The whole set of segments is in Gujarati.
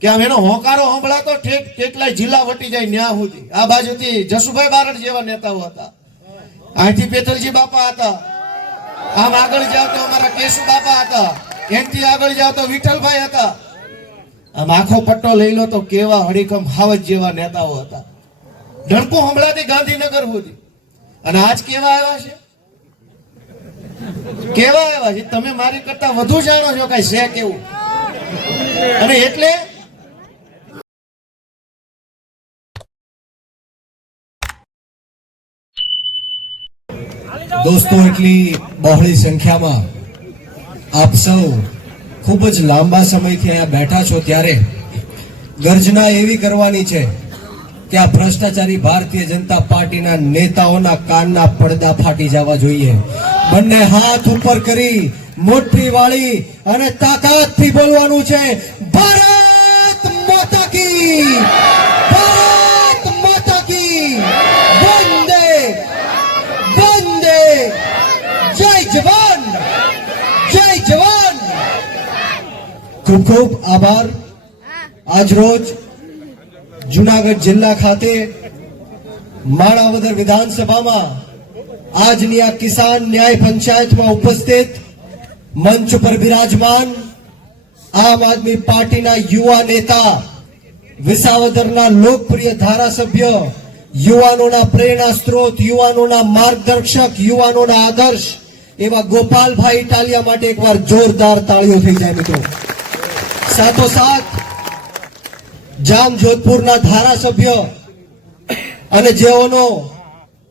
કે આમ એનો હોંકારો સંભળાતો ઠેઠ કેટલાય જિલ્લા વટી જાય ન્યા સુધી. આ બાજુથી જસુભાઈ બારડ જેવા નેતાઓ હતા, અહીંથી પેથલજી બાપા હતા, આમ આગળ જાવ તો અમારા કેશુ બાપા હતા, એનથી આગળ જાવ તો વિઠ્ઠલભાઈ હતા. આમ આખો પટ્ટો લઈ લો તો કેવા હડીકમ હાવજ જેવા નેતાઓ હતા. ડણકો સંભળાતી ગાંધીનગર સુધી. અને આજ કેવા આવ્યા છે, કેવા આવ્યા છે તમે મારી કરતા વધુ જાણો છો કઈ છે કેવું. અને એટલે દોસ્તો, એટલી બહોળી સંખ્યામાં આપ સૌ ખૂબ જ લાંબા સમયથી અહીંયા બેઠા છો ત્યારે ગર્જના એવી કરવાની છે કે આ ભ્રષ્ટાચારી ભારતીય જનતા પાર્ટીના નેતાઓના કાનના પડદા ફાટી જવા જોઈએ. બંને હાથ ઉપર કરી મુઠ્ઠી વાળી અને તાકાતથી બોલવાનું છે, ભારત માતા કી, ભારત માતા કી, વંદે વંદે, જય જવાન, જય જવાન. ખૂબ ખૂબ આભાર. આજ રોજ જુનાગઢ જિલ્લા ખાતે માણાવદર વિધાનસભામાં આજની આ કિસાન ન્યાય પંચાયતમાં ઉપસ્થિત મંચ પર બિરાજમાન આમ આદમી પાર્ટીના યુવા નેતા, વિસાવદરના લોકપ્રિય ધારાસભ્ય, યુવાનોના પ્રેરણા સ્ત્રોત, યુવાનોના માર્ગદર્શક, યુવાનોના આદર્શ એવા ગોપાલભાઈ ઇટાલિયા માટે એકવાર જોરદાર તાળીઓ થઈ જાય મિત્રો. સાથોસાથ જામ જોધપુરના ધારાસભ્ય અને જેઓનો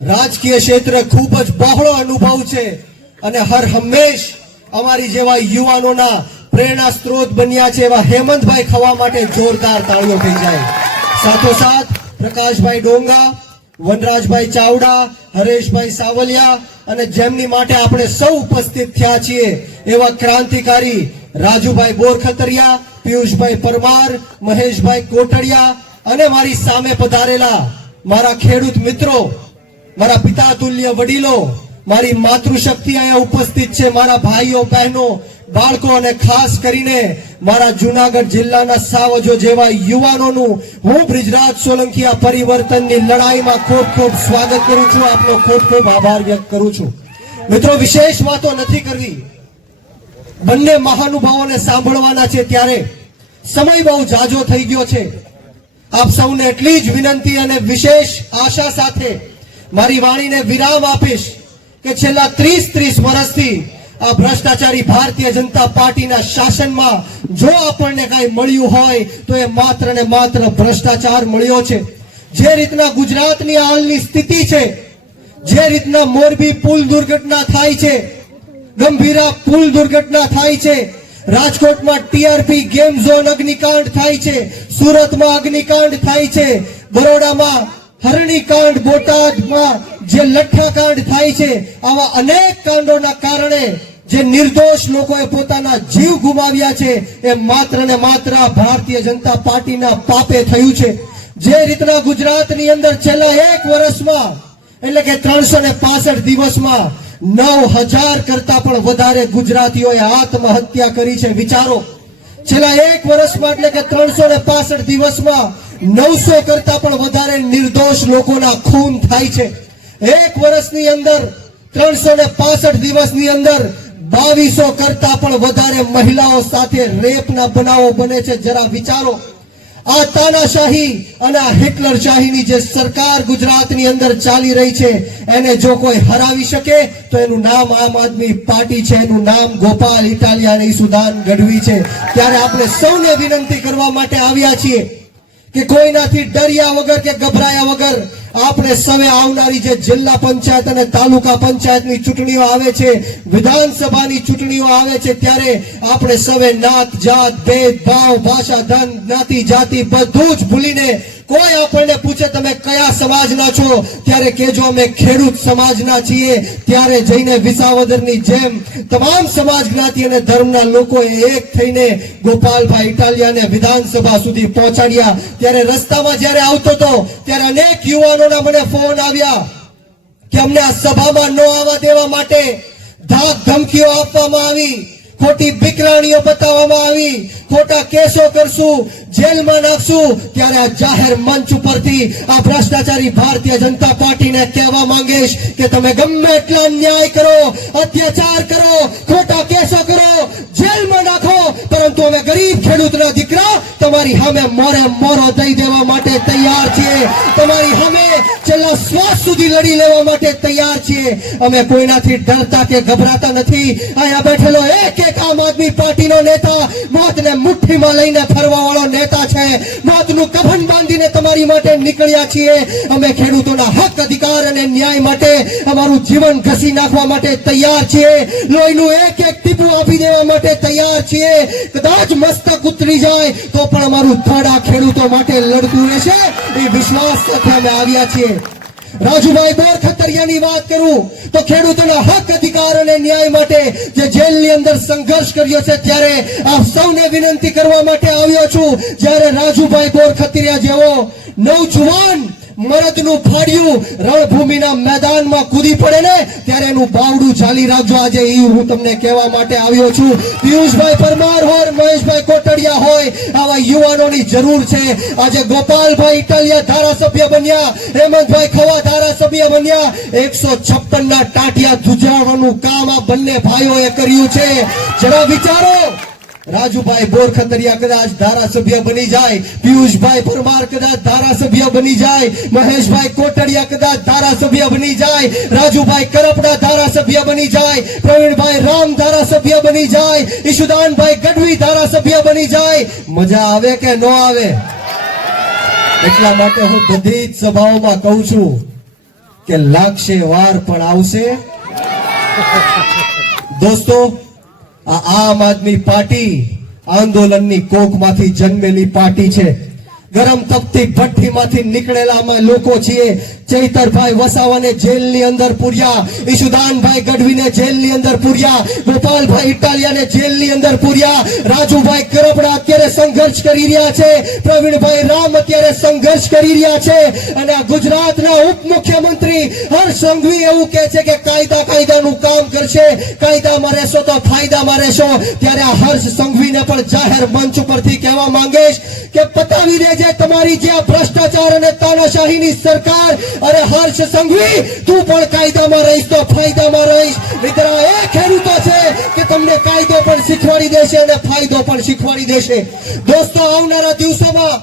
રાજકીય ક્ષેત્રે ખૂબ જ બહોળો અનુભવ છે અને હર હંમેશ અમારી જેવા યુવાનોના પ્રેરણા સ્ત્રોત બન્યા છે એવા હેમંતભાઈ ખવા માટે જોરદાર તાળીઓ થઈ જાય. સાથોસાથ પ્રકાશભાઈ ડોંગા, વનરાજભાઈ ચાવડા, હરેશભાઈ સાવલિયા અને જેમની માટે આપણે સૌ ઉપસ્થિત થયા છીએ એવા ક્રાંતિકારી રાજુભાઈ બોરખતરિયા, પિયુષભાઈ પરમાર, મહેશભાઈ કોટડિયા અને મારી સામે પધારેલા મારા ખેડૂત મિત્રો, મારા પિતા તુલ્ય વડીલો, મારી માતૃશક્તિ અહીંયા ઉપસ્થિત છે, મારા ભાઈઓ બહેનો, બાળકો અને ખાસ કરીને મારા જુનાગઢ જિલ્લાના સાવજો જેવા યુવાનોનું હું બ્રિજરાજ સોલંકી આ પરિવર્તનની લડાઈમાં ખૂબ ખૂબ સ્વાગત કરું છું. આપનો ખૂબ ખૂબ આભાર વ્યક્ત કરું છું. મિત્રો, વિશેષ વાતો નથી કરવી, બંને મહાનુભાવોને સાંભળવાના છે ત્યારે સમય બહુ જાજો થઈ ગયો છે. આપ સૌને એટલી જ વિનંતી અને વિશેષ આશા સાથે મારી વાણીને વિરામ આપીશ કે છેલ્લા 30 વર્ષથી આ ભ્રષ્ટાચારી ભારતીય જનતા પાર્ટીના શાસનમાં જો આપણને કાંઈ મળ્યું હોય તો એ માત્ર ને માત્ર ભ્રષ્ટાચાર મળ્યો છે. જે રીતના ગુજરાતની હાલની સ્થિતિ છે, જે રીતના મોરબી પુલ દુર્ઘટના થાય છે, ગંભીરા પુલ દુર્ઘટના થાય છે, રાજકોટમાં ટીઆરપી ગેમ ઝોન અગ્નિકાંડ થાય છે, સુરતમાં અગ્નિકાંડ થાય છે, બરોડામાં હરણીકાંડ, બોટાદમાં જે લઠ્ઠાકાંડ થાય છે, આવા અનેક કાંડોના કારણે જે નિર્દોષ લોકોએ પોતાના જીવ ગુમાવ્યા છે એ માત્ર ને માત્ર ભારતીય જનતા પાર્ટીના પાપે થયું છે. જે રીતના ગુજરાતની અંદર છેલ્લા 1 વર્ષમાં એટલે કે 365 દિવસમાં 9000 કરતા પણ વધારે ગુજરાતીઓએ આત્મહત્યા કરી છે. વિચારો, છેલ્લા 1 વર્ષમાં એટલે કે 365 દિવસમાં 900 કરતા પણ વધારે નિર્દોષ લોકોના ખૂન થાય છે. 1 વર્ષની અંદર 365 દિવસની અંદર 2200 કરતા પણ વધારે મહિલાઓ સાથે રેપના બનાવો બને છે. જરા વિચારો, આ તાનાશાહી અને આ હિટલરશાહીની જે સરકાર ગુજરાતની અંદર ચાલી રહી છે એને જો કોઈ હરાવી શકે તો એનું નામ આમ આદમી પાર્ટી છે, એનું નામ ગોપાલ ઇટાલિયા અને ઈસુદાન ગઢવી છે. ત્યારે આપણે સૌને વિનંતી કરવા માટે આવ્યા છીએ કે કોઈનાથી ડર્યા વગર કે ગભરાયા વગર આપણે સૌએ આવનારી જે જિલ્લા પંચાયત અને તાલુકા પંચાયતની ચૂંટણીઓ આવે છે, વિધાનસભાની ચૂંટણીઓ આવે છે ત્યારે આપણે સૌએ નાત જાત ભેદભાવ, ભાષા, ધન, જ્ઞાતિ, જાતિ બધું જ ભૂલીને કોઈ આપણને પૂછે તમે કયા સમાજના છો ત્યારે કહેજો અમે ખેડૂત સમાજના છીએ. ત્યારે જઈને વિસાવદરની જેમ તમામ સમાજ, જ્ઞાતિ અને ધર્મના લોકોએ એક થઈને ગોપાલભાઈ ઇટાલિયાને વિધાનસભા સુધી પહોંચાડ્યા. ત્યારે રસ્તામાં જ્યારે આવતો હતો ત્યારે અનેક યુવાનોના મને ફોન આવ્યા કે અમને આ સભામાં ન આવવા દેવા માટે ધાક ધમકીઓ આપવામાં આવી, ખોટી બીકરાણીઓ બતાવવામાં આવી, ખોટા કેસો કરશું, જેલમાં નાખશું, ત્યારે આ જાહેર મંચ ઉપરથી આ ભ્રષ્ટાચારી ભારતીય જનતા પાર્ટીને કહેવા માંગીશ કે તમે ગમે એટલા અન્યાય કરો, અત્યાચાર કરો, ખોટા કેસો કરો, જેલમાં નાખો, પરંતુ અમે ગરીબ ખેડૂતના દીકરા તમારી સામે મોરે મોરો દઈ દેવા માટે તૈયાર છીએ, તમારી સામે છેલ્લા શ્વાસ સુધી લડી લેવા માટે તૈયાર છીએ. અમે કોઈનાથી ડરતા કે ગભરાતા નથી. અહીંયા બેઠેલો એક એક આમ આદમી પાર્ટીનો નેતા મોતને મુઠ્ઠીમાં લઈને ફરવા વાળો નેતા છે. મોતનું કફન બાંધીને તમારી માટે નીકળ્યા છીએ. અમે ખેડૂતોના હક, અધિકાર અને ન્યાય માટે અમારું જીવન ઘસી નાખવા માટે તૈયાર છીએ. લોહીનું એક એક ટીપું આપી દેવા માટે તૈયાર છીએ. કદાચ મસ્તક ઉતરી જાય તો પણ અમારું ધડા ખેડૂતો માટે લડતું રહેશે એ વિશ્વાસ સાથે અમે આવ્યા છીએ. રાજુભાઈ બોરખતરિયાની વાત કરું તો ખેડૂતોના હક, અધિકાર અને ન્યાય માટે જે જેલની અંદર સંઘર્ષ કર્યો છે, ત્યારે આપ સૌને વિનંતી કરવા માટે આવ્યો છું. જ્યારે રાજુભાઈ બોરખતરિયા જેવો નવજુવાન મરદનું ફાડ્યું રણભૂમિના મેદાનમાં કૂદી પડે ને, ત્યારે એનું બાવડું ચાલી રાખજો. આજે એ હું તમને કહેવા માટે આવ્યો છું. પિયુષભાઈ પરમાર હોય, મહેશભાઈ કોટડિયા હોય, આવા યુવાનોની જરૂર છે. આજે ગોપાલભાઈ ઇટાલિયા ધારાસભ્ય બન્યા, હેમંતભાઈ ખવા ધારાસભ્ય બન્યા. 156 ના ટાટિયા ધુજાવવાનું કામ આ બંને ભાઈઓએ કર્યું છે. જરા વિચારો, રાજુભાઈ બોરખતરિયા કદાચ ધારાસભ્ય બની જાય, પિયુષભાઈ પરમાર કદાચ ધારાસભ્ય બની જાય, મહેશભાઈ કોટડિયા કદાચ ધારાસભ્ય બની જાય, રાજુભાઈ કરપડા ધારાસભ્ય બની જાય, પ્રવીણભાઈ રામ ધારાસભ્ય બની જાય, ઈશુદાનભાઈ ગઢવી ધારાસભ્ય બની જાય, મજા આવે કે ન આવે? એટલા માટે હું બધી જ સભાઓમાં કહું છું કે લાગશે વાર પણ આવશે. દોસ્તો, આ આમ આદમી પાર્ટી આંદોલનની કોખમાંથી જન્મેલી પાર્ટી છે. ગરમ તપતી ભઠ્ઠીમાંથી નીકળેલા અમે લોકો છીએ. ચૈતરભાઈ વસાવાને જેલની અંદર પૂર્યા, ઈશુદાનભાઈ ગઢવીને જેલની અંદર પૂર્યા, ગોપાલભાઈ ઇટાલિયાને જેલની અંદર પૂર્યા, રાજુભાઈ કરપડા અત્યારે સંઘર્ષ કરી રહ્યા છે, પ્રવીણભાઈ રામ અત્યારે સંઘર્ષ કરી રહ્યા છે. અને આ ગુજરાતના ઉપમુખ્યમંત્રી હર્ષ સંઘવી એવું કહે છે કે કાયદાનું કામ કરશે, કાયદામાં રહેશો તો ફાયદામાં રહેશો. ત્યારે આ હર્ષ સંઘવીને પણ જાહેર મંચ ઉપરથી કહેવા માંગીશ કે પતાવી દેજે તમારી જે આ ભ્રષ્ટાચાર અને તાનાશાહીની સરકાર. અરે હર્ષ સંઘવી, તું પણ કાયદામાં રહીશ તો ફાયદામાં રહીશ. મિત્ર, એ ખેડૂતો છે કે તમને કાયદો પણ શીખવાડી દેશે અને ફાયદો પણ શીખવાડી દેશે. દોસ્તો, આવનારા દિવસોમાં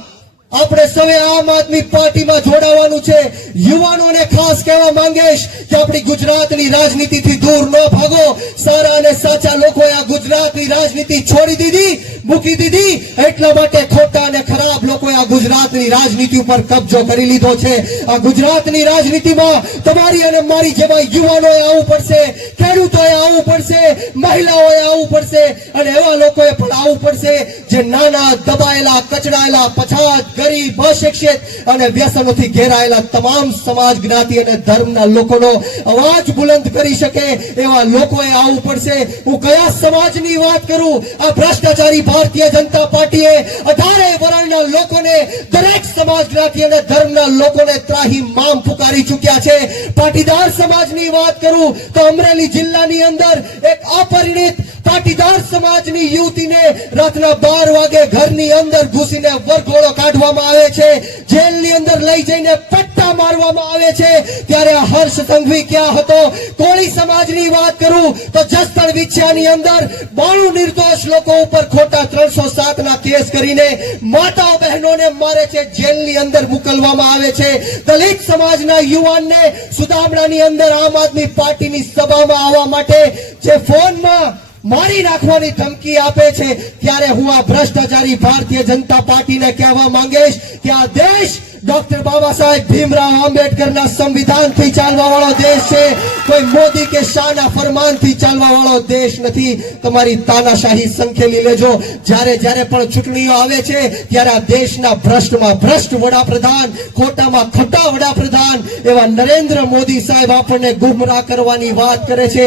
આપણે સૌએ આમ આદમી પાર્ટીમાં જોડાવાનું છે. યુવાનોને ખાસ કહેવા માંગીશ કે આપણી ગુજરાતની રાજનીતિથી દૂર ન ભાગો. સારા અને સાચા લોકોએ આ ગુજરાતની રાજનીતિ છોડી દીધી, મૂકી દીધી. એટલા માટે ખોટા અને ખરાબ લોકોએ આ ગુજરાતની રાજનીતિ ઉપર કબજો કરી લીધો છે. આ ગુજરાતની રાજનીતિમાં તમારી અને મારી જેવા યુવાનોએ આવવું પડશે, ખેડૂતોએ આવવું પડશે, મહિલાઓએ આવવું પડશે અને એવા લોકોએ પણ આવવું પડશે જે નાના, દબાયેલા, કચડાયેલા, પછાત, ગરીબ, અશિક્ષિત અને વ્યસનોથી ઘેરાયેલા તમામ સમાજ, જ્ઞાતિ અને ધર્મના લોકોનો અવાજ બુલંદ કરી શકે એવા લોકોએ આવવું પડશે. હું કયા સમાજની વાત કરું? આ ભ્રષ્ટાચારી ભારતીય જનતા પાર્ટીએ 18 વર્ણના લોકોને, દરેક સમાજ, જ્ઞાતિ અને ધર્મના લોકોને ત્રાહિમામ પુકારી ચૂક્યા છે. પાટીદાર સમાજની વાત કરું તો અમરેલી જિલ્લાની અંદર એક અપરિણિત પાટીદાર સમાજની યુવતીને રાતના 12 વાગે ઘરની અંદર ઘૂસીને વરઘોડો કાઢવામાં આવે છે, જેલની અંદર લઈ જઈને પટ્ટા મારવામાં આવે છે. ત્યારે હર્ષ સંઘવી ક્યાં હતો? કોળી સમાજની વાત કરું તો જસદણ વિછિયાની અંદર 92 નિર્દોષ લોકો ઉપર ખોટા 307 ના કેસ કરીને માતાઓ બહેનોને મારે છે, જેલની અંદર મોકલવામાં આવે છે. દલિત સમાજના યુવાનને સુદામડાની અંદર આમ આદમી પાર્ટીની સભામાં આવવા માટે જે ફોનમાં મારી નાખવાની ધમકી આપે છે. ત્યારે હું આ ભ્રષ્ટાચારી ભારતીય જનતા પાર્ટીને કહેવા માંગીશ કે આ દેશ ડોક્ટર બાબા સાહેબ ભીમરાવ આંબેડકરના સંવિધાનથી ચાલવા વાળો દેશ છે. કોઈ મોદી કે શાહના ફરમાનથી ચાલવા વાળો દેશ નથી. તમારી તાનાશાહી સંખેલી લેજો. જ્યારે પણ ચૂંટણીઓ આવે છે ત્યારે આ દેશના ભ્રષ્ટમાં ભ્રષ્ટ વડાપ્રધાન, ખોટામાં ખોટા વડાપ્રધાન એવા નરેન્દ્ર મોદી સાહેબ આપણને ગુમરાહ કરવાની વાત કરે છે.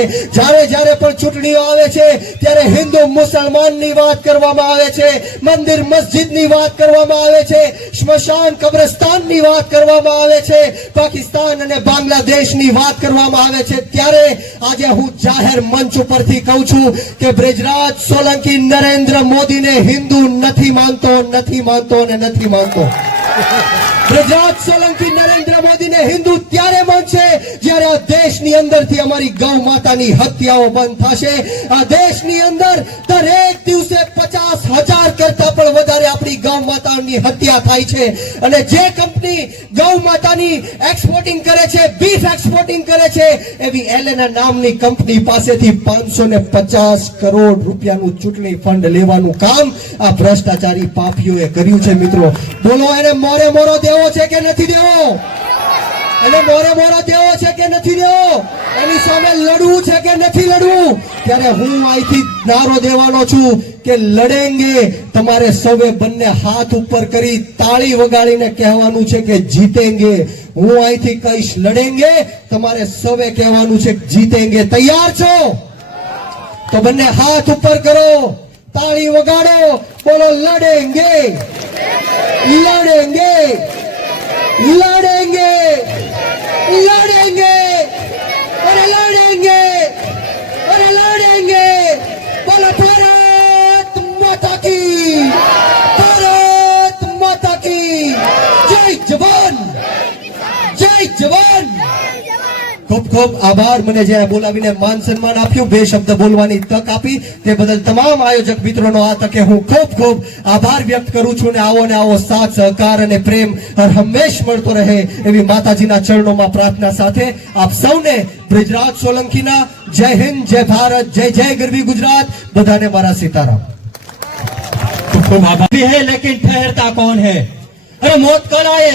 જ્યારે પણ ચૂંટણીઓ આવે છે ત્યારે હિન્દુ મુસલમાનની વાત કરવામાં આવે છે, મંદિર મસ્જિદની વાત કરવામાં આવે છે, સ્મશાન કબ્રસ્તાન અફઘાનિસ્તાનની વાત કરવામાં આવે છે, પાકિસ્તાન અને બાંગ્લાદેશની વાત કરવામાં આવે છે, ત્યારે આજે હું જાહેર મંચ ઉપરથી કહું છું કે બ્રિજરાજ સોલંકી નરેન્દ્ર મોદીને હિન્દુ નથી માનતો, નથી માનતો અને નથી માનતો. બ્રિજરાજ સોલંકી નરેન્દ્ર મોદીને હિન્દુ ત્યારે માનશે જ્યારે આ દેશની અંદરથી અમારી ગૌ માતાની હત્યાઓ બંધ થશે. આ દેશની અંદર દરેક દિવસે 50,000 કરતા પણ વધારે આપણી ગૌ માતાની હત્યા થાય છે. અને જે કંપની ગૌ માતાની એક્સપોર્ટિંગ કરે છે, બીફ એક્સપોર્ટિંગ કરે છે, એવી એલેના નામની કંપની પાસેથી 550 કરોડ રૂપિયાનું ચૂંટણી ફંડ લેવાનું કામ આ ભ્રષ્ટાચારી પાપીઓએ કર્યું છે. મિત્રો બોલો, એને મોરે મોરો દેવો છે કે નથી દેવો? એને મોરે મોરો દેવો છે કે નથી દેવો? એની સામે લડવું છે કે નથી લડવું? ત્યારે હું અહીંથી નારો દેવાનો છું કે લડેંગે. તમારે સૌએ બંને હાથ ઉપર કરી તાળી વગાડીને કહેવાનું છે કે જીતેંગે. હું અહીંથી કહીશ લડેંગે, તમારે સૌએ કહેવાનું છે જીતેંગે. તૈયાર છો? તો બંને હાથ ઉપર કરો, તાળી વગાડો, બોલો લડેંગે, લड़ेंगे, लड़ेंगे, लड़ेंगे, अरे लड़ेंगे, अरे लड़ेंगे. बोलो भारत माता की, भारत माता की जय जवान, जय जवान. ખૂબ ખૂબ આભાર. મને જે બોલાવીને માન સન્માન આપ્યું, બે શબ્દ બોલવાની તક આપી તે બદલ તમામ આયોજક મિત્રોનો આ તકે હું ખૂબ ખૂબ આભાર વ્યક્ત કરું છું. ને આવો સાથ સહકાર અને પ્રેમ હર હંમેશ મળતો રહે એવી માતાજીના ચરણોમાં પ્રાર્થના સાથે આપ સૌને બ્રિજરાજ સોલંકીના જય હિન્દ, જય ભારત, જય જય ગરવી ગુજરાત. બધાને મારા સીતારામ. खूब खूब आभारी है, लेकिन ठहरता कौन है? अरे मौत कल आए,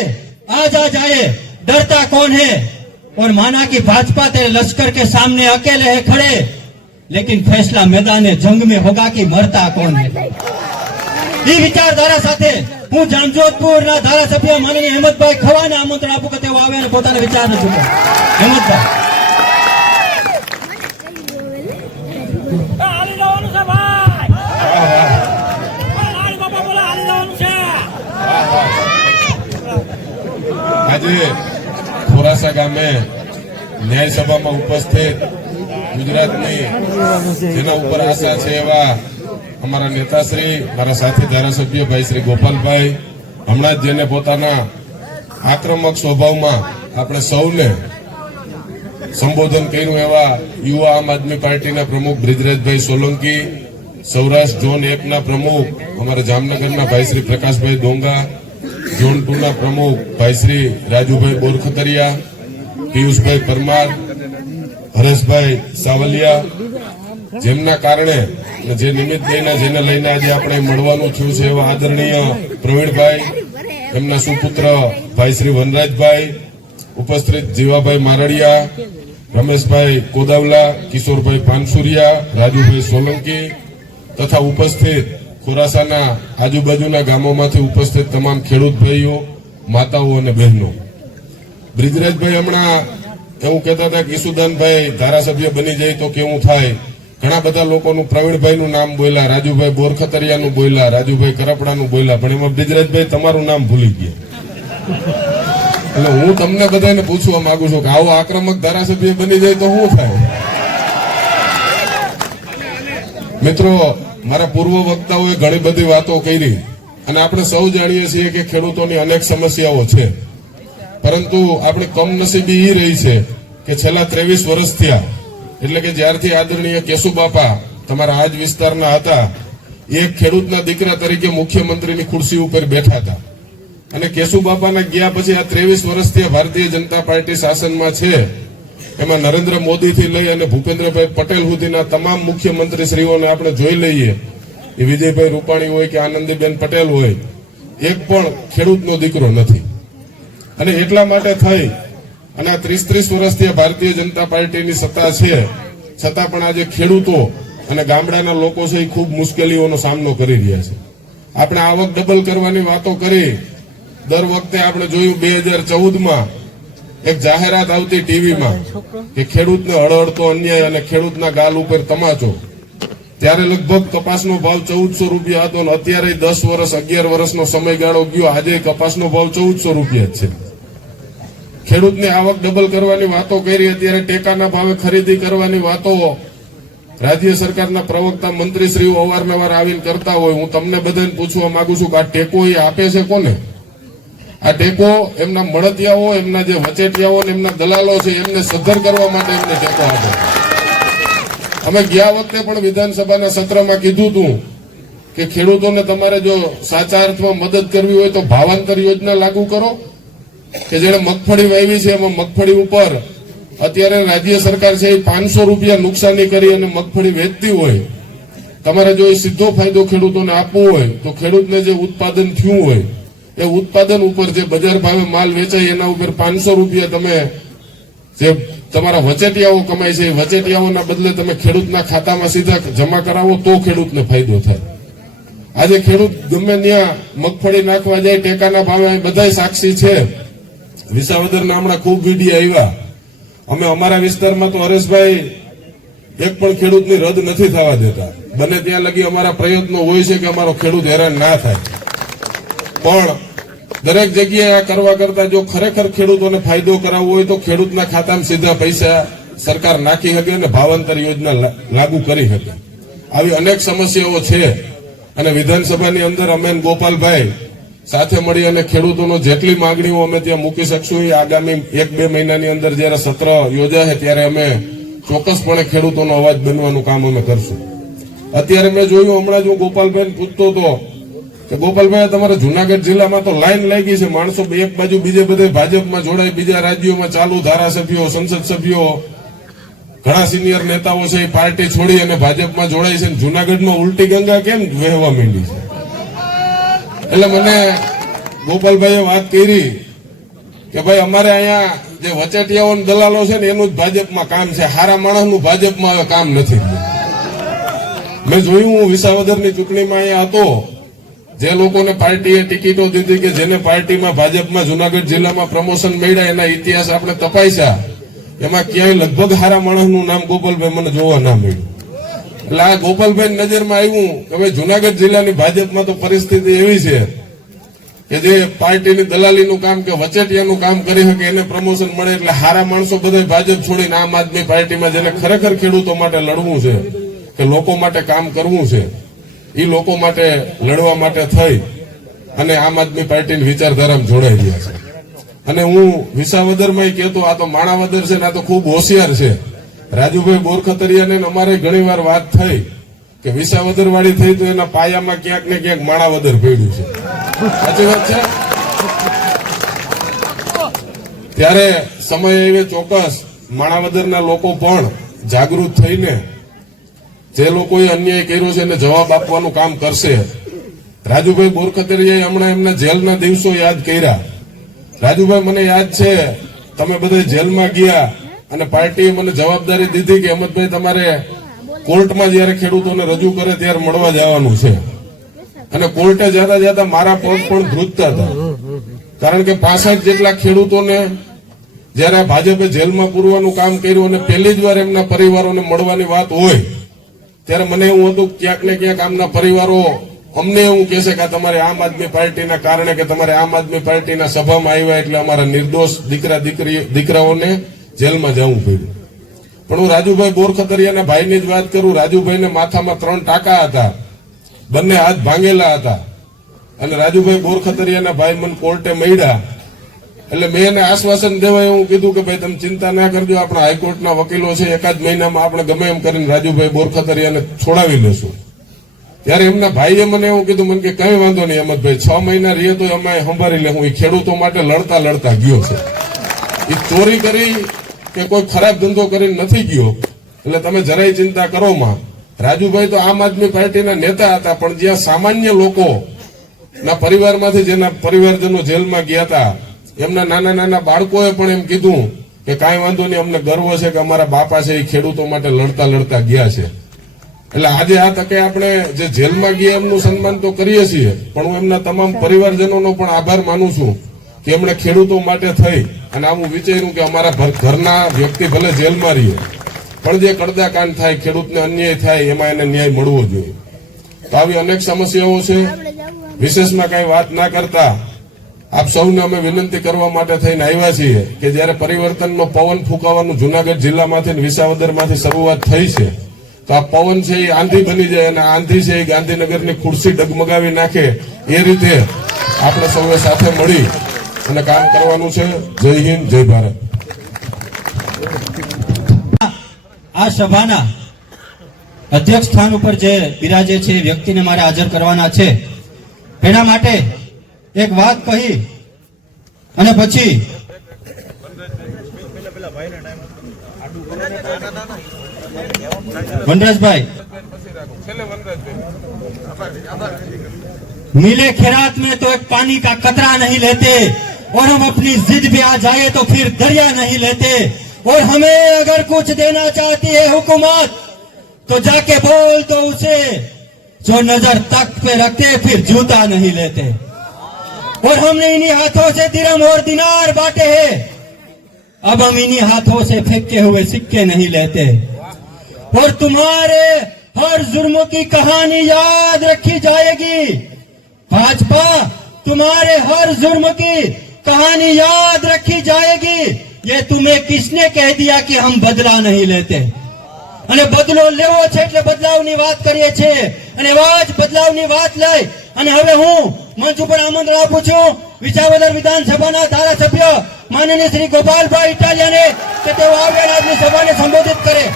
आज आ जाए, डरता कौन है? और माना कि भाजपा तेरे लश्कर के सामने अकेले है खड़े, लेकिन फैसला मैदान जंग में होगा कि मरता कौन है. ये विचारधारा સાથે હું જામજોધપુરના ધારાસભ્ય માનનીય હેમંતભાઈ ખવાને આમંત્રણ આપું કે તેઓ આવે અને પોતાના વિચાર રજૂ કરે. હેમંતભાઈ. હાલી જવાનું છે ભાઈ. હાલી બાપા બોલા હાલી જવાનું છે. આજે ખોરાસા ગામે ન્યાય સભામાં ઉપસ્થિત ગુજરાતની જેના ઉપર આશા છે એવા અમારા નેતાશ્રી, મારા સાથી ધારાસભ્ય ભાઈ શ્રી ગોપાલભાઈ, હમણાં જ જેને પોતાના આક્રમક સ્વભાવમાં આપણે સૌને સંબોધન કર્યું એવા યુવા આમ આદમી પાર્ટીના પ્રમુખ બ્રિજરાજભાઈ સોલંકી, સૌરાષ્ટ્ર ઝોન 1 ના પ્રમુખ અમારા જામનગરના ભાઈ શ્રી પ્રકાશભાઈ ડોંગા, ઝોન 2 ના પ્રમુખ ભાઈ શ્રી રાજુભાઈ બોરખતરિયા, પિયુષભાઈ પરમાર, હરેશભાઈ સાવલિયા, જેમના કારણે જે નિમિત્ત જેને લઈને આજે આપણે મળવાનું થયું છે એવા આદરણીય પ્રવીણભાઈ, એમના સુપુત્ર ભાઈ શ્રી વનરાજભાઈ, ઉપસ્થિત જીવાભાઈ મારડિયા, રમેશભાઈ કોદાવલા, કિશોરભાઈ પાનસુરિયા, રાજુભાઈ સોલંકી તથા ઉપસ્થિત ખોરાસાના આજુબાજુના ગામોમાંથી ઉપસ્થિત તમામ ખેડૂત ભાઈઓ, માતાઓ અને બહેનો. બ્રિજરાજભાઈ હમણાં એવું કહેતા હતા કે ઈસુદાનભાઈ ધારાસભ્ય બની જાય તો કેવું થાય. ઘણા બધા લોકોનું પ્રવીણભાઈનું નામ બોલ્યા, રાજુભાઈ બોરખતરિયાનું બોલ્યા, રાજુભાઈ કરપડાનું બોલ્યા, પણ એમાં બ્રિજરાજભાઈ તમારું નામ ભૂલી ગયા. એટલે હું તમને બધાને પૂછવા માંગુ છું કે આવો આક્રમક ધારાસભ્ય બની જાય તો શું થાય? મિત્રો, મારા પૂર્વ વક્તાઓએ ઘણી બધી વાતો કરી અને આપણે સૌ જાણીએ છીએ કે ખેડૂતોની અનેક સમસ્યાઓ છે, પરંતુ આપણી કમનસીબી એ રહી છે કે છેલ્લા 23 વર્ષ થયા, એટલે કે જ્યારથી આદરણીય કેશુબાપા તમારા આજ વિસ્તારના હતા, એક ખેડૂતના દીકરા તરીકે મુખ્યમંત્રીની ખુરશી ઉપર બેઠા હતા. અને કેશુબાપાના ગયા પછી આ 23 વર્ષથી ભારતીય જનતા પાર્ટી શાસનમાં છે, એમાં નરેન્દ્ર મોદીથી લઈ અને ભૂપેન્દ્રભાઈ પટેલ સુધીના તમામ મુખ્યમંત્રી શ્રીઓને આપણે જોઈ લઈએ, એ વિજયભાઈ રૂપાણી હોય કે આનંદીબેન પટેલ હોય, એક પણ ખેડૂતનો દીકરો નથી. અને એટલા માટે થઈ અને આ 30 વર્ષથી ભારતીય જનતા પાર્ટીની સત્તા છે, છતાં પણ આજે ખેડૂતો અને ગામડાના લોકો છે એ ખૂબ મુશ્કેલીઓનો સામનો કરી રહ્યા છે. આપણે આવક ડબલ કરવાની વાતો કરી, દર વખતે આપણે જોયું 2014માં એક જાહેરાત આવતી ટીવીમાં કે ખેડૂતને હળહળતો અન્યાય અને ખેડૂતના ગાલ ઉપર તમાચો. ત્યારે લગભગ કપાસનો ભાવ 1400 રૂપિયા હતો અને અત્યારે 10 વર્ષ 11 વર્ષનો સમયગાળો ગયો, આજે કપાસનો ભાવ 1400 રૂપિયા જ છે. ખેડૂતની આવક ડબલ કરવાની વાતો કરી, અત્યારે ટેકાના ભાવે ખરીદી કરવાની વાતો રાજ્ય સરકારના પ્રવક્તા મંત્રીશ્રીઓ અવારનવાર આવીને કરતા હોય. હું તમને બધાને પૂછવા માંગુ છું કે આ ટેકો એ આપે છે કોને? આ ટેકો એમના મળતિયાઓ, એમના જે વચેટિયાઓ અને એમના દલાલો છે એમને સદ્ધર કરવા માટે એમને ટેકો આપે. અમે ગયા વખતે પણ વિધાનસભાના સત્રમાં કીધું હતું કે ખેડૂતોને તમારે જો સાચા અર્થમાં મદદ કરવી હોય તો ભાવાંતર યોજના લાગુ કરો, કે જેને મગફળી વાવી છે એમાં મગફળી ઉપર અત્યારે રાજ્ય સરકાર છે એ 500 રૂપિયા નુકસાની કરી અને મગફળી વેચતી હોય. તમારે જો એ સીધો ફાયદો ખેડૂતોને આપવો હોય તો ખેડૂતને જે ઉત્પાદન થયું હોય એ ઉત્પાદન ઉપર જે બજાર ભાવે માલ વેચાય એના ઉપર 500 રૂપિયા તમે જે તમારા વચેટિયાઓ કમાય છે એ વચેટિયાઓના બદલે તમે ખેડૂતના ખાતામાં સીધા જમા કરાવો તો ખેડૂતને ફાયદો થાય. આજે ખેડૂત ગમે ત્યાં મગફળી નાખવા જાય ટેકાના ભાવે બધાય સાક્ષી છે. વિસાવદરના હમણાં ખૂબ વિડીયો આવ્યા. અમે અમારા વિસ્તારમાં તો હરેશભાઈ એક પણ ખેડૂતની રદ નથી થવા દેતા. બને ત્યાં લગી અમારા પ્રયત્નો હોય છે કે અમારો ખેડૂત હેરાન ના થાય, પણ દરેક જગ્યાએ આ કરવા કરતા જો ખરેખર ખેડૂતોને ફાયદો કરાવવો હોય તો ખેડૂતના ખાતામાં સીધા પૈસા સરકાર નાખી શકે અને ભાવાંતર યોજના લાગુ કરી શકે. આવી અનેક સમસ્યાઓ છે અને વિધાનસભાની અંદર અમે ગોપાલભાઈ સાથે મળી અને ખેડૂતોનો જેટલી માંગણીઓ અમે ત્યાં મૂકી શકશું એ આગામી 1-2 મહિનાની અંદર જયારે સત્ર યોજાશે ત્યારે અમે ચોક્કસપણે ખેડૂતોનો અવાજ બનવાનું કામ અમે કરશું. અત્યારે મેં જોયું, હમણાં જ હું ગોપાલભાઈને પૂછતો હતો કે ગોપાલભાઈ તમારા જુનાગઢ જિલ્લામાં તો લાઈન લાગી છે, માણસો એક બાજુ બીજે બધે ભાજપમાં જોડાય, બીજા રાજ્યોમાં ચાલુ ધારાસભ્યો, સંસદ સભ્યો, ઘણા સિનિયર નેતાઓ છે એ પાર્ટી છોડી અને ભાજપમાં જોડાય છે. જુનાગઢમાં ઉલટી ગંગા કેમ વહેવા માંડી છે? એટલે મને ગોપાલભાઈએ વાત કરી કે ભાઈ અમારે અહીંયા જે વચેટિયાઓ દલાલો છે ને એનું જ ભાજપમાં કામ છે, હારા માણસનું ભાજપમાં હવે કામ નથી. મેં જોયું, હું વિસાવદરની ચૂંટણીમાં અહીંયા હતો, જે લોકોને પાર્ટીએ ટિકિટો દીધી કે જેને પાર્ટીમાં ભાજપમાં જુનાગઢ જિલ્લામાં પ્રમોશન મળ્યા એના ઇતિહાસ આપણે તપાસ્યા, એમાં ક્યાંય લગભગ હારા માણસનું નામ ગોપાલભાઈ મને જોવા ના મળ્યું. એટલે આ ગોપાલભાઈ નજરમાં આવ્યું કે ભાઈ જુનાગઢ જિલ્લાની ભાજપમાં તો પરિસ્થિતિ એવી છે કે જે પાર્ટીની દલાલીનું કામ કે વચેટિયાનું કામ કરી શકે એને પ્રમોશન મળે એટલે હારા માણસો બધા ભાજપ છોડીને આમ આદમી પાર્ટીમાં જેને ખરેખર ખેડૂતો માટે લડવું છે કે લોકો માટે કામ કરવું છે એ લોકો માટે લડવા માટે થઈ અને આમ આદમી પાર્ટીની વિચારધારામાં જોડાઈ રહ્યા છે. અને હું વિસાવદરમાં કહેતો, આ તો માણાવદર છે ને આ તો ખૂબ હોશિયાર છે. રાજુભાઈ બોરખતરિયાને અમારે ઘણી વાર વાત થઈ કે વિસાવદર વાળી થઈ તો એના પાયામાં ક્યાંક ને ક્યાંક માણાવદર પડ્યું છે. સાચી વાત છે. ત્યારે સમય એવે ચોક્કસ માણાવદરના લોકો પણ જાગૃત થઈને જે લોકોએ અન્યાય કર્યો છે એને જવાબ આપવાનું કામ કરશે. રાજુભાઈ બોરખતરિયાએ હમણાં એમના જેલના દિવસો યાદ કર્યા. રાજુભાઈ, મને યાદ છે તમે બધા જેલમાં ગયા અને પાર્ટીએ મને જવાબદારી દીધી કે અહમદભાઈ તમારે કોર્ટમાં જયારે ખેડૂતોને રજૂ કરે ત્યારે મળવા જવાનું છે. અને કોર્ટે જતા જતા મારા પગ પણ ધ્રુજતા હતા, કારણ કે 65 જેટલા ખેડૂતોને જયારે ભાજપે જેલમાં પૂરવાનું કામ કર્યું અને પહેલી જ વાર એમના પરિવારોને મળવાની વાત હોય ત્યારે મને એવું હતું ક્યાંક ને ક્યાંક આમના પરિવારો અમને એવું કહેશે કે તમારે આમ આદમી પાર્ટીના કારણે કે તમારે આમ આદમી પાર્ટીના સભામાં આવ્યા એટલે અમારા નિર્દોષ દીકરાઓને જેલમાં જવું પડ્યું. પણ હું રાજુભાઈ બોરખતરિયાના ભાઈની જ વાત કરું. રાજુભાઈને માથામાં 3 ટાંકા હતા, બંને હાથ ભાંગેલા હતા અને રાજુભાઈ બોરખતરિયાના ભાઈ મને કોર્ટે મળ્યા એટલે મેં એને આશ્વાસન દેવા એવું કીધું કે ભાઈ તમે ચિંતા ના કરજો, આપણા હાઈકોર્ટના વકીલો છે, એકાદ મહિનામાં આપણે ગમે એમ કરીને રાજુભાઈ બોરખતરિયાને છોડાવી લેશું. ત્યારે એમના ભાઈએ મને એવું કીધું, મને કે કઈ વાંધો નહીં અહમદભાઈ, 6 મહિના રહીએ તો અમે સંભાળી લે. હું એ ખેડૂતો માટે લડતા લડતા ગયો છે. એ ચોરી કરી કે કોઈ ખરાબ ધંધો કરીને નથી ગયો, એટલે તમે જરાય ચિંતા કરો માં. રાજુભાઈ તો આમ આદમી પાર્ટીના નેતા હતા, પણ જ્યાં સામાન્ય લોકો ના પરિવારમાંથી જેના પરિવારજનો જેલમાં ગયા હતા એમના નાના નાના બાળકોએ પણ એમ કીધું કે કાંઈ વાંધો નહીં, અમને ગર્વ છે કે અમારા બાપા છે એ ખેડૂતો માટે લડતા લડતા ગયા છે. એટલે આજે આ તકે આપણે જે જેલમાં ગયા એમનું સન્માન તો કરીએ છીએ, પણ હું એમના તમામ પરિવારજનોનો પણ આભાર માનું છું કે એમણે ખેડૂતો માટે થઈ અને આવું વિચાર્યું કે અમારા ઘરના વ્યક્તિ ભલે જેલમાં રહીએ પણ જે કડદાકાંડ થાય, ખેડૂતને અન્યાય થાય, એમાં એને ન્યાય મળવો જોઈએ. તો આવી અનેક સમસ્યાઓ છે. વિશેષમાં કઈ વાત ના કરતા આપ સૌને અમે વિનંતી કરવા માટે થઈને આવ્યા છીએ કે જ્યારે પરિવર્તનનો પવન ફૂંકાવાનું જુનાગઢ જિલ્લામાંથી અને વિસાવદરમાંથી શરૂઆત થઈ છે, તો આ પવન છે એ આંધી બની જાય અને આંધી છે એ ગાંધીનગરની ખુરશી ડગમગાવી નાખે એ રીતે આપણે સૌએ સાથે મળી અને કામ કરવાનું છે. જય હિન્દ, જય ભારત. આ સભાના અધ્યક્ષ સ્થાન ઉપર જે બિરાજે છે એ વ્યક્તિને મારે હાજર કરવાના છે. એના માટે એક વાત કહી અને પછી વનરાજભાઈ, मिले खैरात में तो एक पानी का कतरा नहीं लेते और हम अपनी जिद पे आ जाए तो फिर दरिया नहीं लेते और हमें अगर कुछ देना चाहती है हुकूमत तो जाके बोल तो उसे जो नजर तख्त पे रखते फिर जूता नहीं लेते और हमने इन्हीं हाथों से दिरहम और दिनार बांटे हैं, अब हम इन्हीं हाथों से फेंके हुए सिक्के नहीं लेते और तुम्हारे हर जुर्म की कहानी याद रखी जाएगी। भाजपा, तुम्हारे हर जुर्म की कहानी याद रखी जाएगी। ये तुम्हें किसने कह दिया कि हम बदला नहीं लेते? અને બદલો લેવો છે એટલે બદલાવની વાત કરીએ છીએ અને એવા જ બદલાવની વાત લઈ અને હવે હું મંચ ઉપર આમંત્રણ આપું છું વિસાવદર વિધાનસભાના ધારાસભ્ય માનનીય શ્રી ગોપાલભાઈ ઇટાલિયાને કે તેઓ આવે અને આજની સભાને સંબોધિત કરે.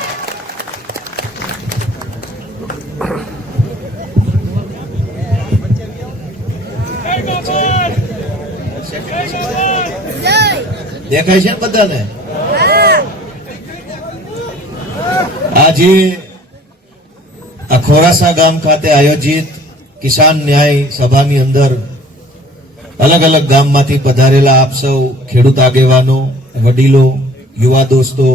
દેખાય છે ને બધાને? આજે આ ખોરાસા ગામ ખાતે આયોજિત કિસાન ન્યાય સભાની અંદર અલગ અલગ ગામમાંથી પધારેલા આપ સૌ ખેડૂત આગેવાનો, વડીલો, યુવા દોસ્તો,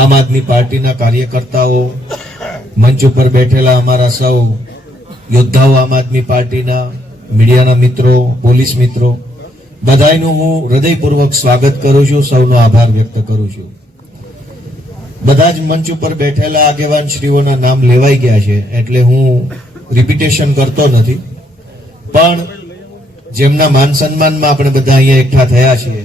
આમ આદમી પાર્ટીના કાર્યકર્તાઓ, મંચ ઉપર બેઠેલા અમારા સૌ યોદ્ધાઓ આમ આદમી પાર્ટીના, મીડિયાના મિત્રો, પોલીસ મિત્રો, બધાયનું હું હૃદયપૂર્વક સ્વાગત કરું છું, સૌનો આભાર વ્યક્ત કરું છું. બધા જ મંચ ઉપર બેઠેલા આગેવાન શ્રીઓના નામ લેવાઈ ગયા છે એટલે હું રિપીટેશન કરતો નથી, પણ જેમના માન સન્માનમાં આપણે બધા અહીંયા એકઠા થયા છીએ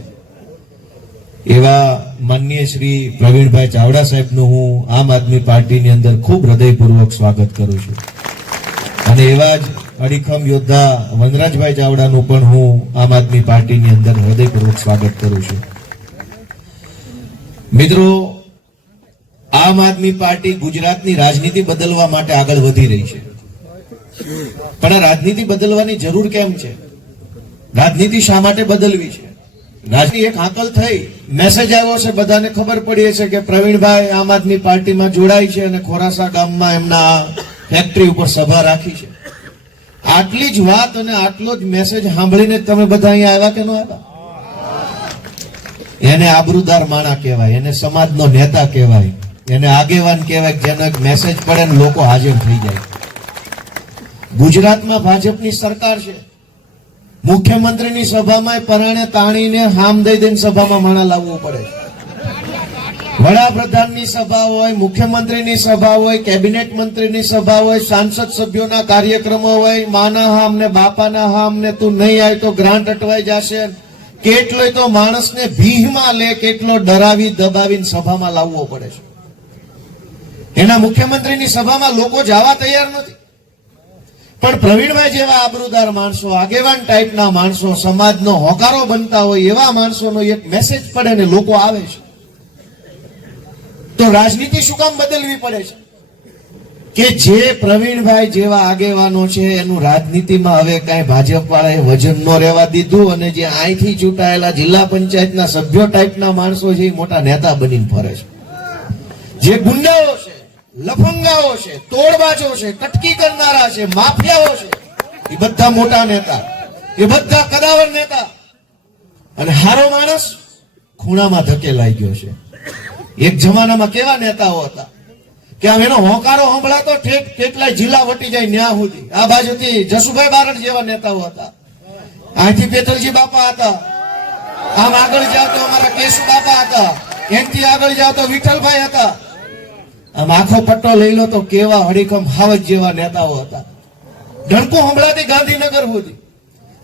એવા માનનીય શ્રી પ્રવીણભાઈ ચાવડા સાહેબનું હું આમ આદમી પાર્ટીની અંદર ખૂબ હૃદયપૂર્વક સ્વાગત કરું છું અને એવા જ અડીખમ યોદ્ધા વનરાજભાઈ ચાવડાનું પણ હું આમ આદમી પાર્ટીની અંદર હૃદયપૂર્વક સ્વાગત કરું છું. મિત્રો, આમ આદમી પાર્ટી ગુજરાતની રાજનીતિ બદલવા માટે આગળ વધી રહી છે, પણ આ રાજનીતિ બદલવાની જરૂર કેમ છે? રાજનીતિ શા માટે બદલવી છે? રાજનીતિ એક હાકલ થઈ, મેસેજ આવ્યો છે, બધાને ખબર પડી છે કે પ્રવીણભાઈ આમ આદમી પાર્ટીમાં જોડાય છે અને ખોરાસા ગામમાં એમના ફેક્ટરી ઉપર સભા રાખી છે. આટલી જ વાત અને આટલો જ મેસેજ સાંભળીને તમે બધા અહીંયા આવ્યા કે ન આવ્યા? એને આબરૂદાર માણા કહેવાય, એને સમાજનો નેતા કહેવાય, એને આગેવાન કહેવાય, જેનો એક મેસેજ પડે ને લોકો હાજર થઈ જાય. ગુજરાતમાં ભાજપની સરકાર છે, મુખ્યમંત્રીની સભામાં પરાણે તાણીને હામ દઈ દઈને સભામાં માણા લાવવું પડે. વડાપ્રધાનની સભા હોય, મુખ્યમંત્રીની સભા હોય, કેબિનેટ મંત્રીની સભા હોય, સાંસદ સભ્યોના કાર્યક્રમો હોય, માના હામ ને બાપાના હામ ને તું નહીં આવે તો ગ્રાન્ટ અટવાઈ જશે, કેટલોય તો માણસને ભીહમાં લે, કેટલો ડરાવી દબાવીને સભામાં લાવવો પડે છે. એના મુખ્યમંત્રીની સભામાં લોકો જવા તૈયાર નથી, પણ પ્રવીણભાઈ જેવા આબરૂદાર માણસો, આગેવાન ટાઈપના માણસો, સમાજનો હોકારો બનતા હોય એવા માણસોનો એક મેસેજ પડે ને લોકો આવે છે. તો રાજનીતિ શું કામ બદલવી પડે છે? કે જે પ્રવીણભાઈ જેવા આગેવાનો છે એનું રાજનીતિમાં હવે કઈ ભાજપ વાળાએ વજન ન રહેવા દીધું અને જે અહીંથી ચૂંટાયેલા જિલ્લા પંચાયતના સભ્યો ટાઈપના માણસો છે એ મોટા નેતા બનીને ફરે છે. જે ગુંડાઓ છે, લફંગાઓ છે, તોડબાજો છે, કટકી કરનારા છે, માફિયાઓ છે, એ બધા મોટા નેતા, એ બધા કદાવર નેતા. અને હારો માણસ ખૂણામાં ધકેલાઈ ગયો છે. એક જમાનામાં કેવા નેતાઓ હતા કે આમ એનો હોંકારો સંભળાતો ઠેઠ કેટલાય જિલ્લા વટી જાય ન્યા સુધી. આ બાજુથી જસુભાઈ બારડ જેવા નેતાઓ હતા, અહીંથી પેતલજી બાપા હતા, આમ આગળ જાવ તો અમારા કેશુ બાપા હતા, એનથી આગળ જાવ તો વિઠ્ઠલભાઈ હતા, આમ આખો પટ્ટો લઈ લો તો કેવા હડીખમ હાવજ જેવા નેતાઓ હતા. ડણકું હમણાંથી ગાંધીનગર સુધી,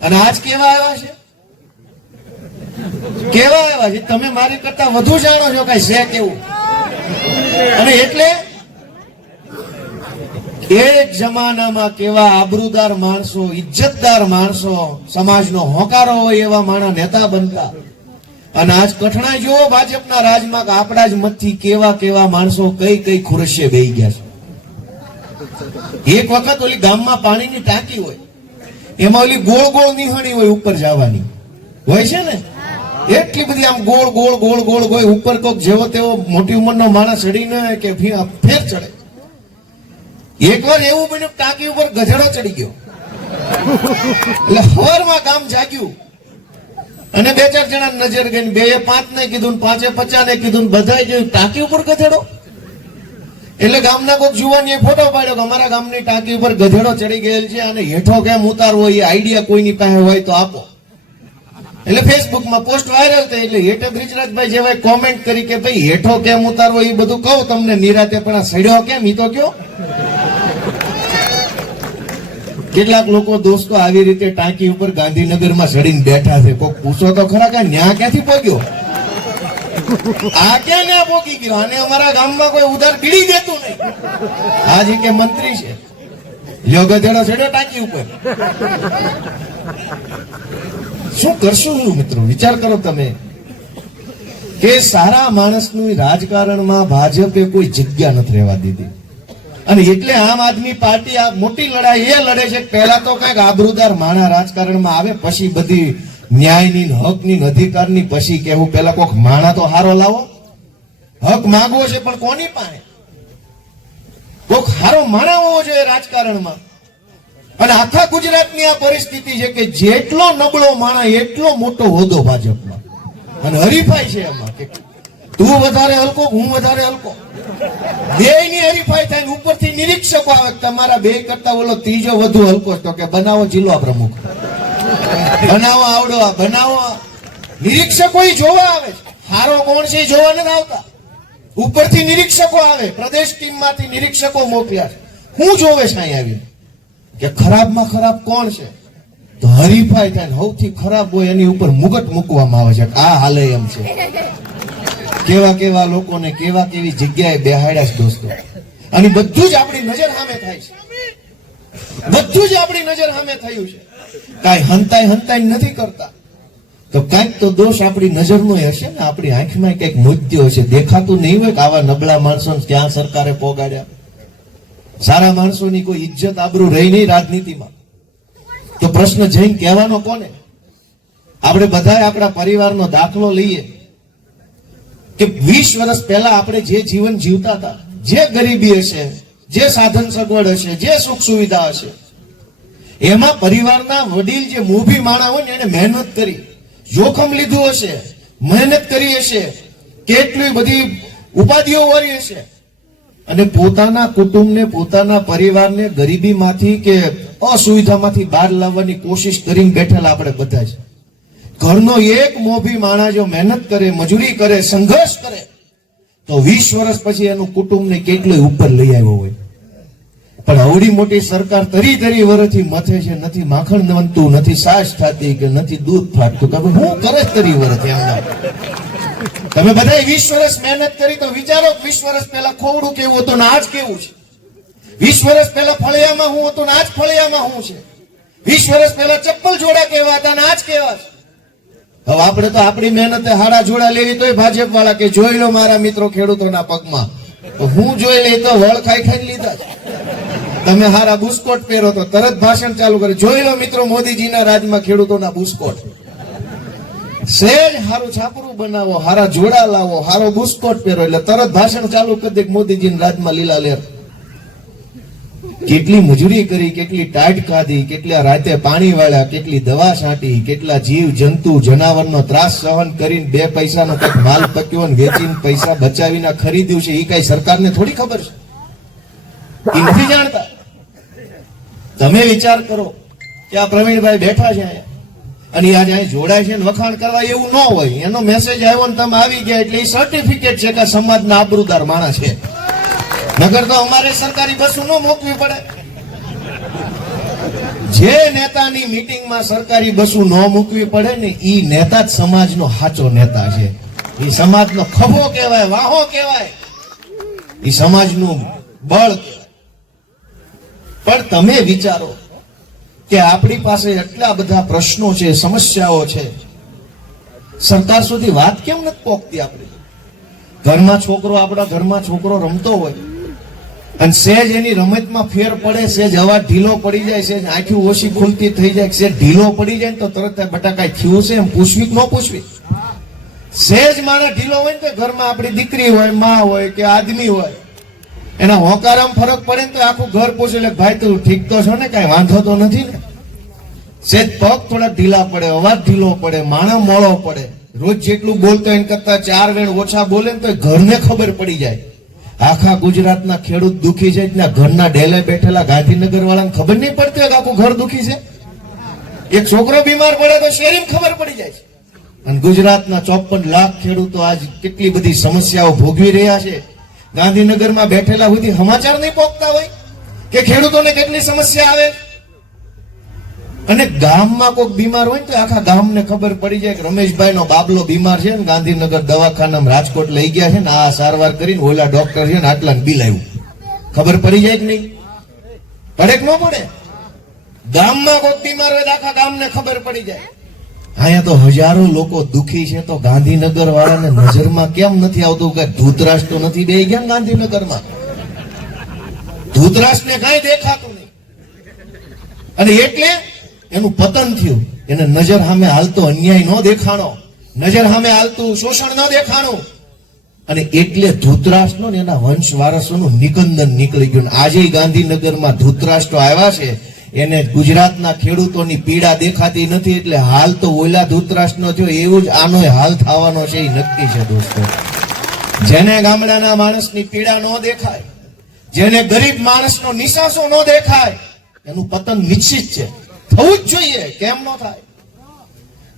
અને આજ કેવા આવ્યા છે, કેવા આવ્યા છે. તમે મારી કરતા વધુ જાણો છો કઈ છે કેવું. અને એટલે એ જમાનામાં કેવા આબરૂદાર માણસો, ઇજ્જતદાર માણસો, સમાજનો હોકારો હોય એવા માણા નેતા બનતા. અને આજ કઠણા જુઓ ભાજપના રાજમાં કે આપણા જ મતથી કેવા કેવા માણસો કઈ કઈ ખુરશીએ બેહી ગયા છે. એક વખત ઓલી ગામમાં પાણીની ટાંકી હોય, એમાં ઓલી ગોળ ગોળ નિહાણી હોય ઉપર જવાની હોય છે ને, એટલી બધી આમ ગોળ ગોળ ગોળ ગોળ હોય. ઉપર કોક જેવો તેવો મોટી ઉંમરનો માણસ ચડી ન કે ફેર ચડે. એકવાર એવું બન્યું ટાંકી ઉપર ગધેડો ચડી ગયો, એટલે હવારમાં ગામ જાગ્યું અને 2-4 જણા નજર ગઈ. 2 એ 5 ને કીધું, 5 એ 50 ને કીધું, બધાય જોયું ટાંકી ઉપર ગધેડો. એટલે ગામના કોઈ જુવાનીએ ફોટો પાડ્યો કે અમારા ગામની ટાંકી ઉપર ગધેડો ચડી ગયેલ છે અને હેઠો કેમ ઉતારવો એ આઈડિયા કોઈની પાસે હોય તો આપો. એટલે ફેસબુકમાં પોસ્ટ વાયરલ થઈ. એટલે હેઠે બ્રિજરાજભાઈ જેવાય કોમેન્ટ કરી કે ભાઈ હેઠો કેમ ઉતારવો એ બધું કહું તમને નિરાતે, પણ આ સડ્યો કેમ ઈ તો કયો. કેટલાક લોકો દોસ્તો આવી રીતે ટાંકી ઉપર ગાંધીનગરમાં ચડીને બેઠા છે. કોક પૂછો તો ખરા કે ન્યા ક્યાંથી પહોંચ્યો, આ ક્યાં ન્યા પહોંચી ગયો, અને અમારા ગામમાં કોઈ ઉધાર પીડી દેતું નહીં. આજે કે મંત્રી છે, લ્યો ગધેડો ચડ્યો ટાંકી ઉપર. શું કરશું મિત્રો, વિચાર કરો તમે કે સારા માણસનું રાજકારણમાં ભાજપે કોઈ જગ્યા નથી રહેવા દીધી. અને એટલે આમ આદમી પાર્ટી આ મોટી લડાઈ એ લડે છે. પહેલા તો કઈક આબરૂદાર માણા રાજકારણમાં આવે, પછી બધી ન્યાયની, હકની, અધિકારની, પછી કેવું પેલા કોઈક માણા તો હારો લાવો. હક માંગવો છે પણ કોની પાસે, કોઈક હારો માણા હોવો જોઈએ રાજકારણમાં. અને આખા ગુજરાતની આ પરિસ્થિતિ છે કે જેટલો નબળો માણા એટલો મોટો હોદ્દો ભાજપમાં. અને હરીફાઈ છે એમાં કે તું વધારે હલકો, હું વધારે હલકો, બેયની હરીફાઈ થાય. ઉપરથી નિરીક્ષકો આવે, તમારા બે કરતા ઓલો ત્રીજો વધુ હલકો, તો કે બનાવો જિલ્લા પ્રમુખ, બનાવો આવડો, બનાવો. નિરીક્ષકો જોવા આવે છે, હારો કોણ છે જોવા નથી આવતા. ઉપરથી નિરીક્ષકો આવે, પ્રદેશ ટીમમાંથી નિરીક્ષકો મોકલ્યા છે. હું જોવે છે અહીં આવીને કે ખરાબમાં ખરાબ કોણ છે, તો હરીફાઈ થાય. સૌથી ખરાબ હોય એની ઉપર મુગટ મૂકવામાં આવે છે. આ હાલે એમ છે. કેવા કેવા લોકોને કેવા કેવી જગ્યાએ બેહાડ્યા છે દોસ્તો. અને બધું જ આપણી નજર સામે થાય છે, બધું જ આપણી નજર સામે થયું છે. કાંઈ હંતાઈ નથી કરતા, તો કાંઈક તો દોષ આપણી નજરનો હશે ને. આપણી આંખમાં કંઈક મોત્યો હશે, દેખાતું નહીં હોય કે આવા નબળા માણસો ક્યાં સરકારે પોગાડ્યા. સારા માણસોની કોઈ ઇજ્જત આબરૂ રહી નહીં રાજનીતિમાં. તો પ્રશ્ન જઈને કહેવાનો કોને? આપણે બધા આપણા પરિવારનો દાખલો લઈએ કે 20 વર્ષ પહેલા આપણે જે જીવન જીવતા હતા, જે ગરીબી હશે, જે સાધન સગવડ હશે, જે સુખ સુવિધા હશે, એમાં પરિવારના વડીલ જે મોભી માણા હોય ને એને મહેનત કરી, જોખમ લીધું હશે, મહેનત કરી હશે, કેટલી બધી ઉપાધિઓ વરી હશે, અને પોતાના કુટુંબને, પોતાના પરિવારને ગરીબીમાંથી કે અસુવિધામાંથી બહાર લાવવાની કોશિશ કરીને બેઠેલા આપણે બધા જ. ઘરનો એક મોભી માણા જો મહેનત કરે, મજૂરી કરે, સંઘર્ષ કરે, તો 20 વર્ષ પછી એનું કુટુંબને કેટલું ઉપર લઈ આવ્યો હોય. પણ આવડી મોટી સરકાર તરી વર્ષથી મથે છે, નથી માખણ બનતું, નથી છાશ થતી, કે નથી દૂધ ફાટતું, કે હું કરે તરી વર્ષથી એમના. તમે બધા 20 વર્ષ મહેનત કરી તો વિચારો 20 વર્ષ પહેલા ખોવડું કેવું હતું ને આજ કેવું છે. 20 વર્ષ પહેલા ફળિયામાં હું હતું ને આજ ફળિયામાં હું છે. 20 વર્ષ પહેલા ચપ્પલ જોડા કેવા હતા ને આજ કેવા છે. હવે આપણે તો આપણી મહેનતે હાડા જોડા લેવી તોય ભાજપ વાળા કે જોઈ લો મારા મિત્રો ખેડૂતોના પગમાં, તો હું જોઈ લે તો વળ ખાઈ લીધા છે. તમે હારા બુસ્કોટ પહેરો તો તરત ભાષણ ચાલુ કરે, જોઈ લો મિત્રો મોદીજીના રાજમાં ખેડૂતોના બુસ્કોટ. સહેજ હારું છાપરું બનાવો, હારા જોડા લાવો, હારો બુસ્કોટ પહેરો એટલે તરત ભાષણ ચાલુ કરી દે મોદીજીના રાજમાં લીલા લહેર. કેટલી મજૂરી કરી, કેટલી ટાઈટ ખાધી, કેટલા રાતે પાણી વાળ્યા, કેટલી દવા છાંટી, કેટલા જીવ જંતુ જનાવરનો ત્રાસ સહન કરીને 2 પૈસાનો કંઈક માલ પક્યો ને વેચીને પૈસા બચાવીને ખરીદ્યું છે. એ કઈ સરકારને થોડી ખબર છે, એ નથી જાણતા. તમે વિચાર કરો કે આ પ્રવીણભાઈ બેઠા છે અને આજે અહીં જોડાય છે ને વખાણ કરવા એવું ન હોય. એનો મેસેજ આવ્યો ને તમે આવી ગયા એટલે એ સર્ટિફિકેટ છે કે સમાજના આબરૂદાર માણસ છે. નગર તો અમારે સરકારી બસો ન મોકલવી પડે. જે નેતાની મીટિંગમાં સરકારી બસો ન મૂકવી પડે ને ઈ નેતા જ સમાજનો સાચો નેતા છે. એ સમાજનો ખભો કહેવાય, વાહો કહેવાય, એ સમાજનું બળ કહેવાય. પણ તમે વિચારો કે આપણી પાસે એટલા બધા પ્રશ્નો છે, સમસ્યાઓ છે, સરકાર સુધી વાત કેમ નથી પહોંચતી? આપણી ઘરમાં છોકરો, આપણા ઘરમાં છોકરો રમતો હોય અને સેજ એની રમતમાં ફેર પડે, સેજ અવાજ ઢીલો પડી જાય, સેજ આંખી ઓછી ખુલતી થઈ જાય, સેજ ઢીલો પડી જાય ને તો તરત બટા કાંઈ થયું છે એમ પૂછવી કે ન પૂછવી? સેજ માણસ ઢીલો હોય ને તો ઘરમાં આપણી દીકરી હોય, માં હોય કે આદમી હોય, એના હોકારામાં ફરક પડે ને તો આખું ઘર પૂછે, એટલે ભાઈ તું ઠીક તો છો ને, કાંઈ વાંધો તો નથી ને? સેજ પગ થોડા ઢીલા પડે, અવાજ ઢીલો પડે, માણસ મોળો પડે, રોજ જેટલું બોલતો એના કરતા 4 વેણ ઓછા બોલે ને તો ઘરને ખબર પડી જાય. આખા ગુજરાતના ખેડૂત દુખી છે, ઘરના ડેલે બેઠેલા ગાંધીનગર વાળાને ખબર નહીં પડતી હોય કે આખું ઘર દુખી છે. એક છોકરો બીમાર પડે તો શેરીમાં ખબર પડી જાય છે. અને ગુજરાતના 54 લાખ ખેડૂતો આજ કેટલી બધી સમસ્યાઓ ભોગવી રહ્યા છે. ગાંધીનગરમાં બેઠેલા સુધી સમાચાર નહીં પહોંચતા હોય કે ખેડૂતોને કેટલી સમસ્યા આવે. અને ગામમાં કોઈક બીમાર હોય ને તો આખા ગામને ખબર પડી જાય કે રમેશભાઈ નો બાબલો બીમાર છે ને ગાંધીનગર દવાખાનામાં રાજકોટ લઈ ગયા છે ને આ સારવાર કરીને ઓલા ડોક્ટર છે ને આટલા બિલ આવ્યું. ખબર પડી જાય કે નહીં? પડે કે ન પડે? ગામમાં કોઈક બીમાર હોય તો આખા ગામને ખબર પડી જાય. અહીંયા તો હજારો લોકો દુખી છે તો ગાંધીનગર વાળાને નજરમાં કેમ નથી આવતું કે ધૂતરાષ્ટ્ર તો નથી બે ગયા ગાંધીનગરમાં? ધૂતરાષ્ટ્રને કાંઈ દેખાતું નહીં અને એટલે એનું પતન થયું. એને નજર સામે હાલતો અન્યાય ન દેખાણો, નજર સામે હાલતું શોષણ ન દેખાણું અને એટલે ધૂતરાષ્ટ્રનો ને એના વંશ વારસોનું નિકંદન નીકળી ગયું. આજે ગાંધીનગરમાં ધૂતરાષ્ટ્રો આવ્યા છે, એને ગુજરાતના ખેડૂતોની પીડા દેખાતી નથી એટલે હાલ તો ઓલા ધૂતરાષ્ટ્રનો થયો એવું જ આનો હાલ થવાનો છે એ નક્કી છે. દોસ્તો, જેને ગામડાના માણસની પીડા ન દેખાય, જેને ગરીબ માણસનો નિશાસો ન દેખાય, એનું પતન નિશ્ચિત છે, થવું જ જોઈએ. કેમ ન થાય?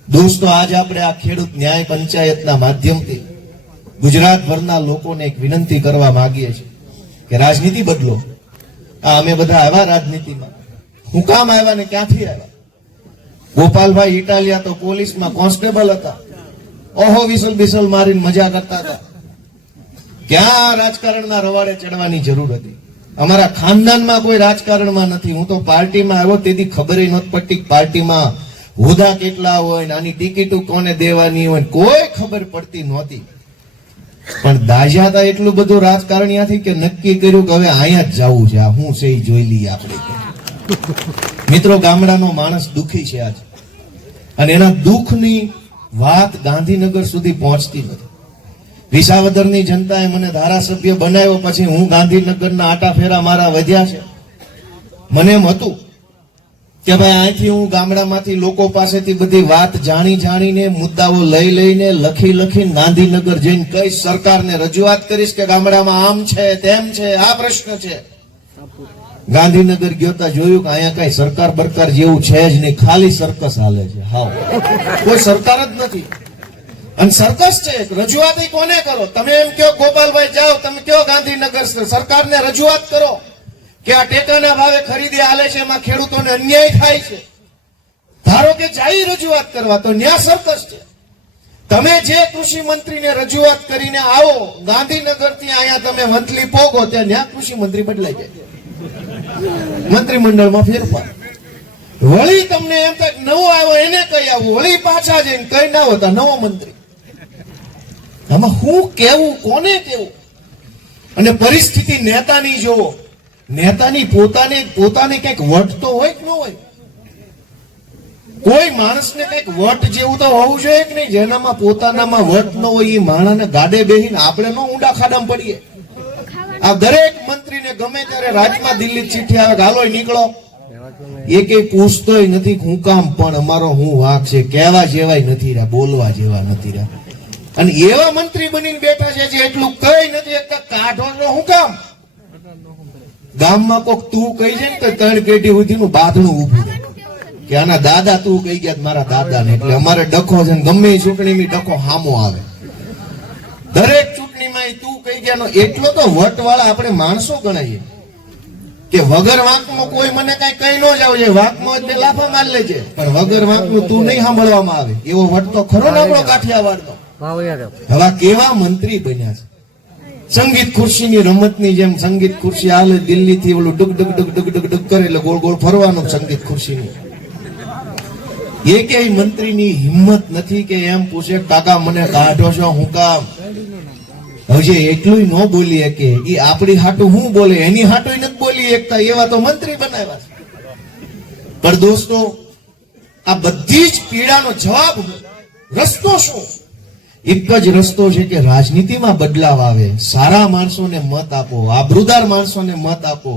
દોસ્તો, આજ આપણે આ ખેડૂત ન્યાય પંચાયતના માધ્યમથી ગુજરાતભરના લોકોને એક વિનંતી કરવા માંગીએ છીએ કે રાજનીતિ બદલો. અમે બધા આવ્યા રાજનીતિમાં, હું કામ આવ્યા ને ક્યાંથી આવ્યા? ગોપાલભાઈ ઇટાલિયા તો પોલીસમાં કોન્સ્ટેબલ હતા, ઓહો વિસલ બિસલ મારીને મજા કરતા હતા. ક્યાં રાજકારણના રવાડે ચડવાની જરૂર હતી? અમારા ખાનદાનમાં કોઈ રાજકારણમાં નથી. હું તો પાર્ટીમાં આવ્યો તેથી ખબર નહોતી પડતી પાર્ટીમાં હોદ્દા કેટલા હોય, આની ટિકિટો કોને દેવાની હોય, કોઈ ખબર પડતી નહોતી. પણ દાજ્યા એટલું બધું રાજકારણિયાથી કે નક્કી કર્યું કે હવે અહીંયા જ જવું છે. આ હું છે એ જોઈ લઈએ આપણે. મિત્રો, ગામડાનો માણસ દુખી છે આજ અને એના દુઃખની વાત ગાંધીનગર સુધી પહોંચતી નથી. વિસાવદરની જનતાએ મને ધારાસભ્ય બનાવ્યો પછી હું ગાંધીનગરના આટા ફેરા મારા વધ્યા છે. મને એમ હતું કે ભાઈ અહીંથી હું ગામડામાંથી લોકો પાસેથી બધી વાત જાણીને મુદ્દાઓ લઈને લખીને ગાંધીનગર જઈને કઈશ, સરકારને રજૂઆત કરીશ કે ગામડામાં આમ છે તેમ છે, આ પ્રશ્ન છે. ગાંધીનગર ગયો તા જોયું કે અહીંયા કઈ સરકાર બરકાર જેવું છે જ નહીં, ખાલી સર્કસ હાલે છે. હાવ કોઈ સરકાર જ નથી અને સર્કસ છે. રજૂઆત કોને કરો? તમે એમ કહો ગોપાલભાઈ જાઓ, તમે કહો ગાંધીનગર સરકારને રજૂઆત કરો કે આ ટેકાના ભાવે ખરીદી હાલે છે, એમાં ખેડૂતોને અન્યાય થાય છે. ધારો કે જાય રજૂઆત કરવા તો ન્યા સર્કસ છે. તમે જે કૃષિ મંત્રીને રજૂઆત કરીને આવો ગાંધીનગર થી અહીંયા તમે મંથલી પોગો ત્યાં ન્યા કૃષિ મંત્રી બદલાઈ જાય, મંત્રીમંડળમાં ફેરફાર. વળી તમને એમ થાય નવો આવ્યો એને કઈ આવું, વળી પાછા જઈને કઈ ના હોતા નવો મંત્રી. આમાં હું કેવું, કોને કેવું? અને પરિસ્થિતિ નેતાની જોવો, નેતાની પોતાની કઈક વટ તો હોય કે ન હોય? કોઈ માણસને કઈક વટ જેવું તો હોવું જોઈએ કે નહીં? જેનામાં પોતાનામાં વટ ન હોય એ માણસને ગાડે બેસીને આપણે ન ઊંડા ખાડામાં પડીએ. આ દરેક મંત્રીને ગમે ત્યારે રાજમાં દિલ્હી ચિઠ્ઠી આવે હાલો નીકળો, એ કઈ પૂછતોય નથી હું કામ, પણ અમારો હું વાંક છે, કહેવા જેવાય નથી રહ્યા, બોલવા જેવા નથી રહ્યા. અને એવા મંત્રી બનીને બેઠા છે જે એટલું કઈ નથી કાઢો હું કામ? ગામમાં કોક તું કહી જાય ને તો 3 પેઢી સુધીનું બાંધણું ઉભું કે આના દાદા તું કહી ગયા મારા દાદા ને, એટલે અમારે ડખો છે. ગમે એ ચૂંટણીમાં ડખો હામો આવે. દરેક ચૂંટણીમાં તું કહી ગયા એટલો તો વટવાળા આપણે માણસો ગણાઈએ કે વગર વાંકનું કોઈ મને કઈ કહી ન જાવ છે, વાંકમાં જ બે લાફા માર લે છે, પણ વગર વાંકનું તું નહીં સાંભળવામાં આવે એવો વટ તો ખરો ને આપણો કાઠિયાવાડનો. હવે કેવા મંત્રી બન્યા છે, સંગીત ખુરશીની રમતની જેમ સંગીત ખુરશી હાલે દિલ્હી થી ઓલું ડુક ડુક ડુક ડુક ડુક ડુક કરે એટલે ગોળ ગોળ ફરવાનું સંગીત ખુરશીની. એકેય મંત્રીની હિંમત નથી કે એમ પૂછે કાકા મને કાઢો છો હું કામ. હજી એટલું ન બોલી કે એ આપણી હાટું હું બોલે એની હાટું નથી બોલી એકતા, એવા તો મંત્રી બનાવ્યા છે. પણ દોસ્તો આ બધી જ પીડાનો જવાબ રસ્તો શું? એક જ રસ્તો છે કે રાજનીતિમાં બદલાવ આવે, સારા માણસોને મત આપો, આબરૂદાર માણસોને મત આપો,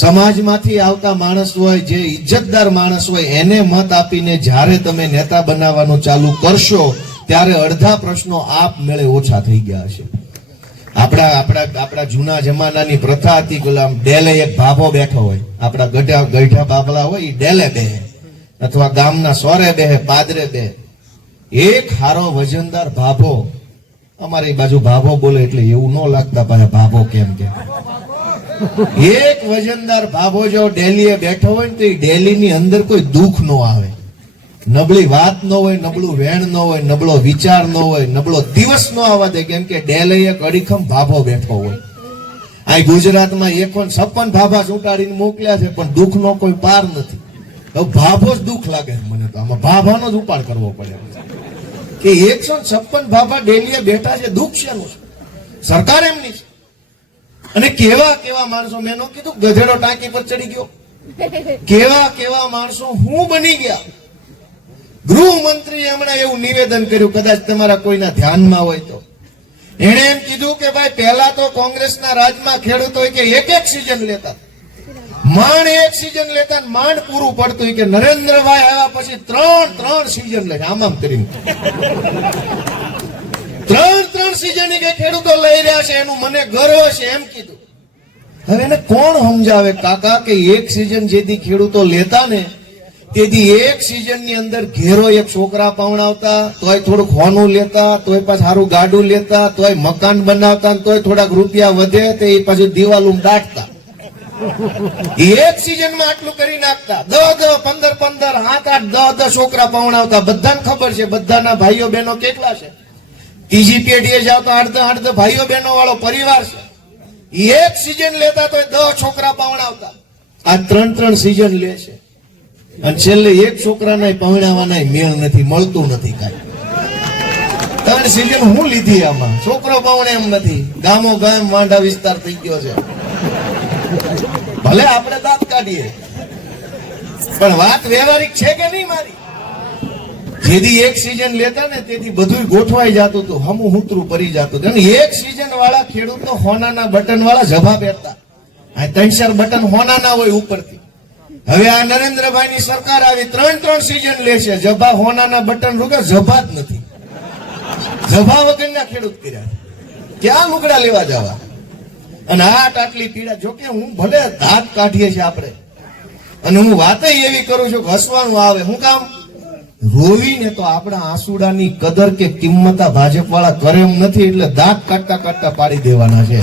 સમાજમાંથી આવતા માણસ હોય જે ઇજ્જતદાર માણસ હોય એને મત આપીને જ્યારે તમે નેતા બનાવવાનું ચાલુ કરશો ત્યારે અડધા પ્રશ્નો આપમેળે ઓછા થઈ ગયા હશે. આપણા જૂના જમાનાની પ્રથા હતી, ગુલામ ડેલે એક ભાભો બેઠો હોય, આપણા ગઢા બાબલા હોય એ ડેલે બેહે અથવા ગામના સોરે બેહે, પાદરે બેહે. એક હારો વજનદાર ભાભો, અમારી બાજુ ભાભો બોલે એટલે એવું ન લાગતા પાછા ભાભો કેમ કે એક વજનદાર ભાભો જો ડેલીએ બેઠો હોય ને તો એ ડેલીની અંદર કોઈ દુઃખ ન આવે, નબળી વાત ન હોય, નબળું વેણ ન હોય, નબળો વિચાર ન હોય, નબળો દિવસ ન આવવા દે, કેમ કે ડેલે એક અડીખમ ભાભો બેઠો હોય. અહીં ગુજરાતમાં 156 ભાભા ચૂંટાડીને મોકલ્યા છે પણ દુઃખનો કોઈ પાર નથી. હવે ભાભો જ દુઃખ લાગે મને તો, આમાં ભાભાનો જ ઉપાડ કરવો પડે કે 156 ભાભા ડેલીએ બેઠા છે, દુઃખ શેનું છે? સરકાર એમની છે. અને કેવા કેવા માણસો, મેં નો કીધું ગધેડો ટાંકી પર ચડી ગયો, કેવા કેવા માણસો હું બની ગયા. ગૃહમંત્રીએ હમણાં એવું નિવેદન કર્યું, કદાચ તમારા કોઈના ધ્યાનમાં હોય તો, એણે એમ કીધું કે ભાઈ પહેલા તો કોંગ્રેસના રાજમાં ખેડૂતો કે એક સિઝન લેતા, માંડ એક સિઝન લેતા, માંડ પૂરું પડતું, કે નરેન્દ્રભાઈ આવ્યા પછી ત્રણ સિઝન લે, આમ કરીને ત્રણ સિઝન કે ખેડૂતો લઈ રહ્યા છે, એનું મને ગર્વ છે એમ કીધું. હવે એને કોણ સમજાવે કાકા કે એક સિઝન જેથી ખેડૂતો લેતા ને તેથી એક સિઝન ની અંદર ઘેરો એક છોકરા પવણાવતા, તોય થોડુંક હોનું લેતા, તોય પાછું સારું ગાડું લેતા, તોય મકાન બનાવતા, તોય થોડાક રૂપિયા વધે તો એ પાછું દિવાલું દાટતા. એક સિઝન માં આટલું કરી નાખતા, 10 15 8 10 છોકરા પવણાવતા. બધાને ખબર છે બધાના ભાઈઓ બહેનો કેટલા છે, ત્રીજી પેઢીએ જાવ તો 8 ભાઈઓ બહેનો વાળો પરિવાર છે. એક સિઝન લેતા તો 10 છોકરા પવણાવતા. આ 3 સિઝન લે છે અને છેલ્લે એક છોકરાના પવણાવવાના મેળ નથી, મળતું નથી કાંઈ. 3 સિઝન હું લીધી આમાં, છોકરો પવણે એમ નથી. ગામો ગામ વાંઢા વિસ્તાર થઈ ગયો છે. ભલે આપણે દાંત કાઢીએ પણ વાત વ્યવહારિક છે કે નહીં મારી? જેથી એક સિઝન લેતા ને તેથી બધું ગોઠવાઈ જતું હતું, હમું હુતરું પડી જતું હતું. એક સિઝન વાળા ખેડૂતો હોનાના બટન વાળા જભા પહેરતા. આ 3-4 બટન હોનાના હોય ઉપરથી. હવે આ નરેન્દ્રભાઈ ની સરકાર આવી, 3 સિઝન લેશે, જભા હોનાના બટન રૂકે જભા જ નથી, જભા વગરના ખેડૂત કર્યા. ક્યાં લુગડા લેવા જવા? અને આટલી પીડા. જોકે હું ભલે દાંત કાઢીએ છીએ આપણે, અને હું વાતે એવી કરું છું કે હસવાનું આવે. હું કામ રોવીને તો આપણા આંસુડાની કદર કે કિંમત ભાજપ વાળા કરે એમ નથી, એટલે દાંત કાઢતા કાઢતા પાડી દેવાના છે.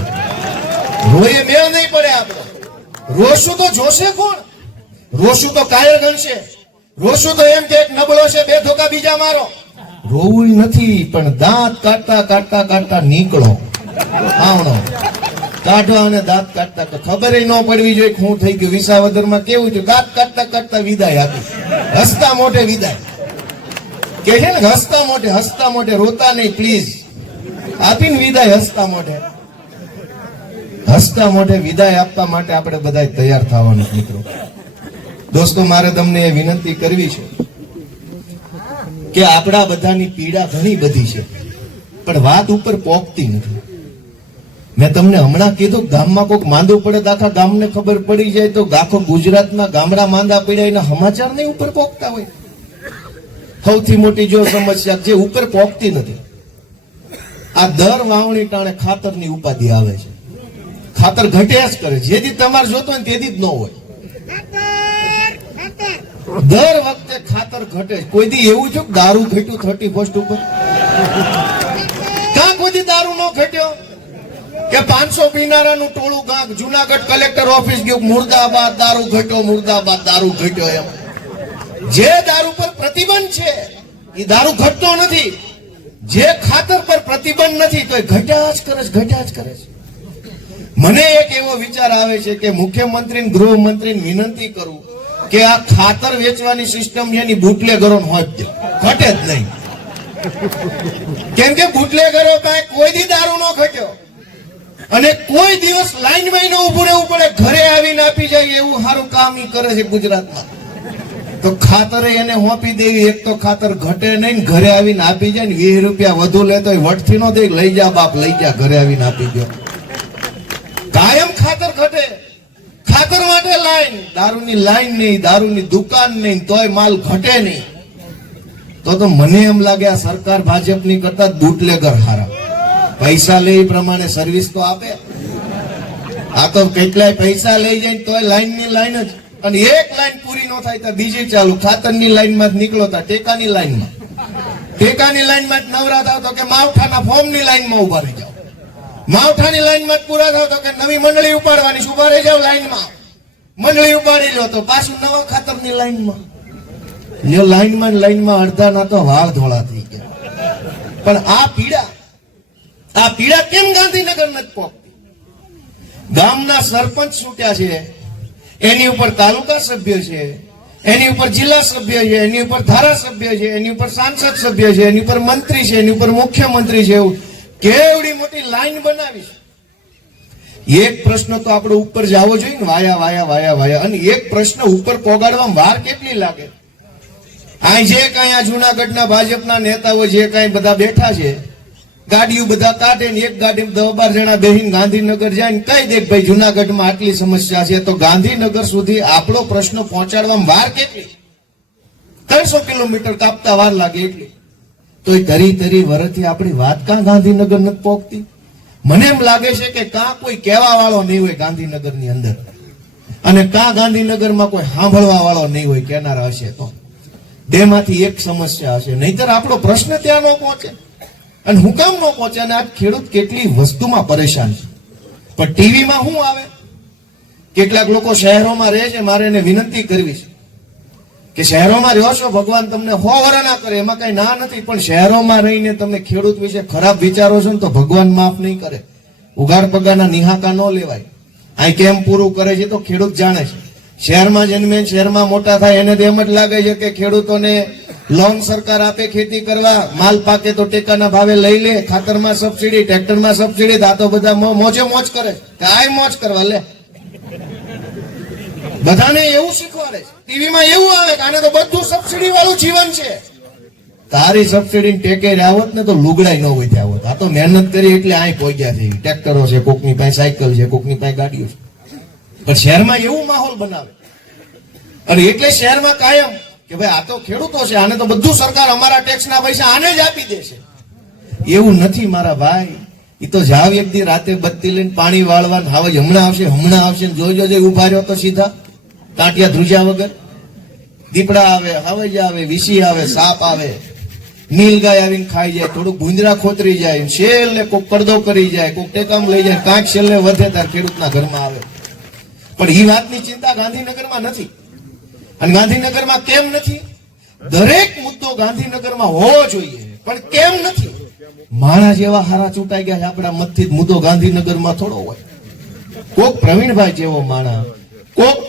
રોઈએ મેળ નહીં પડે આપણે. રોશું તો જોશે કોણ? રોશું તો કાયર ગણશે. રોશું તો એમ કે એક નબળો છે, 2 ધોકા બીજા મારો. રોવું નથી, પણ દાંત કાઢતા કાઢતા કાઢતા નીકળો. આવણો કાઢવા અને દાંત કાઢતા ખબર ન પડવી જોઈએ શું થઈ ગયું. વિસાવદરમાં કેવું થયું, દાંત કાઢતા કાઢતા વિદાય આપી, હસતા મોઢે વિદાય કે છે ને, હસતા મોઢે, રોતા નહીં પ્લીઝ, આપીને વિદાય હસતા મોઢે વિદાય આપવા માટે આપણે બધા તૈયાર થવાનું. મિત્રો દોસ્તો, મારે તમને એ વિનંતી કરવી છે કે આપણા બધાની પીડા ઘણી બધી છે પણ વાત ઉપર પોકતી નથી. મેં તમને હમણાં કીધું, ગામમાં કોઈક માંદું પડે તો આખા ગામને ખબર પડી જાય, તો આખો ગુજરાતના ગામડા માંદા પડ્યા એના સમાચાર નહીં ઉપર પોકતા હોય. સૌથી મોટી જો સમસ્યા જે ઉપર પોકતી નથી, આ દર વાવણી ટાણે ખાતરની ઉપાધિ આવે છે. ખાતર ઘટ્યા જ કરે, જેથી તમારે જોતો હોય તેથી જ ન હોય. દર વખતે ખાતર ઘટે. કોઈ દી એવું છે દારૂ ઘટ્યું 31st ઉપર? ક્યાં કોઈ દી દારૂ ન ઘટ્યો? કે 500 પીનારાનું ટોળું ગાંક જુનાગઢ કલેક્ટર ઓફિસ ગયું, મુર્દાબાદ દારૂ ઘટ્યો, મુર્દાબાદ દારૂ ઘટ્યો. એમ જે દારૂ પર પ્રતિબંધ છે એ દારૂ ઘટતો નથી, જે ખાતર પર પ્રતિબંધ નથી તો એ ઘટ્યા જ કરે છે, ઘટ્યા જ કરે છે. મને એક એવો વિચાર આવે છે કે મુખ્યમંત્રી ગૃહમંત્રીને વિનંતી કરું કે આ ખાતર વેચવાની સિસ્ટમ છે એની બુટલેગરો હોય જ ઘટે જ નહીં. કેમ કે બુટલેગરો પાસે કોઈ દી દારૂ ન ઘટ્યો અને કોઈ દિવસ લાઈનમાં ન ઉભું રહેવું પડે, ઘરે આવીને આપી જાય એવું સારું કામ ઈ કરે છે ગુજરાતમાં. તો ખાતરે એને હોપી દેવી, એક તો ખાતર ઘટે નહીં ને ઘરે આવીને આપી જાય ને 20 રૂપિયા વધુ લેતો વટથી નો દે, લઈ જા બાપ લઈ જા, ઘરે આવીને આપી દો. કાયમ ખાતર ઘટે, ખાતર માટે લાઈન, દારૂની લાઈન નહીં, દારૂની દુકાન નહીં, તોય માલ ઘટે નહીં. તો મને એમ લાગે આ સરકાર ભાજપની કરતા બુટલેગર હારા, પૈસા લે એ પ્રમાણે સર્વિસ તો આપે. આ તો કેટલાય પૈસા લઈ જાય તોય લાઈન ની લાઈન જ, અને એક લાઈન પૂરી ન થાય તો બીજી ચાલુ. ખાતરની લાઈનમાં જ નીકળો તા ટેકાની લાઈનમાં, ટેકાની લાઈનમાં જ નવરા થાવ તો કે માવઠાના ફોર્મની લાઈનમાં ઉભા રહી જાવ, માવઠાની લાઈનમાં જ પૂરા થાવ તો કે નવી મંડળી ઉપાડવાની, ઉભા રહી જાવ લાઈનમાં. મંડળી ઉપાડી લો તો પાછું નવા ખાતરની લાઈનમાં. લ્યો લાઈનમાં અડધાના તો વાળ ધોળા થઈ ગયા. પણ આ પીડા કેમ ગાંધીનગર નથી પહોંચતી? ગામના સરપંચ છૂટ્યા છે, એની ઉપર તાલુકા સભ્ય છે, એની ઉપર જિલ્લા સભ્ય છે, એની ઉપર ધારાસભ્ય છે, એની ઉપર સાંસદ સભ્ય છે, એની ઉપર મંત્રી છે, એની ઉપર મુખ્યમંત્રી છે. એવું કેવડી મોટી લાઈન બનાવી છે. એક પ્રશ્ન તો આપણે ઉપર જવો જોઈએ ને, વાયા વાયા વાયા વાયા, અને એક પ્રશ્ન ઉપર પોગાડવામાં વાર કેટલી લાગે? આ જે કઈ આ જુનાગઢના ભાજપના નેતાઓ જે કઈ બધા બેઠા છે, ગાડીઓ બધા કાઢે ને એક ગાડીમાં 10-12 જણા બેહીને ગાંધીનગર જાય ને કહી દે ભાઈ જુનાગઢમાં આટલી સમસ્યા છે, તો ગાંધીનગર સુધી આપણો પ્રશ્ન પહોંચાડવામાં વાર કેટલી? 300 કિલોમીટર કાપતા વાર લાગે એટલી. તો એ તરી વર્ષથી આપણી વાત કાં ગાંધીનગર નથી પહોંચતી? મને એમ લાગે છે કે કાં કોઈ કહેવા વાળો નહીં હોય ગાંધીનગરની અંદર, અને કાં ગાંધીનગરમાં કોઈ સાંભળવા વાળો નહીં હોય, કેનારા હશે તો બેમાંથી એક સમસ્યા હશે, નહીતર આપણો પ્રશ્ન ત્યાં ન પહોંચે. અને હું કામ ન પહોંચે? અને આ ખેડૂત કેટલી વસ્તુમાં પરેશાન છે. પણ ટીવીમાં શું આવે? કેટલાક લોકો શહેરોમાં રહે છે, મારે એને વિનંતી કરવી છે કે શહેરોમાં રહ્યો છો, ભગવાન તમને 100 વર્ષ ના કરે, એમાં કઈ ના નથી, પણ શહેરોમાં રહીને તમે ખેડૂત વિશે ખરાબ વિચારો છો ને તો ભગવાન માફ નહીં કરે. ઉગાર પગારના નિહાકા ન લેવાય. અહીં કેમ પૂરું કરે છે તો ખેડૂત જાણે છે. શહેરમાં જન્મે શહેરમાં મોટા થાય એને તો એમ જ લાગે છે કે ખેડૂતોને લોન સરકાર આપે ખેતી કરવા, માલ પાકે તો ટેકાના ભાવે લઈ લે, ખાતરમાં સબસિડી, ટ્રેક્ટરમાં સબસિડી, આ તો બધા મોજે મોજ કરે, કાંઈ મોજ કરવા લે. બધાને એવું શીખવાડે છે, ટીવીમાં એવું આવે કે આને તો બધું સબસિડી વાળું જીવન છે. તારી સબસિડી ટેકે આવત ને તો લુગડાઈ ન હોય ત્યાં હોત. આ તો મહેનત કરી એટલે અહીં પહોંચ્યા છે. ટ્રેક્ટરો છે, કોકની પાસે સાયકલ છે, કોકની પાસે ગાડીઓ છે. પણ શહેરમાં એવું માહોલ બનાવે, અને એટલે શહેરમાં કાયમ કે ભાઈ આ તો ખેડૂતો છે, આને તો બધું સરકાર અમારા ટેક્સના પૈસા આને જ આપી દેશે. એવું નથી મારા ભાઈ. એ તો જાવ એક દી રાતે બત્તી લઈને પાણી વાળવા, હાવજ હમણાં આવશે જોજો ઉભા રહ્યો તો સીધા ટાંટિયા ધ્રુજા વગર. દીપડા આવે, હાવજ આવે, વીસી આવે, સાપ આવે, નીલગાય આવીને ખાઈ જાય, થોડુંક ભૂંદરા ખોતરી જાય, શેલ ને કોક પડદો કરી જાય, કોક ટેકામ લઈ જાય, કાંક શેલે વધે તાર ખેડૂતના ઘરમાં આવે. પણ એ વાતની ચિંતા ગાંધીનગરમાં નથી. અને ગાંધીનગરમાં કેમ નથી? દરેક મુદ્દો ગાંધીનગરમાં હોવો જોઈએ, પણ કેમ નથી? માણસ જેવા હારા ચૂંટાઈ ગયા છે આપણા મતથી, મુદ્દો ગાંધીનગરમાં થોડો હોય. કોક પ્રવીણભાઈ જેવો માણા, કોક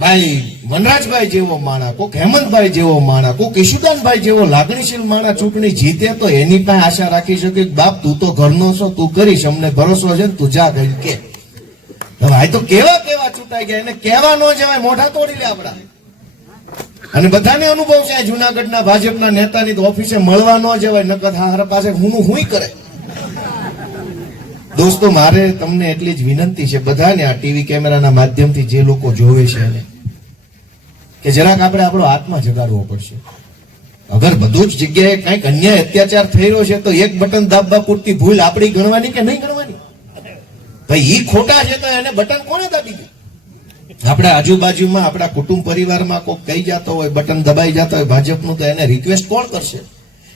ભાઈ વનરાજભાઈ જેવો માણા, કોક હેમંતભાઈ જેવો માણા, કોક ઈશુદાનભાઈ જેવો લાગણીશીલ માણા ચૂંટણી જીતે તો એની પાસે આશા રાખી શકે કે બાપ તું તો ઘરનો છો, તું કરીશ, અમને ભરોસો છે ને, તું જા ગઈ કે. હવે આ તો કેવા ચૂંટાઈ ગયા, એને કહેવા ન જવાય, મોઢા તોડી લે આપડા. અને બધાને અનુભવ છે જુનાગઢના ભાજપના નેતાની તો ઓફિસે મળવા ન જવાય, નકર હારા પાસે હું કરે. દોસ્તો, મારે તમને એટલી જ વિનંતી છે બધાને, આ ટીવી કેમેરાના માધ્યમથી જે લોકો જોવે છે એને, કે જરાક આપણે આપણો આત્મા જગાડવો પડશે. અગર બધું જ જગ્યાએ કઈક અન્યાય અત્યાચાર થઈ રહ્યો છે તો એક બટન દાબવા પૂરતી ભૂલ આપણી ગણવાની કે નહીં ગણવાની? ભાઈ ઈ ખોટા છે તો એને બટન કોણે દાબી દીધું? આપણા આજુબાજુમાં, આપણા કુટુંબ પરિવારમાં કોઈ કહી જતો હોય, બટન દબાઈ જતો હોય ભાજપનું, તો એને રિક્વેસ્ટ કોણ કરશે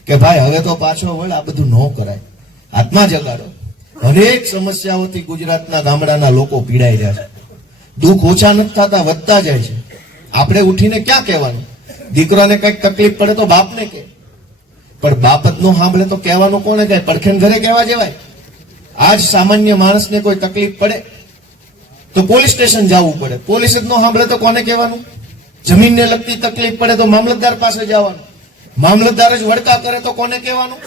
કે ભાઈ હવે તો પાછો વળ, આ બધું ન કરાય. આત્મા જગાડો. અનેક સમસ્યાઓથી ગુજરાતના ગામડાના લોકો પીડાઈ રહ્યા છે. દુઃખ ઓછા નથી થતા, વધતા જાય છે. આપણે ઉઠીને ક્યાં કહેવાનું? દીકરાને કઈક તકલીફ પડે તો બાપને કે, પણ બાપ જ નો સાંભળે તો કહેવાનું કોને કહે? પડખેન ઘરે કહેવા જેવાય. આજ સામાન્ય માણસને કોઈ તકલીફ પડે તો પોલીસ સ્ટેશન જવું પડે. પોલીસ જ નો સાંભળે તો કોને કહેવાનું? જમીનને લગતી તકલીફ પડે તો મામલતદાર પાસે જવાનું. મામલતદાર જ વડકા કરે તો કોને કહેવાનું?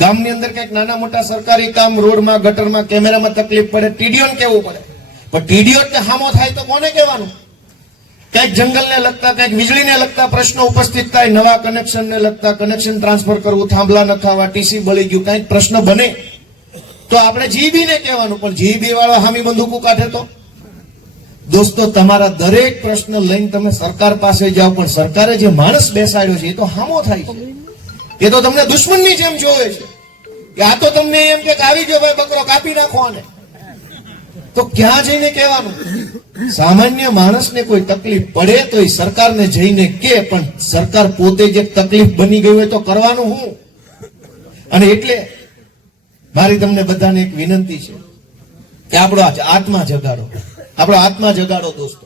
ગામની અંદર કઈક નાના મોટા સરકારી કામ, રોડમાં, ગટરમાં, કેમેરામાં તકલીફ પડે ટીડીઓને કહેવું પડે. પણ ટીડીઓ જ હામો થાય તો કોને કહેવાનું? કઈક જંગલને લગતા, કઈક વીજળીને લગતા પ્રશ્નો ઉપસ્થિત થાય, નવા કનેક્શનને લગતા, કનેક્શન ટ્રાન્સફર કરવું, થાંભલા નખાવા, ટીસી બળી ગયું, કઈક પ્રશ્ન બને તો આપણે જીબી ને કહેવાનું. પણ જીબી વાળા હામી બંદૂકો કાઢે તો? દોસ્તો, તમારા દરેક પ્રશ્ન લઈને તમે સરકાર પાસે જાઓ, પણ સરકારે જે માણસ બેસાડ્યો છે એ તો હામો થાય છે. એ તો તમને દુશ્મનની જેમ જોવે છે કે આ તો તમને એમ કે આવી ગયો ભાઈ બકરો, કાપી નાખો આને. તો ક્યાં જઈને કહેવાનું? સામાન્ય માણસને કોઈ તકલીફ પડે તો એ સરકારને જઈને કે, પણ સરકાર પોતે જે તકલીફ બની ગઈ હોય તો કરવાનું હું? અને એટલે મારી તમને બધાને એક વિનંતી છે કે આપણો આત્મા જગાડો, આપણો આત્મા જગાડો દોસ્તો.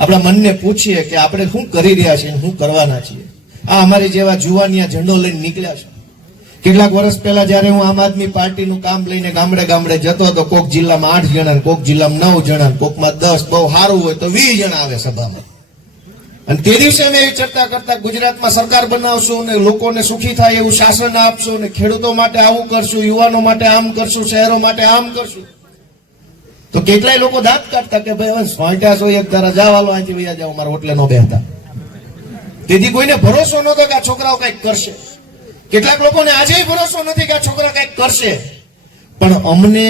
આપણા મનને પૂછીએ કે આપણે શું કરી રહ્યા છીએ, શું કરવાના છીએ. આ અમારી જેવા જુવાનિયા ઝંડો લઈને નીકળ્યા છે. કેટલાક વર્ષ પહેલા જયારે હું આમ આદમી પાર્ટીનું કામ લઈને ગામડે ગામડે જતો હતો, કોક જિલ્લામાં 8 જણા, કોક જિલ્લામાં 9 જણા, કોકમાં 10, બહુ સારું હોય તો 20 જણા આવે સભામાં. અને તે દિવસે અમે એવી ચર્ચા કરતા, ગુજરાતમાં સરકાર બનાવશું ને લોકોને સુખી થાય એવું શાસન આપશું ને ખેડૂતો માટે આવું કરશું, યુવાનો માટે આમ કરશું, શહેરો માટે આમ કરશું. તો કેટલાય લોકો દાંત કાઢતા કે ભાઈ હવે સોંટ્યા છો, એક ધારા જાવ, હાલો અહીંથી વયા જાવ, મારા હોટલે નો બેહતા. તેથી કોઈને ભરોસો નહોતો કે આ છોકરાઓ કંઈક કરશે. કેટલાક લોકોને આજે ભરોસો નથી કે આ છોકરા કંઈક કરશે. પણ અમને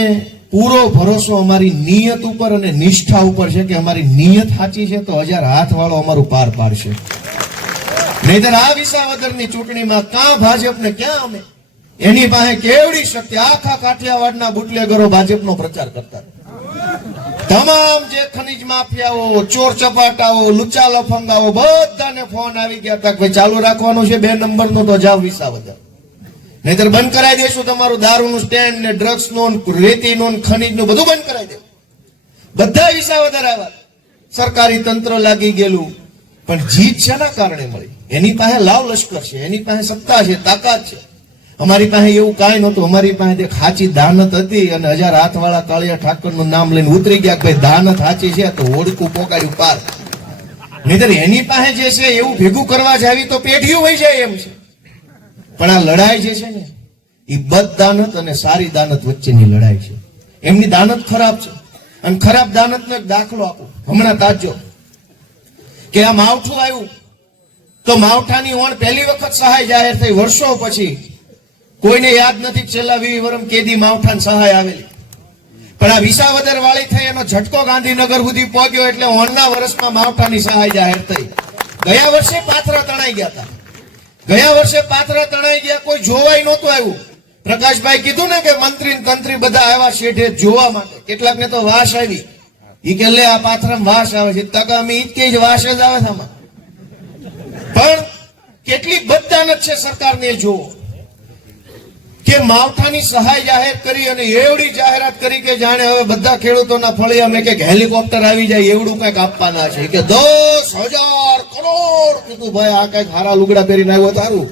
પૂરો ભરોસો અમારી નિયત ઉપર અને નિષ્ઠા ઉપર છે કે અમારી નિયત સાચી છે તો 1000 હાથ વાળો અમારું પાર પાડશે. નહીતર આ વિસાવદરની ચૂંટણીમાં ક્યાં ભાજપ ને ક્યાં અમે? એની પાસે કેવડી શક્તિ. આખા કાઠિયાવાડના બુટલેગરો ભાજપનો પ્રચાર કરતા. તમામ જે ખનીજ માફિયાઓ, ચોર ચપાટાઓ, લુચ્ચા લફંગાઓ બધાને ફોન આવી ગયા હતા કે ભાઈ ચાલુ રાખવાનું છે 2 નંબરનો તો જાવ વિસાવદર, નહીતર બંધ કરાવી દઈશું તમારું દારૂનું સ્ટેન્ડ ને ડ્રગ્સનું, રેતીનું, ખનીજનું બધું બંધ કરાવી દેવું. બધા વિસાવદર આવ્યા. સરકારી તંત્ર લાગી ગયેલું. પણ જીત શેના કારણે મળી? એની પાસે લાવ લશ્કર છે, એની પાસે સત્તા છે, તાકાત છે. અમારી પાસે એવું કાંઈ નહોતું. અમારી પાસે એક સાચી દાનત હતી અને 1000 હાથ વાળા કાળિયા ઠાકરનું નામ લઈને ઉતરી ગયા કે ભાઈ દાનત સાચી છે તો ઓળખું પોકાડ્યું પાર. નહીતર એની પાસે જે છે એવું ભેગું કરવા જાવી તો પેઢીઓ વહી જાય એમ છે. પણ આ લડાઈ જે છે ને એ બદ દાનત અને સારી દાનત વચ્ચેની લડાઈ છે. એમની દાનત ખરાબ છે. અને ખરાબ દાનતનો એક દાખલો આપું. હમણાં તાજો કે આ માવઠું આવ્યું તો માવઠાની ઓણ પહેલી વખત સહાય જાહેર થઈ વર્ષો પછી. કોઈને યાદ નથી છેલ્લા 20 વર્ષ કેદી માવઠાની સહાય આવેલી. પણ આ વિસાવદર વાળી થઈ એનો ઝટકો ગાંધીનગર સુધી પહોંચ્યો એટલે ઓણના વર્ષમાં માવઠાની સહાય જાહેર થઈ. ગયા વર્ષે પાથરા તણાઈ ગયા હતા. ગયા વર્ષે પાથરા તણાઈ ગયા, કોઈ જોવાય નહોતું આવ્યું. પ્રકાશભાઈ કીધું ને કે મંત્રી તંત્રી બધા આવ્યા શેઠે જોવા માટે. કેટલાકને તો વાસ આવી. ઈ કે લે આ પાથરામાં વાસ આવે છે, તકામી ઈ કે વાસ જ આવે છે આમાં. પણ કેટલી બદદાનત છે સરકારને એ જોવો કે માવઠાની સહાય જાહેર કરી અને એવડી જાહેરાત કરી કે જાણે હવે બધા ખેડૂતોના ફળિયામાં કે હેલિકોપ્ટર આવી જાય એવડું કઈક આપવાના છે કે 10,000 કરોડ. કીધું ભાઈ આ કઈક હારા લુગડા પહેરીને આવ્યો તારું.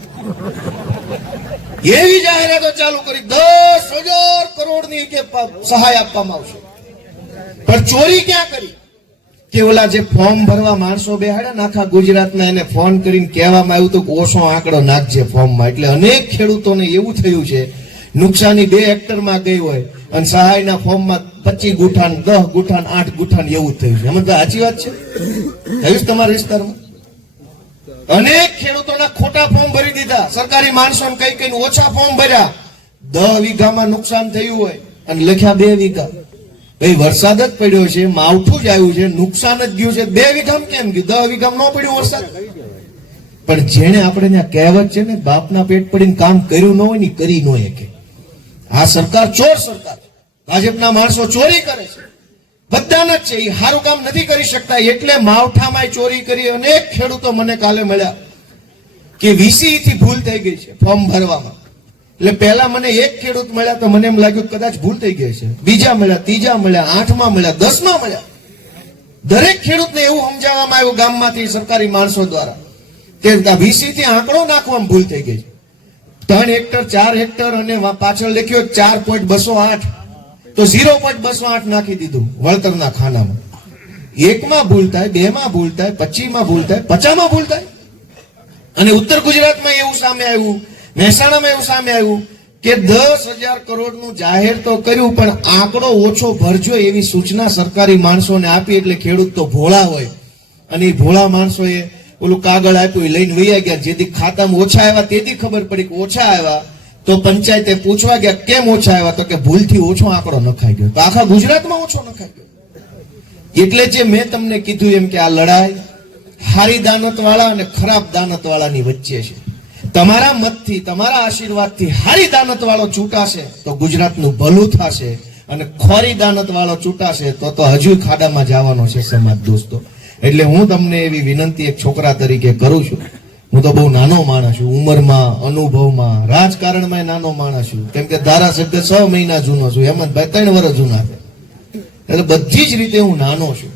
એવી જાહેરાતો ચાલુ કરી 10,000 કરોડની કે સહાય આપવામાં આવશે. પણ ચોરી ક્યાં કરી? કે ઓલા જે ફોર્મ ભરવા માણસો બેહાડ્યા ને આખા ગુજરાતમાં એને ફોન કરીને કહેવામાં આવ્યું હતું કે ઓછો આંકડો નાખજે ફોર્મમાં. એટલે અનેક ખેડૂતોને એવું થયું છે નુકસાની 2 હેક્ટરમાં ગઈ હોય અને સહાયના ફોર્મમાં 25 ગુઠાન, 10 ગુઠાન, 8 ગુઠાન એવું થયું છે. એમાં તો સાચી વાત છે? થયું છે તમારા વિસ્તારમાં? અનેક ખેડૂતોના ખોટા ફોર્મ ભરી દીધા. સરકારી માણસોને કઈ કઈ ઓછા ફોર્મ ભર્યા. 10 વીઘામાં નુકસાન થયું હોય અને લખ્યા 2 વીઘા. ભાઈ વરસાદ જ પડ્યો છે, માવઠું જ આવ્યું છે, નુકસાન જ ગયું છે, 2 વીઘામાં કેમ ગયું? 10 વીઘામાં ન પડ્યું વરસાદ. પણ જેને આપણે ત્યાં કહેવત છે ને બાપના પેટ પડીને કામ કર્યું ન હોય ને કરી ન શકે. આ સરકાર ચોર સરકાર. ભાજપના માણસો ચોરી કરે છે, બધાના જ છે. એ સારું કામ નથી કરી શકતા એટલે માવઠામાં ચોરી કરી. અનેક ખેડૂતો મને કાલે મળ્યા કે વીસી થી ભૂલ થઈ ગઈ છે ફોર્મ ભરવામાં. એટલે પહેલા મને એક ખેડૂત મળ્યા તો મને એમ લાગ્યું કે કદાચ ભૂલ થઈ ગઈ છે, બીજા મળ્યા, ત્રીજા મળ્યા, 8માં મળ્યા, 10માં મળ્યા. દરેક ખેડૂતને એવું સમજાવવામાં આવ્યું ગામમાંથી સરકારી માણસો દ્વારા કે વીસી થી આંકડો નાખવામાં ભૂલ થઈ ગઈ છે. 3 હેક્ટર 4 હેક્ટર અને પાછળ લખ્યો 4.208 તો 0.208 નાખી દીધું વળતરના ખાનામાં. 1માં ભૂલ થાય, 2માં ભૂલ થાય, 25માં ભૂલ થાય, 50માં ભૂલ થાય. અને ઉત્તર ગુજરાતમાં એવું સામે આવ્યું, મહેસાણામાં એવું સામે આવ્યું કે 10,000 કરોડનું જાહેર તો કર્યું પણ આંકડો ઓછો ભરજો એવી સૂચના સરકારી માણસોને આપી. એટલે ખેડૂત તો ભોળા હોય અને એ ભોળા માણસોએ ઓલું કાગળ આપ્યું, એ લઈને વૈયા ગયા. જેથી ખાતામાં ઓછા આવ્યા તેથી ખબર પડી કે ઓછા આવ્યા, તો પંચાયતે પૂછવા ગયા કેમ ઓછા આવ્યા, તો કે ભૂલથી ઓછો આંકડો નખાઈ ગયો. તો આખા ગુજરાતમાં ઓછો નખાઈ ગયો. એટલે જે મેં તમને કીધું એમ કે આ લડાઈ હારી દાનત વાળા અને ખરાબ દાનત વાળાની વચ્ચે છે. તમારા મતથી, તમારા આશીર્વાદથી હારી દાનત વાળો ચૂંટાશે તો ગુજરાતનું ભલું થશે, અને ખોરી દાનત વાળો ચૂંટાશે તો હજુ ખાડામાં જવાનો છે સમાજ. દોસ્તો, એટલે હું તમને એવી વિનંતી એક છોકરા તરીકે કરું છું. હું તો બહુ નાનો માણસ છું, ઉંમરમાં, અનુભવમાં, રાજકારણમાં નાનો માણસ છું. કેમ કે ધારાસભ્ય 6 મહિના જૂનો છું, હેમંતભાઈ 3 વર્ષ જૂના છે. એટલે બધી જ રીતે હું નાનો છું,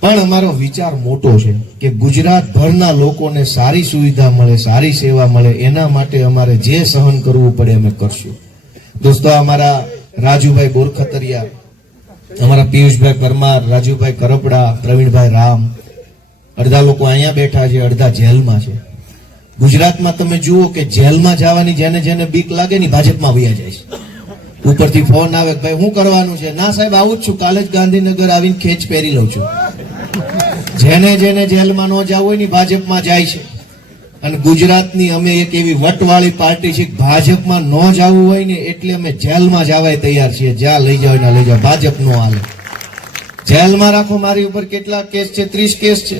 પણ અમારો વિચાર મોટો છે કે ગુજરાતભરના લોકોને સારી સુવિધા મળે, સારી સેવા મળે, એના માટે અમારે જે સહન કરવું પડે અમે કરશું. દોસ્તો, અમારા રાજુભાઈ બોરખતરિયા, અમારા પિયુષભાઈ પરમાર, રાજુભાઈ કરપડા, પ્રવીણભાઈ રામ, અડધા લોકો અહીંયા બેઠા છે, અડધા જેલમાં છે. ગુજરાતમાં તમે જુઓ કે જેલમાં જવાની જેને જેને બીક લાગે ને ભાજપમાં વયા જાય છે. ઉપરથી ફોન આવે કે ભાઈ શું કરવાનું છે? ના સાહેબ, આવું જ છું, કાલે જ ગાંધીનગર આવીને ખેંચ પહેરી લઉં છું. જેને જેને જેલમાં ન જવું હોય ને ભાજપમાં જાય છે. અને ગુજરાતની અમે એક એવી વટવાળી પાર્ટી છે, ભાજપમાં ન જવું હોય ને એટલે અમે જેલમાં જવાય તૈયાર છીએ. જ્યાં લઈ જાવ ના લઈ જાવ, ભાજપ નો હાલે. જેલમાં રાખો. મારી ઉપર કેટલા કેસ છે? 30 કેસ છે.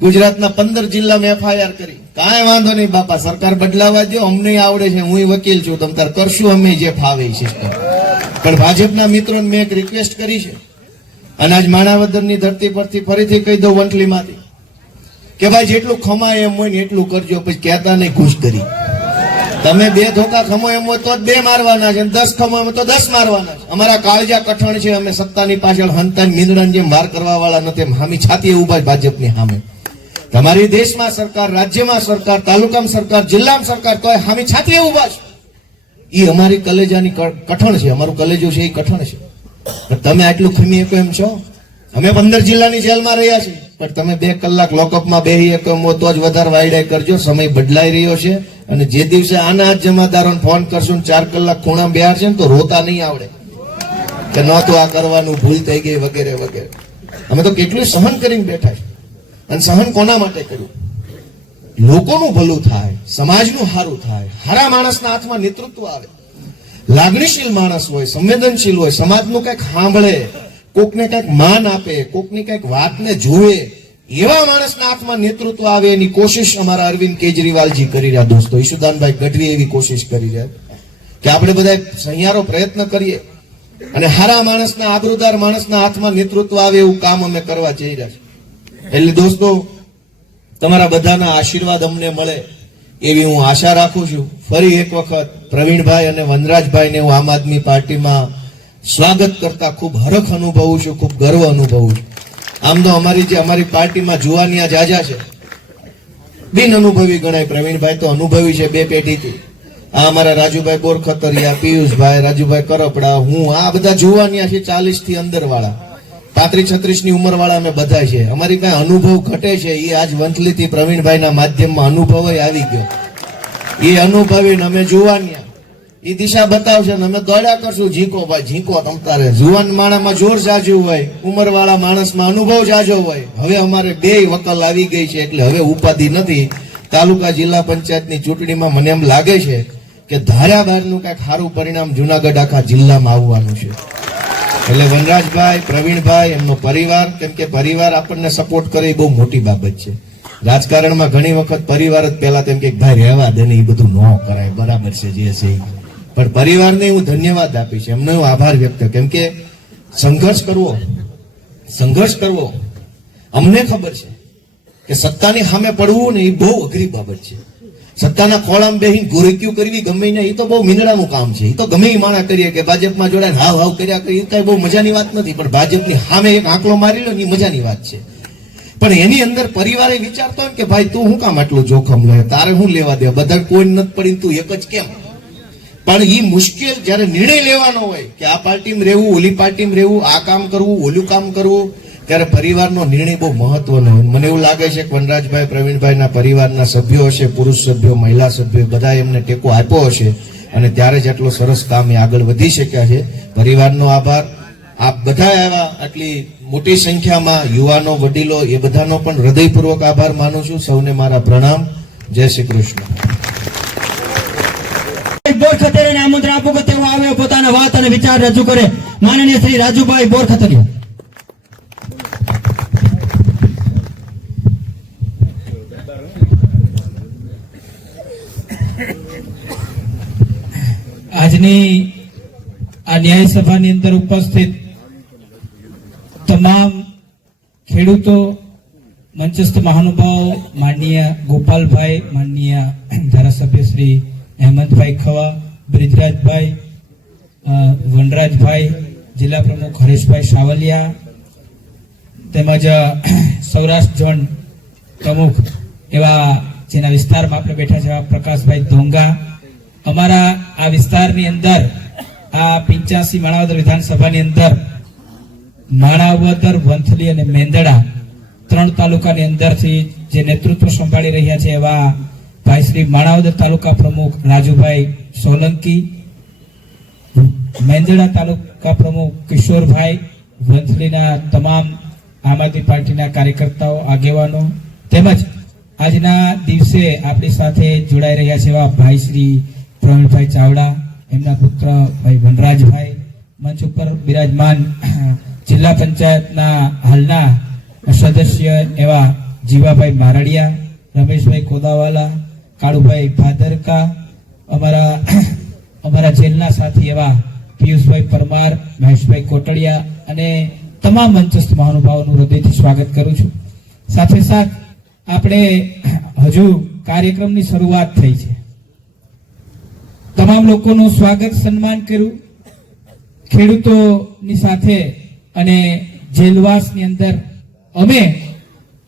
ગુજરાતના 15 જિલ્લામાં FIR કરી. કાંઈ વાંધો નહીં બાપા, સરકાર બદલાવા દો, અમને આવડે છે, હું વકીલ છું, તમ તાર કરશું અમે જે ફાવે એ સિસ્ટમ. પણ ભાજપના મિત્રોને મેં એક રિક્વેસ્ટ કરી છે, અને આજ માણાવદરની ધરતી પરથી ફરીથી કહી દઉં, વંથલીમાંથી, કે ભાઈ જેટલું ખમાય એમ હોય ને એટલું કરજો, પછી કહેતા નહીં ઘૂસ કરી. તમે 2 ધોકા ખમો એમ હોય તો 2 મારવાના છે, 10 ખમો એમ તો 10 મારવાના છે. અમારા કાળજા કઠણ છે, અમે સત્તાની પાછળ હંતાની મીંદડાની જેમ વાર કરવા વાળા નથી. હામી છાતીએ ઉભા ભાજપની સામે. તમારી દેશમાં સરકાર, રાજ્યમાં સરકાર, તાલુકામાં સરકાર, જિલ્લામાં સરકાર, તો હામી છાતીએ ઉભા છે. એ અમારી કલેજાની કઠણ છે, અમારું કલેજો છે એ કઠણ છે. તમે આટલું ખમી શકો એમ છો? અમે 15 જિલ્લાની જેલમાં રહ્યા છીએ, પણ તમે 2 કલાક લોકઅપમાં બેહી શકો એમ તો જ વધારે વાયડાઈ કરજો. સમય બદલાઈ રહ્યો છે, અને જે દિવસે આના જ જમાદારોને ફોન કરશો ને 4 કલાક ખૂણા બેહાડશે ને તો રોતા નહીં આવડે કે નહોતું આ કરવાનું, ભૂલ થઈ ગઈ, વગેરે વગેરે. અમે તો કેટલું સહન કરીને બેઠા છે. અને સહન કોના માટે કર્યું? લોકોનું ભલું થાય, સમાજનું સારું થાય, હારા માણસના હાથમાં નેતૃત્વ આવે, લાગણીશીલ માણસ હોય, સંવેદનશીલ હોય, સમાજનું કંઈક સાંભળે, કોકને કંઈક માન આપે, કોકની કંઈક વાતને જોવે, એવા માણસના હાથમાં નેતૃત્વ આવે. એની કોશિશ અમારા અરવિંદ કેજરીવાલજી કરી રહ્યા. દોસ્તો, ઈશુદાનભાઈ ગઢવી એવી કોશિશ કરી રહ્યા કે આપણે બધા સહિયારો પ્રયત્ન કરીએ અને હારા માણસના, આબરૂદાર માણસના હાથમાં નેતૃત્વ આવે એવું કામ અમે કરવા જઈ રહ્યા છીએ. એટલે દોસ્તો, તમારા બધાના આશીર્વાદ અમને મળે એવી હું આશા રાખું છું. ફરી એક વખત પ્રવીણભાઈ અને વનરાજભાઈને હું આમ આદમી પાર્ટીમાં સ્વાગત કરતા ખૂબ હરખ અનુભવું છું, ખૂબ ગર્વ અનુભવું છું. આમ તો અમારી પાર્ટીમાં જુવાનિયા જાજા છે, બિન અનુભવી ગણાય. પ્રવીણભાઈ તો અનુભવી છે 2 પેઢીથી. આ અમારા રાજુભાઈ બોરખતરિયા, પિયુષભાઈ, રાજુભાઈ કરપડા, હું, આ બધા જુવાનિયા છે 40 થી અંદર વાળા, 35-36 ની ઉંમર વાળા અમે બધા છે. અમારી કઈ અનુભવ ઘટે છે એ આજ વંથલીથી પ્રવીણભાઈના માધ્યમમાં અનુભવ આવી ગયો. એ અનુભવીને અમે જુવાનિયા, એ દિશા બતાવશે ને અમે દોડ્યા કરશું. ઝીંકો ભાઈ ઝીંકો, તમતારે જુવાન માણસમાં જોર જાજુ હોય, ઉંમર વાળા માણસમાં અનુભવ જાજો હોય. હવે અમારે 2 વકલ આવી ગઈ છે, એટલે હવે ઉપાધિ નથી. તાલુકા જિલ્લા પંચાયતની ચૂંટણીમાં મને એમ લાગે છે કે ધાર્યા બહારનું કઈક સારું પરિણામ જુનાગઢ આખા જિલ્લામાં આવવાનું છે. એટલે વનરાજભાઈ, પ્રવીણભાઈ, એમનો પરિવાર, કેમ કે પરિવાર આપણને સપોર્ટ કરે એ બહુ મોટી બાબત છે. રાજકારણમાં ઘણી વખત પરિવાર જ પહેલા તેમ કે ભાઈ રહેવા દે ને, એ બધું ન કરાય, બરાબર છે જે છે. પણ પરિવારને હું ધન્યવાદ આપીશ, એમનો હું આભાર વ્યક્ત, કેમ કે સંઘર્ષ કરવો અમને ખબર છે કે સત્તાની સામે પડવું ને એ બહુ અઘરી બાબત છે. સત્તાના ખોળામાં બેહીને ગુરક્યું કરવી ગમે ને એ તો બહુ મીંદડાનું કામ છે. એ તો ગમે એ માણા કરીએ કે ભાજપમાં જોડાય હાવ હાવ કર્યા કરી, એ કઈ બહુ મજાની વાત નથી. પણ ભાજપની સામે એક આંકલો મારી લો ને એ મજાની વાત છે. પણ એની અંદર પરિવારે વિચારતો હોય કે ભાઈ તું શું કામ આટલું જોખમ લે, તારે શું લેવા દે, બધા કોઈ નથી પડી તું એક જ કેમ. પણ એ મુશ્કેલ જયારે નિર્ણય લેવાનો હોય કે આ પાર્ટીમાં રહેવું, ઓલી પાર્ટીમાં રહેવું, આ કામ કરવું, ઓલું કામ કરવું, ત્યારે પરિવારનો નિર્ણય બહુ મહત્વનો હોય. મને એવું લાગે છે કે વનરાજભાઈ, પ્રવીણભાઈના પરિવારના સભ્યો હશે, પુરુષ સભ્યો, મહિલા સભ્યો, બધા એમને ટેકો આપ્યો હશે અને ત્યારે જ આટલું સરસ કામ એ આગળ વધી શક્યા છે. પરિવારનો આભાર. આપ બધા આવ્યા, આટલી મોટી સંખ્યામાં યુવાનો, વડીલો, એ બધાનો પણ હૃદયપૂર્વક આભાર માનું છું. સૌને મારા પ્રણામ. જય શ્રી કૃષ્ણ. બોરખતરિયાને આમંત્રણ આપું કે તેઓ આવે પોતાના વાત અને વિચાર રજૂ કરે. માનનીય શ્રી રાજુભાઈ બોરખતરિયા. આજની આ ન્યાય સભાની અંદર ઉપસ્થિત તમામ ખેડૂતો, મંચસ્થ મહાનુભાવો, માનનીય ગોપાલભાઈ, માનનીય ધારાસભ્ય શ્રી હેમંતભાઈ ખવા, બ્રિજરાજભાઈ, વનરાજભાઈ, જિલ્લા પ્રમુખ હરેશભાઈ સાવલિયા, તેમજ સૌરાષ્ટ્ર ઝોન પ્રમુખ એવા જેના વિસ્તારમાં આપણે બેઠા છે એવા પ્રકાશભાઈ ધોંગા, અમારા આ વિસ્તારની અંદર આ 85 માણાવદર વિધાનસભાની અંદર માણાવદર, વંથલી અને મેંદડા 3 તાલુકાની અંદરથી જે નેતૃત્વ સંભાળી રહ્યા છે એવા ભાઈ શ્રી માણાવદર તાલુકા પ્રમુખ રાજુભાઈ સોલંકી, મેંદડા તાલુકા પ્રમુખ કિશોરભાઈ, વંથલીના તમામ આમ આદમી પાર્ટીના કાર્યકર્તાઓ, આગેવાનો, તેમજ આજના દિવસે આપણી સાથે જોડાઈ રહ્યા છે એવા ભાઈ શ્રી પ્રવીણભાઈ ચાવડા, એમના પુત્ર ભાઈ વનરાજભાઈ, મંચ ઉપર બિરાજમાન જિલ્લા પંચાયતના હાલના સદસ્ય એવા જીવાભાઈ મારડિયા, રમેશભાઈ કોદાવાલા, કાળુભાઈ ભાદરકા, અમારા જેલના સાથી એવા પિયુષભાઈ પરમાર, મહેશભાઈ કોટડિયા અને તમામ મંચસ્થ મહાનુભાવોનું હૃદયથી સ્વાગત કરું છું. સાથે સાથ આપણે હજુ કાર્યક્રમની શરૂઆત થઈ છે. તમામ લોકોનું સ્વાગત, સન્માન કર્યું. ખેડૂતોની સાથે અને જેલવાસની અંદર અમે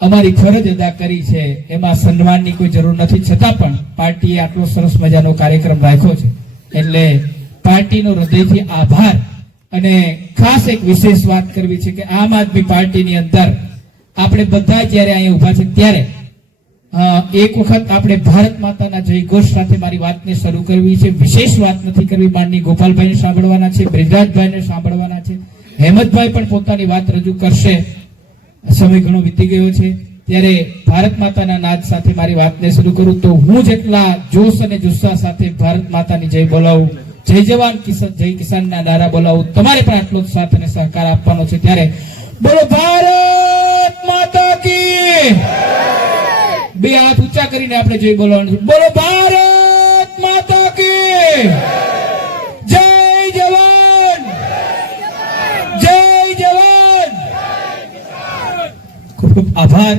અમારી ફરજ અદા કરી છે, એમાં સન્માનની કોઈ જરૂર નથી. છતાં પણ પાર્ટીએ આટલો સરસ મજાનો કાર્યક્રમ રાખ્યો છે એટલે પાર્ટીનો હૃદયથી આભાર. અને ખાસ એક વિશેષ વાત કરવી છે કે આમ આદમી પાર્ટીની અંદર આપણે બધા જ્યારે અહીંયા ઉભા છે ત્યારે એક વખત આપણે ભારત માતાના જયઘોષ સાથે મારી વાતને શરૂ કરવી છે. વિશેષ વાત નથી કરવી, માનની ગોપાલભાઈને સાંભળવાના છે, બ્રિજરાજભાઈને સાંભળવાના છે, હેમંતભાઈ પણ પોતાની વાત રજૂ કરશે. સમય ઘણો વીતી ગયો છે ત્યારે ભારત માતાના નાદ સાથે મારી વાતને શરૂ કરું તો હું જેટલા જોશ અને જુસ્સા સાથે ભારત માતાની જય બોલાવું, જય જવાન જય કિસાનના નારા બોલાવું, તમારે પણ આટલો જ સાથ અને સહકાર આપવાનો છે. ત્યારે બોલો ભારત માતા કી, બે હાથ ઊંચા કરીને આપણે જય બોલાવવાનું છે. બોલો ભારત માતા કી, જય જવાન, જય જવાન. ખૂબ ખૂબ આભાર.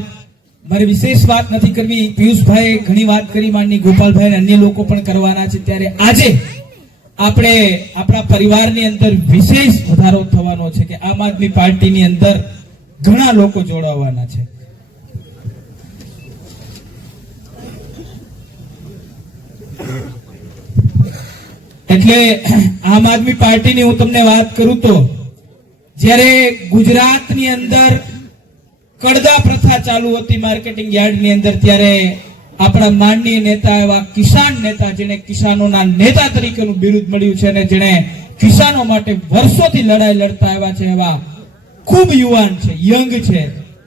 મારે વિશેષ વાત નથી કરવી, પિયુષભાઈ ઘણી વાત કરી, માનની ગોપાલભાઈ અને અન્ય લોકો પણ કરવાના છે. ત્યારે આજે આપણે આપણા પરિવારની અંદર વિશેષ વધારો થવાનો છે કે આમ આદમી પાર્ટીની અંદર ઘણા લોકો જોડાવાના છે. એટલે આમ આદમી પાર્ટીની હું તમને વાત કરું તો જ્યારે ગુજરાતની અંદર કડદા પ્રથા ચાલુ હતી માર્કેટિંગ યાર્ડની અંદર, ત્યારે આપણા માનનીય નેતા એવા કિસાન નેતા, જેને કિસાનોના નેતા તરીકેનું બિરુદ મળ્યું છે અને જેને કિસાનો માટે વર્ષોથી લડાઈ લડતા આવ્યા છે, એવા ખૂબ યુવાન છે, યંગ છે,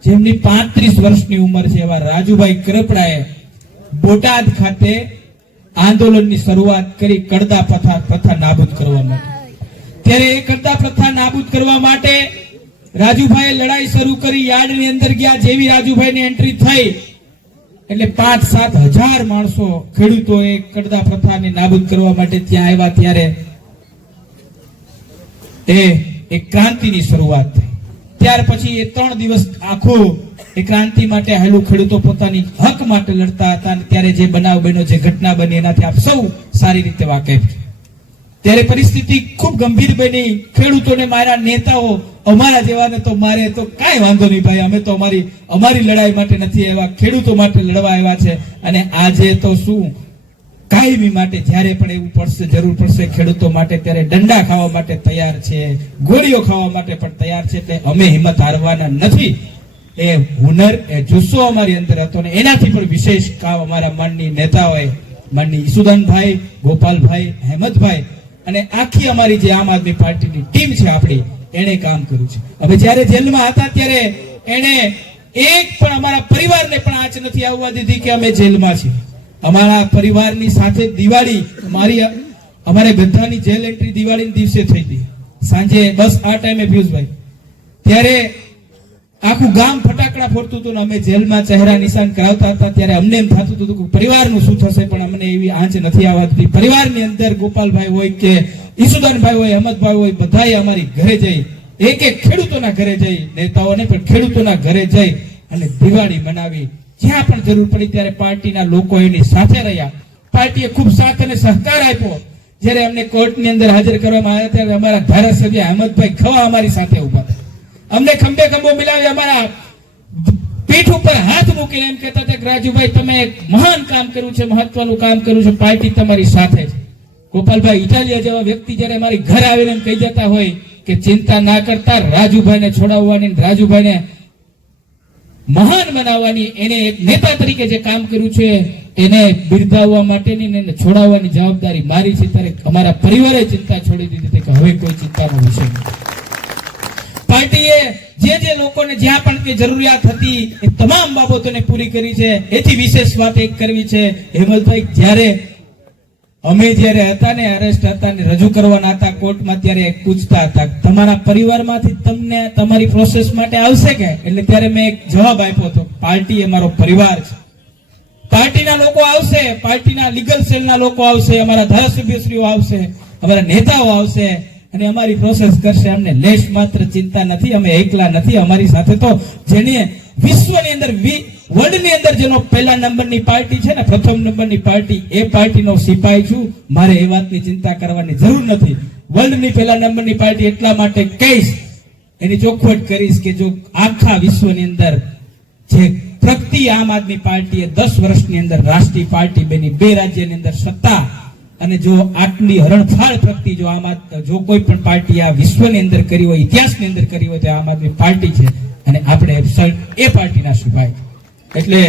જેમની 35 વર્ષની ઉંમર છે, એવા રાજુભાઈ કરપડાએ બોટાદ ખાતે આંદોલનની શરૂઆત કરી કડદા પ્રથા નાબૂદ કરવા માટે. ત્યારે એ કડદા પ્રથા નાબૂદ કરવા માટે રાજુભાઈએ લડાઈ શરૂ કરી, યાર્ડની અંદર ગયા. જેવી રાજુભાઈની એન્ટ્રી થઈ એટલે 5-7 હજાર માણસો, ખેડૂતોએ કડદા પ્રથાને નાબૂદ કરવા માટે ત્યાં આવ્યા. ત્યારે એ એક ક્રાંતિની શરૂઆત થઈ. ત્યાર પછી એ 3 દિવસ આખું એ ક્રાંતિ માટે હાલું, ખેડૂતો પોતાની હક માટે લડતા હતા અને ત્યારે જે બનાવ બન્યો, જે ઘટના બની એનાથી આપ સૌ સારી રીતે વાકેફ છો. ત્યારે પરિસ્થિતિ ખૂબ ગંભીર બની. ખેડૂતોને મારા નેતાઓ અમારા જેવાને તો મારે તો કાંઈ વાંધો નહીં ભાઈ, અમે તો અમારી લડાઈ માટે નથી આવ્યા, ખેડૂતો માટે લડવા આવ્યા છે. અને આજે તો શું, કાયમી માટે જ્યારે પણ એવું પડશે, જરૂર પડશે ખેડૂતો માટે, ત્યારે દંડા ખાવા માટે તૈયાર છે, ગોળીઓ ખાવા માટે પણ તૈયાર છે. એટલે અમે હિંમત હારવાના નથી. એ હુનર, એ જુસ્સો અમારી અંદર હતો ને એનાથી પણ વિશેષ કામ અમારા માનની નેતાઓએ, માનની ઈસુદાનભાઈ, ગોપાલભાઈ, અહેમદભાઈ અને આખી અમારી જે આમ આદમી પાર્ટીની ટીમ છે આપણી, એને કામ કર્યું છે. હવે જ્યારે જેલમાં હતા ત્યારે એને એક પણ અમારા પરિવારને પણ આંચ નથી આવવા દીધી કે અમે જેલમાં છીએ. અમારા પરિવારની સાથે દિવાળી અમારે બધાની જેલ એન્ટ્રી દિવાળીના દિવસે થઈ હતી, સાંજે બસ આ ટાઈમે પિયુષભાઈ, ત્યારે આખું ગામ ફટાકડા ફોડતું હતું ને અમે જેલમાં ચહેરા નિશાન કરાવતા હતા. ત્યારે અમને એમ થતું હતું કે પરિવારનું શું થશે, પણ અમને એવી આંચ નથી આવતી. પરિવારની અંદર ગોપાલભાઈ હોય કે ઈસુદાનભાઈ હોય, અહમદભાઈ હોય, બધાએ અમારી ઘરે જઈ, એક એક ખેડૂતોના ઘરે જઈ, નેતાઓને પણ ખેડૂતોના ઘરે જઈ અને દિવાળી મનાવી. જ્યાં પણ જરૂર પડી ત્યારે પાર્ટીના લોકો એની સાથે રહ્યા. પાર્ટીએ ખૂબ સાથ અને સહકાર આપ્યો. જ્યારે અમને કોર્ટની અંદર હાજર કરવામાં આવ્યા ત્યારે અમારા ધારાસભ્ય અહમદભાઈ ખવા અમારી સાથે ઉભા હતા. અમને ખંભે ખંભો મિલાવી અમારા પીઠ ઉપર હાથ મૂકીને એમ કહેતા હતા કે રાજુભાઈ તમે એક મહાન કામ કર્યું છે, મહત્વનું કામ કર્યું છે, પાર્ટી તમારી સાથે છે. ગોપાલભાઈ ઇટાલિયા જેવા વ્યક્તિ જ્યારે અમારી ઘર આવીને એમ કહી જતા હોય કે ચિંતા ના કરતા, રાજુભાઈને છોડાવવાની, રાજુભાઈને મહાન બનાવવાની, એને એક નેતા તરીકે જે કામ કર્યું છે એને બિરદાવવા માટેની ને એને છોડાવવાની જવાબદારી મારી છે. ત્યારે અમારા પરિવારે ચિંતા છોડી દીધી કે હવે કોઈ ચિંતાનો વિષય નથી. પાર્ટીએ જે લોકોને જ્યાં પણ તે જરૂરિયાત હતી એ તમામ બાબતોને પૂરી કરી છે. એથી વિશેષ વાત એક કરવી છે, હેમલભાઈ, જ્યારે હતા ને અરેસ્ટ હતા ને રજૂ કરવાના હતા કોર્ટમાં, ત્યારે પૂછતા હતા તમારા પરિવારમાંથી તમને તમારી પ્રોસેસ માટે આવશે કે, એટલે ત્યારે મેં એક જવાબ આપ્યો હતો, પાર્ટી એ મારો પરિવાર છે, પાર્ટીના લોકો આવશે, પાર્ટીના લીગલ સેલના લોકો આવશે, અમારા ધારાસભ્યશ્રીઓ આવશે, અમારા નેતાઓ આવશે અને અમારી પ્રોસેસ કરશે. અમને લેશ માત્ર ચિંતા નથી, અમે એકલા નથી, અમારી સાથે તો જેને વિશ્વની અંદર, વર્લ્ડની અંદર જેનો પહેલા નંબરની પાર્ટી છે ને, પ્રથમ નંબરની પાર્ટી, એ પાર્ટીનો સિપાહી છું. મારે એ વાતની ચિંતા કરવાની જરૂર નથી. વર્લ્ડની પહેલા નંબરની પાર્ટી એટલા માટે કહીશ, એની ચોખવટ કરીશ કે જો આખા વિશ્વની અંદર જે પ્રગતિ આમ આદમી પાર્ટીએ 10 વર્ષની અંદર રાષ્ટ્રીય પાર્ટી બની, 2 રાજ્યની અંદર સત્તા, અને જો આટલી હરણફાળ પ્રગતિ જો કોઈ પણ પાર્ટી આ વિશ્વની અંદર કરી હોય, ઇતિહાસની અંદર કરી હોય, તો આમ આદમી પાર્ટી છે. અને આપણે એ પાર્ટીના સિપાહી. એટલે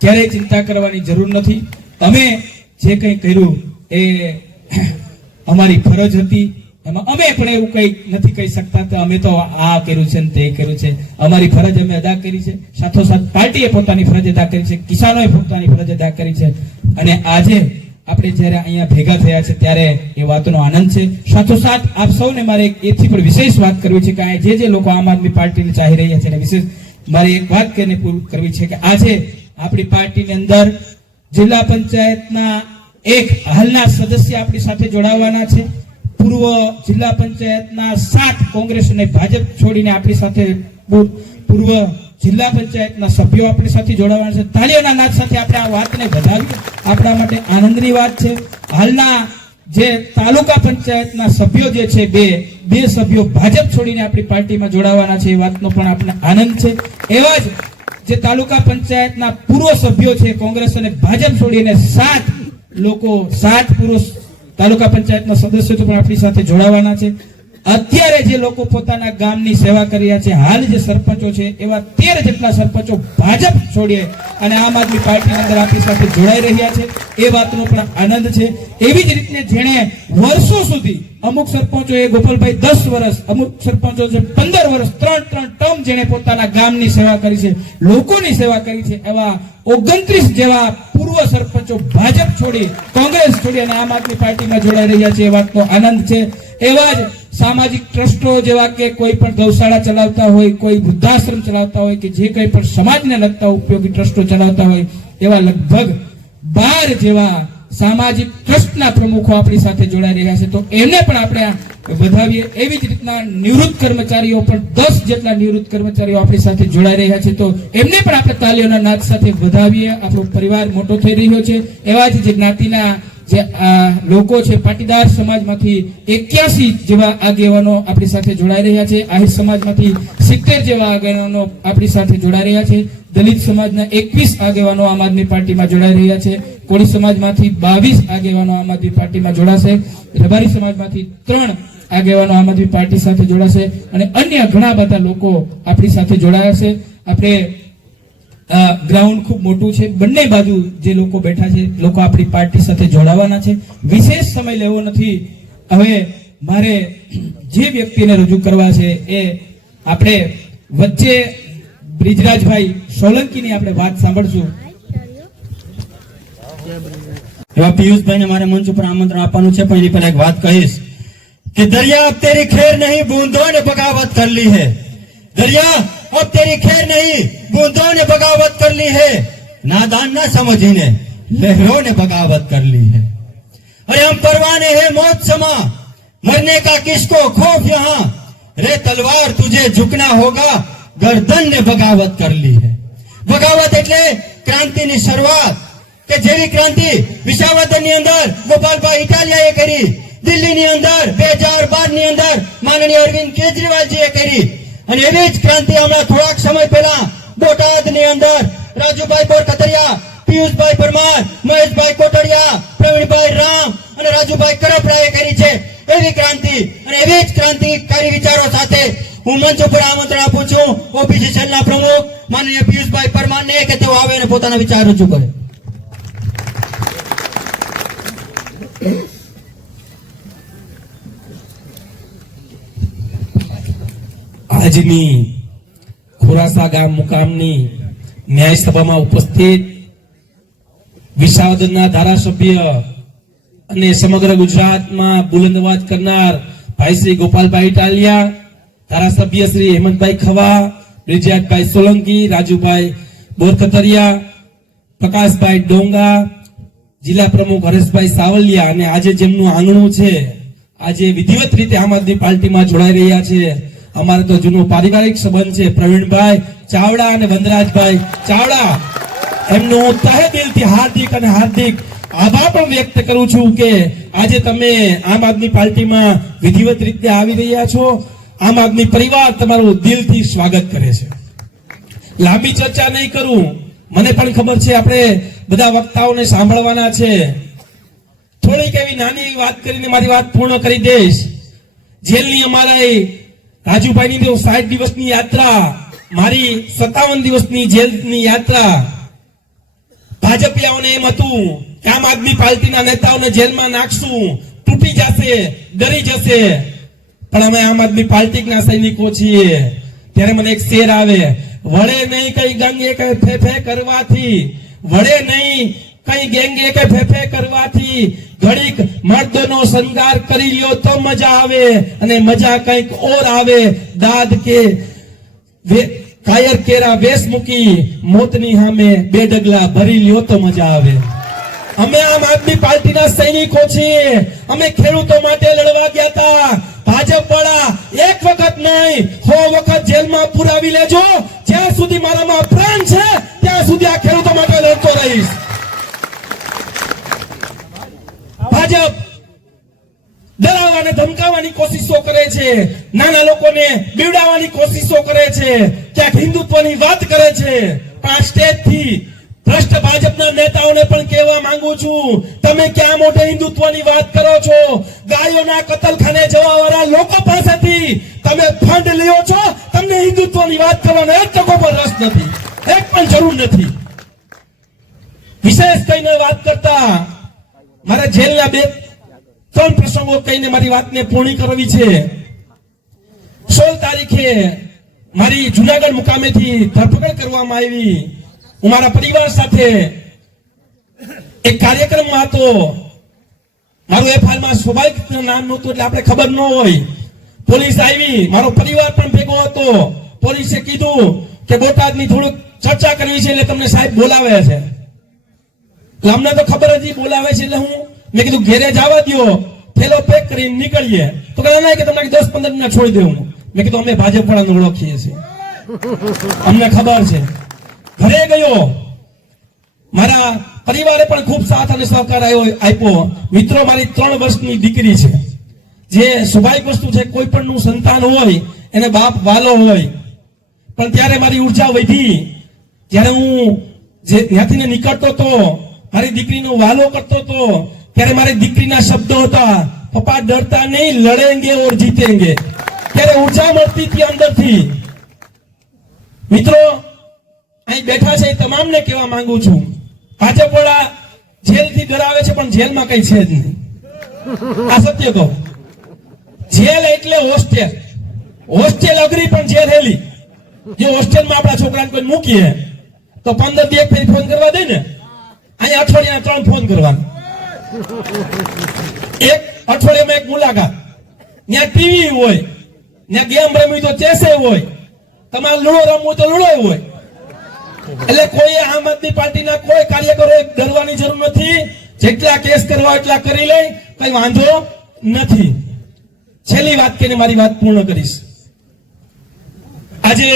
ક્યારેય ચિંતા કરવાની જરૂર નથી. અમે જે કંઈ કર્યું એ અમારી ફરજ હતી. એમાં અમે પણ એવું કંઈ નથી કહી શકતા કે અમે તો આ કર્યું છે ને તે કર્યું છે. અમારી ફરજ અમે અદા કરી છે. સાથોસાથ પાર્ટીએ પોતાની ફરજ અદા કરી છે, કિસાનોએ પોતાની ફરજ અદા કરી છે. અને આજે આપણે જ્યારે અહીંયા ભેગા થયા છે ત્યારે એ વાતનો આનંદ છે. સાથોસાથ આપ સૌને મારે એથી પણ વિશેષ વાત કરવી છે કે જે લોકો આમ આદમી પાર્ટીને ચાહી રહ્યા છે, વિશેષ મારે એક વાત કરીને પૂરું કરવી છે કે આજે આપણી પાર્ટીની અંદર જિલ્લા પંચાયતના એક હાલના સદસ્ય આપણી સાથે જોડાવાના છે. પૂર્વ જિલ્લા પંચાયતના 7 કોંગ્રેસ અને ભાજપ છોડીને આપણી સાથે પૂર્વ જિલ્લા પંચાયતના સભ્યો આપણી સાથે જોડાવાના છે. તાળીઓના નાદ સાથે આપણે આ વાતને વધાવી, આપણા માટે આનંદની વાત છે. હાલના જે તાલુકા પંચાયતના સભ્યો જે છે, બે સભ્યો ભાજપ છોડીને આપણી પાર્ટીમાં જોડાવાના છે, એ વાતનો પણ આપણે આનંદ છે. એવા જ જે તાલુકા પંચાયતના પૂર્વ સભ્યો છે, કોંગ્રેસ અને ભાજપ છોડીને 7 પૂર્વ તાલુકા પંચાયતના સદસ્યો પણ આપણી સાથે જોડાવાના છે. અત્યારે જે લોકો પોતાના ગામની સેવા કરી રહ્યા છે, હાલ જે સરપંચો છે, એવા 13 જેટલા સરપંચો ભાજપ છોડીએ અને આમ આદમી પાર્ટીની અંદર આપણી સાથે જોડાઈ રહ્યા છે, એ વાતનો પણ આનંદ છે. એવી જ રીતે જેણે વર્ષો સુધી, અમુક સરપંચો એ ગોપાલભાઈ 10 વર્ષ, અમુક સરપંચો છે 15 વર્ષ, 3 ટર્મ જેણે પોતાના ગામની સેવા કરી છે, લોકોની સેવા કરી છે, એવા 29 જેવા પૂર્વ સરપંચો ભાજપ છોડી, કોંગ્રેસ છોડી અને આમ આદમી પાર્ટીમાં જોડાઈ રહ્યા છે, એ વાતનો આનંદ છે. એવા જ સામાજિક ટ્રસ્ટો જેવા કે કોઈ પણ ગૌશાળા ચલાવતા હોય, કોઈ વૃદ્ધાશ્રમ ચલાવતા હોય, કે જે કંઈ પણ સમાજને લગતા ઉપયોગી ટ્રસ્ટો ચલાવતા હોય, એવા લગભગ 12 જેવા સામાજિક ટ્રસ્ટના પ્રમુખો આપણી સાથે જોડાઈ રહ્યા છે, તો એમને પણ આપણે વધાવીએ. એવી જ રીતના નિવૃત્ત કર્મચારીઓ પણ 10 જેટલા નિવૃત્ત કર્મચારીઓ આપણી સાથે જોડાઈ રહ્યા છે, તો એમને પણ આપણે તાલીઓના નાદ સાથે વધાવીએ. આપણો પરિવાર મોટો થઈ રહ્યો છે. એવા જ જે જ્ઞાતિના જે લોકો છે, પાટીદાર સમાજમાંથી 81 જેવા આગેવાનો આપણી સાથે જોડાઈ રહ્યા છે. આહિર સમાજમાંથી 70 જેવા આગેવાનો આપણી સાથે જોડાઈ રહ્યા છે. દલિત સમાજના 21 આગેવાનો આમ આદમી પાર્ટીમાં જોડાઈ રહ્યા છે. કોળી સમાજમાંથી 22 આગેવાનો આમ આદમી પાર્ટીમાં જોડાશે. રબારી સમાજમાંથી 3 આગેવાનો આમ આદમી પાર્ટી સાથે જોડાશે અને અન્ય ઘણા બધા લોકો આપણી સાથે જોડાયા છે. આપણે ગ્રાઉન્ડ ખૂબ મોટું છે, બંને બાજુ જે લોકો બેઠા છે, લોકો આપણી પાર્ટી સાથે જોડાવાના છે. વિશેષ સમય લેવો નથી. હવે મારે જે વ્યક્તિને રજૂ કરવા છે એ આપણે વચ્ચે બ્રિજરાજભાઈ સોલંકીની આપણે વાત સાંભળશું. એવા પિયુષભાઈને મારે મંચ ઉપર આમંત્રણ આપવાનું છે, પણ એની પહેલા એક વાત કહીશ कि दरिया अब तेरी खैर नहीं, बूंदों ने बगावत कर ली है. दरिया अब तेरी खैर नहीं, बूंदों ने बगावत कर ली है. नादान ना समझीने लहरों ने बगावत कर ली है. अरे हम परवाने हैं मौत समा, मरने का किसको खौफ यहाँ. रे तलवार तुझे झुकना होगा, गर्दन ने बगावत कर ली है. बगावत એટલે ક્રાંતિની શરૂઆત, કે જેવી ક્રાંતિ વિસાવદર ની અંદર ગોપાલભાઈ ઇટાલિયાએ કરી, દિલ્હીની અંદર 2012 ની અંદર માનનીય અરવિંદ કેજરીવાલજીએ કરી, અને એવી જ ક્રાંતિ હમણાં થોડાક સમય પહેલા બોટાદની અંદર રાજુભાઈ બોરકતરિયા, પિયુષભાઈ પરમાર, મહેશભાઈ કોટડિયા, પ્રવીણભાઈ રામ અને રાજુભાઈ કરપડાએ કરી છે. એવી ક્રાંતિ અને એવી જ ક્રાંતિકારી વિચારો સાથે હું મંચ ઉપર આમંત્રણ આપું છું ઓબીસી સેલના પ્રમુખ માનનીય પિયુષભાઈ પરમારને કે તેઓ આવે અને પોતાના વિચાર રજૂ કરે. આજની ખોરાસા ગામ મુકામની ન્યાય સભામાં ઉપસ્થિત વિસાવદરના ધારાસભ્ય અને સમગ્ર ગુજરાતમાં બુલંદ અવાજ કરનાર ભાઈ શ્રી ગોપાલભાઈ ઇટાલિયા, ધારાસભ્ય શ્રી હેમંતભાઈ ખવા, બ્રિજરાજભાઈ સોલંકી, રાજુભાઈ બોરકતરિયા, પ્રકાશભાઈ ડોંગા, જિલ્લા પ્રમુખ હરેશભાઈ સાવલિયા, અને આજે જેમનું આંગણું છે, આજે વિધિવત રીતે આમ આદમી પાર્ટીમાં જોડાઈ રહ્યા છે. અમારે તો જૂનો પારિવારિક સંબંધ છે. પ્રવીણભાઈ ચાવડા અને વનરાજભાઈ ચાવડા, એમનું તહે દિલથી હાર્દિક અને હાર્દિક આભાર પણ વ્યક્ત કરું છું કે આજે તમે આમ આદમી પાર્ટીમાં વિધિવત રીતે આવી રહ્યા છો. આમ આદમી પરિવાર તમારું દિલથી સ્વાગત કરે છે. લાંબી ચર્ચા નહીં કરું, મને પણ ખબર છે આપણે બધા વક્તાઓને સાંભળવાના છે. થોડીક એવી નાની વાત કરીને મારી વાત પૂર્ણ કરી દઈશ. જેલની અમારા રાજુભાઈની તો 60 દિવસની યાત્રા, મારી 57 દિવસની જેલની યાત્રા. ભાજપિયાઓને એમ હતું કે આમ આદમી પાર્ટીના નેતાઓને જેલમાં નાખશું, તૂટી જશે, ડરી જશે, પણ અમે આમ આદમી પાર્ટીના સૈનિકો છીએ. ત્યારે મને એક શેર આવે, વળે નહીં કઈ ગંગે કે ફેફે કરવાથી, વળે નહીં કઈ ગેંગે કે ફેફે કરવાથી, ઘડીક મર્દનો શણગાર કરી લ્યો તો મજા આવે, અને મજા કઈક ઓર આવે. દાદ કે કાયર કેરા વેશ મૂકી, મોતની સામે 2 ડગલા ભરી લ્યો તો મજા આવે. અમે આમ આદમી પાર્ટીના સૈનિકો છીએ. અમે ખેડૂતો માટે લડવા ગયા હતા. ભાજપ વાળા એક વખત નહીં 100 વખત જેલમાં પુરાવી લેજો. જ્યાં સુધી મારામાં પ્રાણ છે ત્યાં સુધી આ ખેડૂતો માટે લડતો રહીશ. ભાજપ ડરાવવાને ધમકાવવાની કોશિશો કરે છે, નાના લોકોને બીવડાવવાની કોશિશો કરે છે, ક્યાંક હિન્દુત્વની વાત કરે છે. પણ આ સ્ટેજથી ભ્રષ્ટ ભાજપના નેતાઓને પણ કહેવા માંગુ છું, તમે ક્યાં મોટે હિન્દુત્વની વાત કરો છો? ગાયોના કતલખાને જવા વાળા લોકો પાસેથી તમે ફંડ લ્યો છો. તમને હિન્દુત્વની વાત કરવાનો એક ટકો પર રસ નથી, એક પણ જરૂર નથી. વિશેષ કહીને વાત કરતા મારે જેલના 2-3 પ્રસંગો કહીને મારી વાતને પૂર્ણ કરવી છે. 16 તારીખે મારી જુનાગઢ મુકામેથી ધરપકડ કરવામાં આવી. હું મારા પરિવાર સાથે એક કાર્યક્રમમાં હતો. મારું એફઆઈઆરમાં સ્વાભાવિક નામ નહોતું એટલે આપણે ખબર ન હોય. પોલીસ આવી, મારો પરિવાર પણ ભેગો હતો. પોલીસે કીધું કે બોટાદની થોડુંક ચર્ચા કરવી છે એટલે તમને સાહેબ બોલાવે છે. એટલે અમને તો ખબર હતી બોલાવે છે એટલે મેં કીધું ઘેરે જવા દ્યો, થેલો પેક કરીને નીકળીએ. તો કહે ના કે તમને 10-15 મિનિટ છોડી દઉં. મેં કીધું અમે ભાજપ વાળાને ઓળખીએ છીએ, અમને ખબર છે. ઘરે ગયો, મારા પરિવારે પણ ખૂબ સાથ અને સહકાર આપ્યો. મિત્રો, મારી 3 વર્ષની દીકરી છે, જે સ્વાભાવિક વસ્તુ છે, કોઈ પણ નું સંતાન હોય એને બાપ વાલો હોય. પણ ત્યારે મારી ઉર્જા વધી, જ્યારે હું જે ત્યાંથી નીકળતો હતો, મારી દીકરીનો વાલો કરતો હતો, ત્યારે મારી દીકરીના શબ્દો હતા, પપ્પા ડરતા નહીં, લડેંગે ઓર જીતેંગે. ત્યારે ઉર્જા મળતી હતી અંદરથી. મિત્રો, અહીં બેઠા છે એ તમામને કહેવા માંગુ છું, ભાજપ વાળા જેલથી ડરાવે છે પણ જેલમાં કઈ છે જ નહીં. આ સત્ય કહો. જેલ એટલે હોસ્ટેલ, હોસ્ટેલ અઘરી પણ જેલ હેલી. જે હોસ્ટેલમાં આપણા છોકરાને કોઈ મૂકીએ તો 15 દી એક ફેરી ફોન કરવા દે ને, અહીંયા અઠવાડિયાના 3 ફોન કરવાના. એક અઠવાડિયામાં એક મુલાકાત. ત્યાં ટીવી હોય, ત્યાં ગેમ રમવી તો ચેસે હોય, તમારે લૂડો રમવું તો લૂડો હોય. એટલે કોઈ આમ આદમી પાર્ટીના કોઈ કાર્યકરો ડરવાની જરૂર નથી. જેટલા કેસ કરવા એટલા કરી લે, કઈ વાંધો નથી. છેલ્લી વાત કહીને મારી વાત પૂર્ણ કરીશ. આજે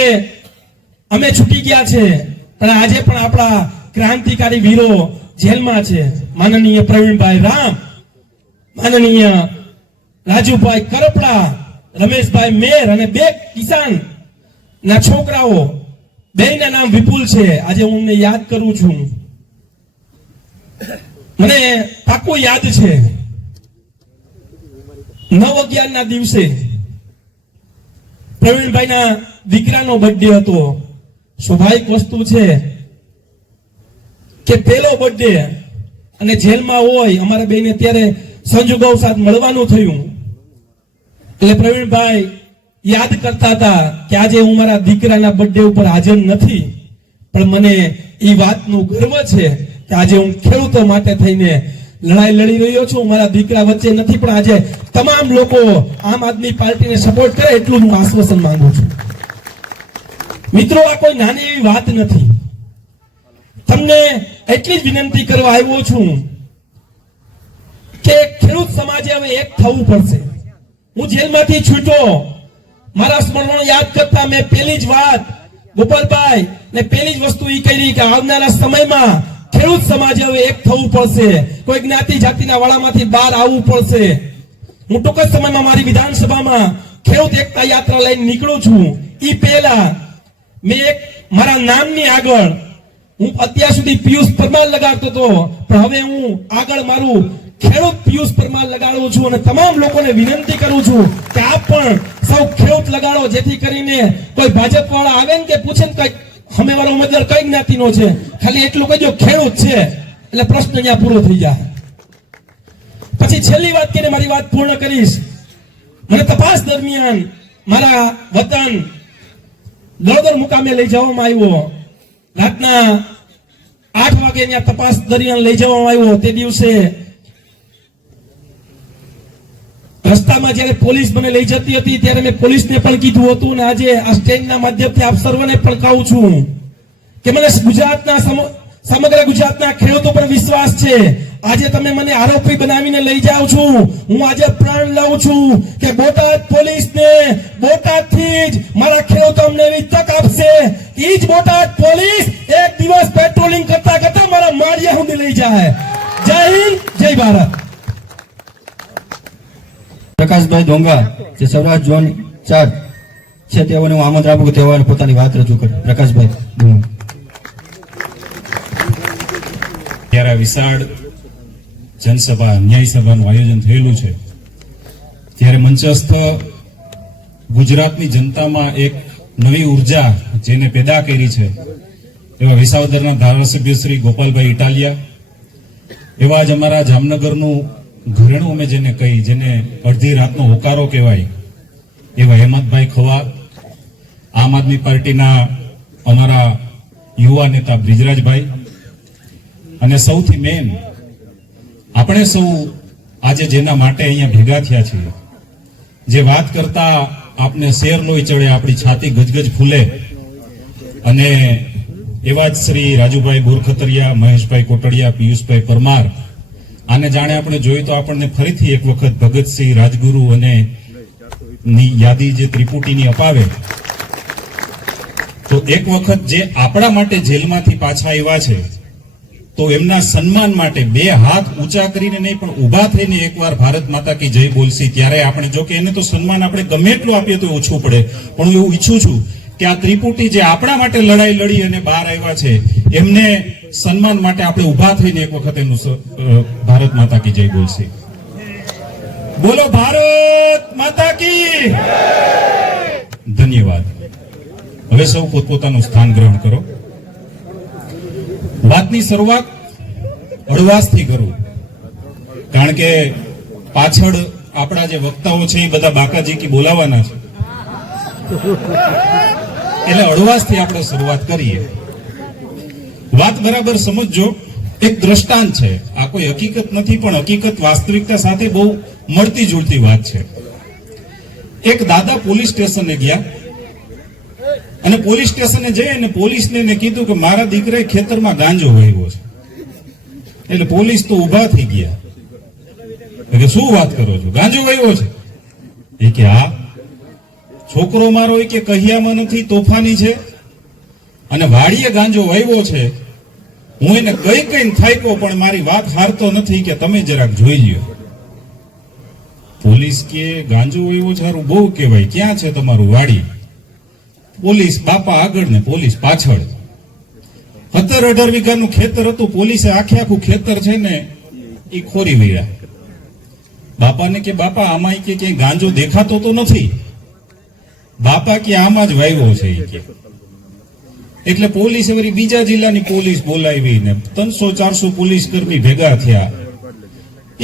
અમે છૂટી ગયા છે, પણ આજે પણ આપણા ક્રાંતિકારી વીરો જેલમાં છે. માનનીય પ્રવીણભાઈ રામ, માનનીય રાજુભાઈ કરપડા, રમેશભાઈ મેર અને 2 કિસાન ના છોકરાઓ, બેયના નામ વિપુલ છે. આજે હું એમને યાદ કરું છું. મને પાકું યાદ છે, 9/11 ના દિવસે પ્રવીણભાઈના દીકરાનો બર્થડે હતો. સ્વાભાવિક વસ્તુ છે કે પહેલો બર્થડે અને જેલમાં હોય, અમારા બેને ત્યારે સંજોગો સાથે મળવાનું થયું. એટલે પ્રવીણભાઈ યાદ કરતા હતા કે આજે હું મારા દીકરાના બર્થડે ઉપર હાજર નથી, પણ મને એ વાતનું ગર્વ છે કે આજે હું ખેડૂતો માટે થઈને લડાઈ લડી રહ્યો છું. મારા દીકરા વચ્ચે નથી, પણ આજે તમામ લોકો આમ આદમી પાર્ટીને સપોર્ટ કરે એટલું હું આશ્વાસન માંગુ છું. મિત્રો, આ કોઈ નાની એવી વાત નથી. તમને એટલી જ વિનંતી કરવા આવ્યો છું કે ખેડૂત સમાજે હવે એક થવું પડશે. હું જેલમાંથી છૂટ્યો, મારા સ્મરણો યાદ કરતા મેં પહેલી જ વાત ગોપાલભાઈ ને પહેલી જ વસ્તુ એ કહી કે આવનારા સમયમાં ખેડૂત સમાજે હવે એક થવું પડશે. કોઈ જ્ઞાતિ જાતિના વાળામાંથી બહાર આવવું પડશે. હું ટૂંક જ સમયમાં મારી વિધાનસભામાં ખેડૂત એકતા યાત્રા લઈને નીકળું છું. એ પહેલા મેં એક મારા નામની આગળ હું અત્યાર સુધી પિયુષ પરમાર લગાડતો હતો, પણ હવે હું આગળ મારું ખેડૂત પિયુષ પરમાર લગાડું છું. અને તમામ લોકોને વિનંતી કરું છું કે આપ પણ સૌ ખેડૂત લગાડો, જેથી કરીને કોઈ ભાજપ વાળા આવે ને કે પૂછે ને કઈ સામેવાળો ઉમેદવાર કઈ જ્ઞાતિનો છે, ખાલી એટલું કહેજો ખેડૂત છે, એટલે પ્રશ્ન અહીંયા પૂરો થઈ જાય. પછી છેલ્લી વાત કરીને મારી વાત પૂર્ણ કરીશ. મને તપાસ દરમિયાન મારા વતન દળદર મુકામે લઈ જવામાં આવ્યો. રાતના 8 વાગે ત્યાં તપાસ દરમિયાન લઈ જવામાં આવ્યો. તે દિવસે રસ્તામાં જ્યારે પોલીસ મને લઈ જતી હતી ત્યારે મેં પોલીસને પણ કીધું હતું, અને આજે આ સ્ટેન્ડના માધ્યમથી આપ સર્વને પણ કહું છું કે મને ગુજરાતના સમગ્ર ગુજરાતના ખેડૂતો પર વિશ્વાસ છે. આજે તમે મને આરોપી બનાવીને લઈ જાઓ છો, હું આજે પ્રણ લઉં છું કે બોટાદ પોલીસને બોટાદથી જ મારા ખેડૂતો અમને એવી તક આપશે. ઈ જ બોટાદ પોલીસ એક દિવસ પેટ્રોલિંગ કરતા કરતા મારા માળિયા સુધી લઈ જાય. જય હિન્દ, જય ભારત. પ્રકાશભાઈ ડોંગા, જે સૌરાષ્ટ્ર ઝોન 4 છે, તેઓને હું આમંત્રણ આપું કે તેઓ પોતાની વાત રજૂ કરે. પ્રકાશભાઈ ડોંગા. ત્યારે વિશાળ જનસભા, ન્યાય સભાનું આયોજન થયેલું છે, ત્યારે મંચસ્થ ગુજરાતની જનતામાં એક નવી ઉર્જા જેને પેદા કરી છે એવા વિસાવદરના ધારાસભ્ય શ્રી ગોપાલભાઈ ઇટાલિયા, એવા જ અમારા જામનગરનું ઘરેણું અમે જેને કહી, જેને અડધી રાતનો હોકારો કહેવાય, એવા હેમંતભાઈ ખવા, આમ આદમી પાર્ટીના અમારા યુવા નેતા બ્રિજરાજભાઈ, અને સૌથી મેન આપણે સૌ આજે જેના માટે અહીંયા ભેગા થયા છીએ, જે વાત કરતા આપને શેર લોહી ચડે, આપણી છાતી ગજગજ ફૂલે, અને એવા જ શ્રી રાજુભાઈ બોરખતરિયા, મહેશભાઈ કોટડિયા, પિયુષભાઈ પરમાર. આને જાણે આપણે જોઈએ તો આપણને ફરીથી એક વખત ભગતસિંહ, રાજગુરુ અને ની યાદી જે ત્રિપુટીની અપાવે, તો એક વખત જે આપણા માટે જેલમાંથી પાછા આવ્યા છે, તો એમના સન્માન માટે બે હાથ ઊંચા કરીને નહીં પણ ઊભા થઈને એકવાર ભારત માતા કી જય બોલશી ત્યારે આપણે, જો કે એને તો સન્માન આપણે ગમે એટલું આપીએ તો ઓછું પડે, પણ હું એવું ઈચ્છું છું કે આ ત્રિપુટી જે આપણા માટે લડાઈ લડી અને બહાર આવ્યા છે, એમને સન્માન માટે આપણે ઊભા થઈને એક વખત એનું ભારત માતા કી જય બોલશી. બોલો ભારત માતા કી. ધન્યવાદ. હવે સૌ પોતપોતાનું સ્થાન ગ્રહણ કરો. વાતની શરૂઆત હળવાશથી કરું, કારણ કે પાછળ આપણા જે વક્તાઓ છે એ બધા બાકાજી કી બોલાવાના છે, એટલે હળવાશથી આપણે શરૂઆત કરીએ. વાત બરાબર સમજજો. એક દ્રષ્ટાંત છે, આ કોઈ હકીકત નથી, પણ હકીકત વાસ્તવિકતા સાથે બહુ મળતી જુલતી વાત છે. એક દાદા પોલીસ સ્ટેશને ગયા અને પોલીસ સ્ટેશને જઈ અને પોલીસને એને કીધું કે મારા દીકરાએ ખેતરમાં ગાંજો વાવ્યો છે. એટલે પોલીસ તો ઊભા થઈ ગયા કે શું વાત કરો છો, ગાંજો વાવ્યો છે? એ કે હા, છોકરો મારો એ કે કહિયામાં નથી, તોફાની છે અને વાડીએ ગાંજો વાવ્યો છે. હું એને કઈ થાક્યો પણ મારી વાત હારતો નથી કે તમે જરાક જોઈ લ્યો. પોલીસ કે ગાંજો વાવ્યો છે, હારું બહુ કહેવાય, ક્યાં છે તમારું વાડી? પોલીસ બાપા આગળ ને પોલીસ પાછળ. 17-18 વીઘાનું ખેતર હતું, પોલીસે આખે આખું ખેતર છે ને એ ખોરી વળ્યા. બાપાને કે બાપા આમાં કે ક્યાંય ગાંજો દેખાતો તો નથી. બાપા કે આમાં જ વાવ્યો છે એ કે. એટલે પોલીસે વળી બીજા જિલ્લાની પોલીસ બોલાવી ને 300-400 પોલીસ કર્મી ભેગા થયા,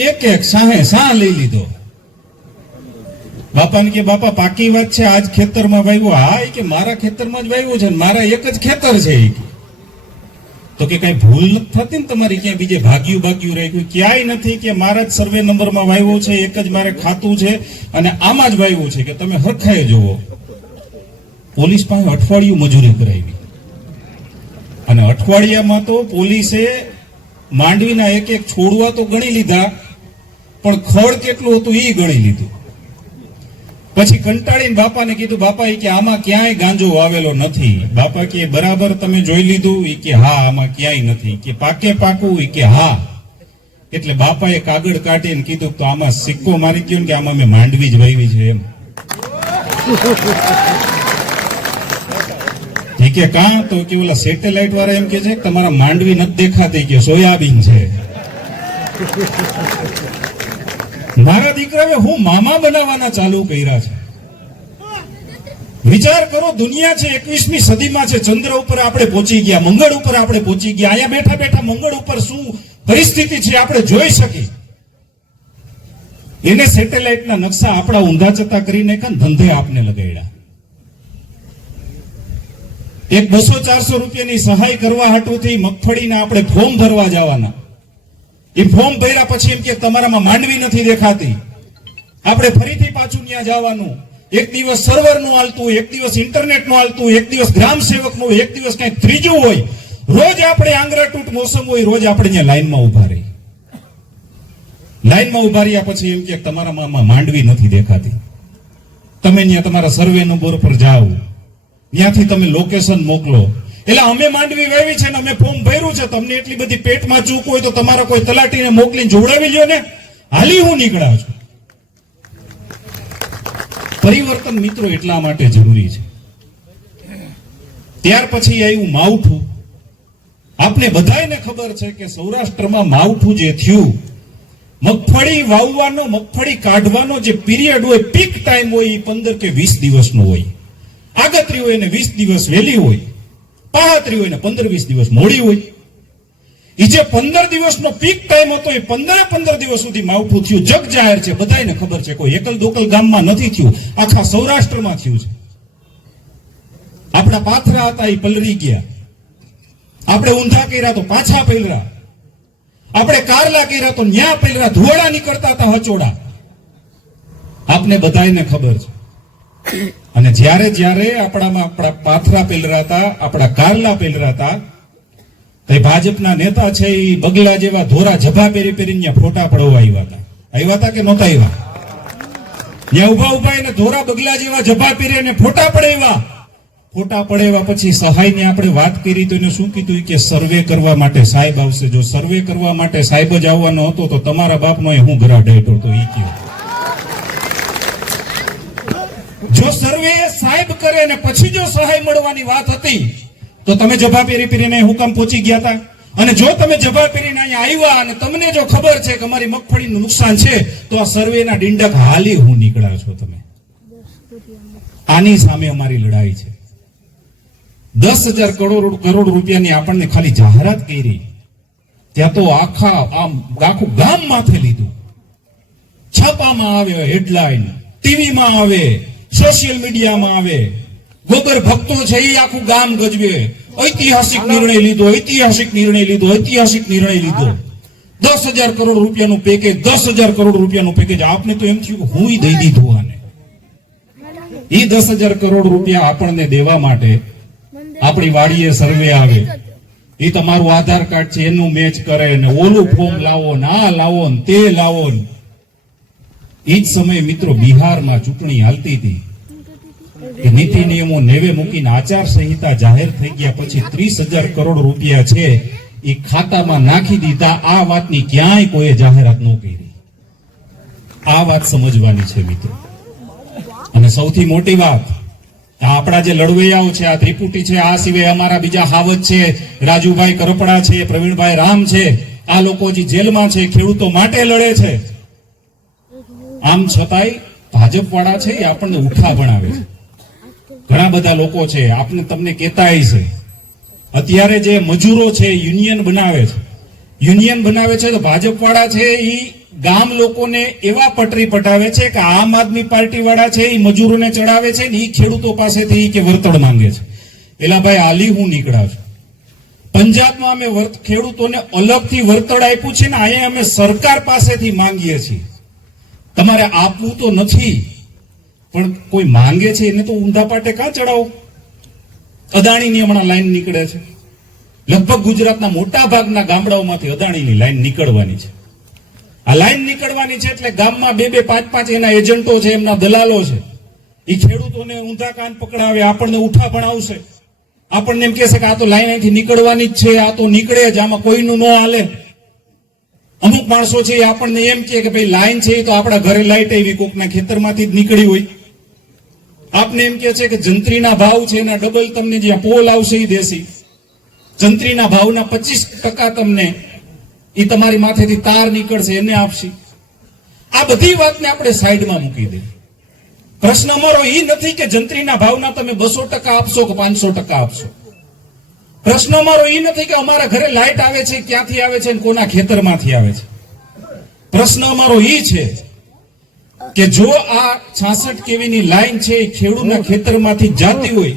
એક સાહ લઈ લીધો. બાપાને કે બાપા પાકી વાત છે, આજ ખેતરમાં વાવ્યો? હા, એ કે મારા ખેતરમાં જ વાવ્યો છે, મારા એક જ ખેતર છે. તો કે કઈ ભૂલ નથી થતી ને તમારી, ક્યાં બીજે ભાગ્યું રહી ગયું? ક્યાંય નથી, કે મારા જ સર્વે નંબરમાં વાવ્યો છે, એક જ મારે ખાતું છે અને આમાં જ વાવ્યું છે, કે તમે હરખાએ જોવો. પોલીસ પાસે અઠવાડિયું મજૂરી કરાવી અને અઠવાડિયામાં તો પોલીસે માંડવીના એક છોડવા તો ગણી લીધા, પણ ખડ કેટલું હતું એ ગણી લીધું. પછી કંટાળીને બાપાને કીધું, બાપા એ કે આમાં ક્યાંય ગાંજો વાવેલો નથી. બાપા કે બરાબર તમે જોઈ લીધું? એ કે હા, આમાં ક્યાંય નથી. કે પાકે પાકું? એ કે હા. એટલે બાપાએ કાગળ કાઢીને કીધું, તો આમાં સિક્કો મારી ગયો ને કે આમાં મેં માંડવી જ વાવી છે એમ. એ કે કાં? તો કે ઓલા સેટેલાઇટ વાળા એમ કે છે તમારા માંડવી નથી દેખાતી, કે સોયાબીન છે. મારા દીકરાએ હું મામા બનાવવાના ચાલુ કર્યા છે. વિચાર કરો, દુનિયા છે 21મી સદીમાં છે, ચંદ્ર ઉપર આપણે પહોંચી ગયા, મંગળ ઉપર આપણે પહોંચી ગયા. અહીંયા બેઠા બેઠા મંગળ ઉપર શું પરિસ્થિતિ છે આપણે જોઈ શકીએ. એને સેટેલાઇટના નકશા આપણા ઊંધા ચતા કરીને ધંધે આપને લગાડ્યા. એક 200-400 રૂપિયાની સહાય કરવા હાટુથી મગફળીના આપણે ફોર્મ ભરવા જવાના. એ ફોર્મ ભર્યા પછી એમ કે તમારામાં માંડવી નથી દેખાતી. આપણે ફરીથી પાછું ત્યાં જવાનું. એક દિવસ સર્વરનું હાલતું, એક દિવસ ઇન્ટરનેટનું હાલતું, એક દિવસ ગ્રામ સેવકનું, એક દિવસ કંઈક ત્રીજું હોય. રોજ આપણે આંગળાટૂટ મોસમ હોય, રોજ આપણે ત્યાં લાઈનમાં ઉભા રહી. લાઈનમાં ઉભા રહ્યા પછી એમ કે તમારામાં માંડવી નથી દેખાતી. તમે ત્યાં તમારા સર્વે નંબર પર જાઓ, ત્યાંથી તમે લોકેશન મોકલો. એટલે અમે માંડવી વાવી છે ને અમે ફોર્મ ભર્યું છે, તમને એટલી બધી પેટમાં ચૂક હોય તો તમારા કોઈ તલાટીને મોકલીને જોડાવી લ્યો ને. હાલી હું નીકળ્યા છું. પરિવર્તન મિત્રો એટલા માટે જરૂરી છે. ત્યાર પછી આવ્યું માવઠું. આપને બધાને ખબર છે કે સૌરાષ્ટ્રમાં માવઠું જે થયું, મગફળી વાવવાનો, મગફળી કાઢવાનો જે પીરિયડ હોય, પીક ટાઈમ હોય, એ 15 કે 20 દિવસનો હોય. આગતરી હોય ને 20 દિવસ વહેલી હોય, પાહતરી હોય ને 15-20 દિવસ મોડી હોય. એ જે 15 દિવસનો પીક ટાઈમ હતો, એ 15 દિવસ સુધી માવઠું થયું. જગ જાહેર છે, બધાને ખબર છે. કોઈ એકલ દોકલ ગામમાં નથી થયું, આખા સૌરાષ્ટ્રમાં થયું છે. આપણા પાથરા હતા એ પલરી ગયા, આપણે ઊંધા કર્યા તો પાછા પલરા, આપણે કારલા કર્યા તો ન્યા પલરા, ધુવાડા નીકળતા હતા હચોડા. આપને બધાને ખબર છે. અને જ્યારે આપણા પાથરા પેલરાતા, આપણા કારલા પેલરાતા, તો એ ભાજપના નેતા છે એ બગલા જેવા ધોરા જભા પહેરી પહેરીને ત્યાં ફોટા પડવા આવ્યા હતા કે નહોતા આવ્યા? ત્યાં ઉભા ઉભા એને ધોરા બગલા જેવા જભા પહેરીને ફોટા પડાવ્યા. ફોટા પડાવ્યા પછી સહાયની આપણે વાત કરી તો એને શું કીધું કે સર્વે કરવા માટે સાહેબ આવશે. જો સર્વે કરવા માટે સાહેબ જ આવવાનો હતો તો તમારા બાપનો હું ઘરા ડેટો તો ઈ કયો. જો સર્વે સાહેબ કરે ને પછી જો સહાય મળવાની વાત હતી તો તમે જભા પહેરી પહેરીને હું કામ પહોંચી ગયા હતા? અને જો તમે જભા પહેરીને અહીંયા આવ્યા અને તમને જો ખબર છે કે અમારી મગફળીનું નુકસાન છે તો આ સર્વેના ડીંડક હાલી હું નીકળ્યા છો તમે. આની સામે અમારી લડાઈ છે. 10,000 કરોડ રૂપિયાની આપણને ખાલી જાહેરાત કરી, ત્યાં તો આખું ગામ માથે લીધું. છાપામાં આવે હેડલાઈન, ટીવીમાં આવે, સોશિયલ મીડિયામાં આવે. ગોબર ભક્તો છે એ આખું ગામ ગજવે. ઐતિહાસિક નિર્ણય લીધો, ઐતિહાસિક નિર્ણય લીધો, ઐતિહાસિક નિર્ણય લીધો. 10,000 કરોડ રૂપિયાનું પેકેજ, 10,000 કરોડ રૂપિયાનું પેકેજ. આપને તો એમ થયું હું દઈ દીધું આને. એ 10,000 કરોડ રૂપિયા આપણને દેવા માટે આપણી વાડીએ સર્વે આવે, એ તમારું આધાર કાર્ડ છે એનું મેચ કરે ને ઓલું ફોર્મ લાવો ને આ લાવો ને તે લાવો ને. એ જ સમયે મિત્રો બિહારમાં ચૂંટણી હાલતી હતી. એ નીતિ નિયમો નેવે મૂકીને આચાર સંહિતા જાહેર થઈ ગયા પછી 30,000 કરોડ રૂપિયા છે એ ખાતામાં નાખી દીધા. આ વાતની ક્યાંય કોઈ જાહેરાત ન કરી. આ વાત સમજવાની છે મિત્રો. અને સૌથી મોટી વાત, આપણા જે લડવૈયાઓ છે, આ ત્રિપુટી છે, આ સિવાય અમારા બીજા હાવજ છે, રાજુભાઈ કરપડા છે, પ્રવીણભાઈ રામ છે, આ લોકો જે જેલમાં છે ખેડૂતો માટે લડે છે. આમ છતાંય ભાજપ વાળા છે એ આપણને ઉઠા ભણાવે છે. ઘણા બધા લોકો છે આપણે તમને કહેતાય છે અત્યારે જે મજૂરો છે યુનિયન બનાવે છે. યુનિયન બનાવે છે તો ભાજપ વાળા છે એ ગામ લોકોને એવા પટરી પટાવે છે કે આમ આદમી પાર્ટી વાળા છે એ મજૂરોને ચડાવે છે ને એ ખેડૂતો પાસેથી કે વર્તળ માંગે છે. એલા ભાઈ આલી હું નીકળ્યા છું. પંજાબમાં અમે ખેડૂતોને અલગથી વર્તળ આપ્યું છે ને અહીંયા અમે સરકાર પાસેથી માંગીએ છીએ. તમારે આપવું તો નથી પણ કોઈ માંગે છે એને તો ઊંધા પાટે કાં ચડાવો? અદાણીની હમણાં લાઈન નીકળે છે. લગભગ ગુજરાતના મોટા ભાગના ગામડાઓમાંથી અદાણીની લાઈન નીકળવાની છે. આ લાઈન નીકળવાની છે એટલે ગામમાં 2-2, 5-5 એના એજન્ટો છે, એમના દલાલો છે. એ ખેડૂતોને ઊંધા કાન પકડાવે, આપણને ઉઠા ભણાવશે. આપણને એમ કહેશે કે આ તો લાઈન અહીંથી નીકળવાની જ છે, આ તો નીકળે જ, આમાં કોઈનું ન હાલે. અમુક માણસો છે એ આપણને એમ કહે કે ભાઈ લાઈન છે એ તો આપણા ઘરે લાઈટ આવી કોકના ખેતરમાંથી જ નીકળી હોય. આપને એમ કહે છે કે જંત્રીના ભાવ છે એના ડબલ તમને જ્યાં પોલ આવશે એ દેશી જંત્રીના ભાવના 25% તમને એ તમારી માથેથી તાર નીકળશે એને આપશે. આ બધી વાતને આપણે સાઈડમાં મૂકી દઈએ. પ્રશ્ન અમારો એ નથી કે જંત્રીના ભાવના તમે 200% આપશો કે 500% આપશો. પ્રશ્ન અમારો એ નથી કે અમારા ઘરે લાઈટ આવે છે ક્યાંથી આવે છે અને કોના ખેતરમાંથી આવે છે. પ્રશ્ન અમારો એ છે કે જો આ 66 કેવીની લાઈન છે એ ખેડૂતના ખેતરમાંથી જાતી હોય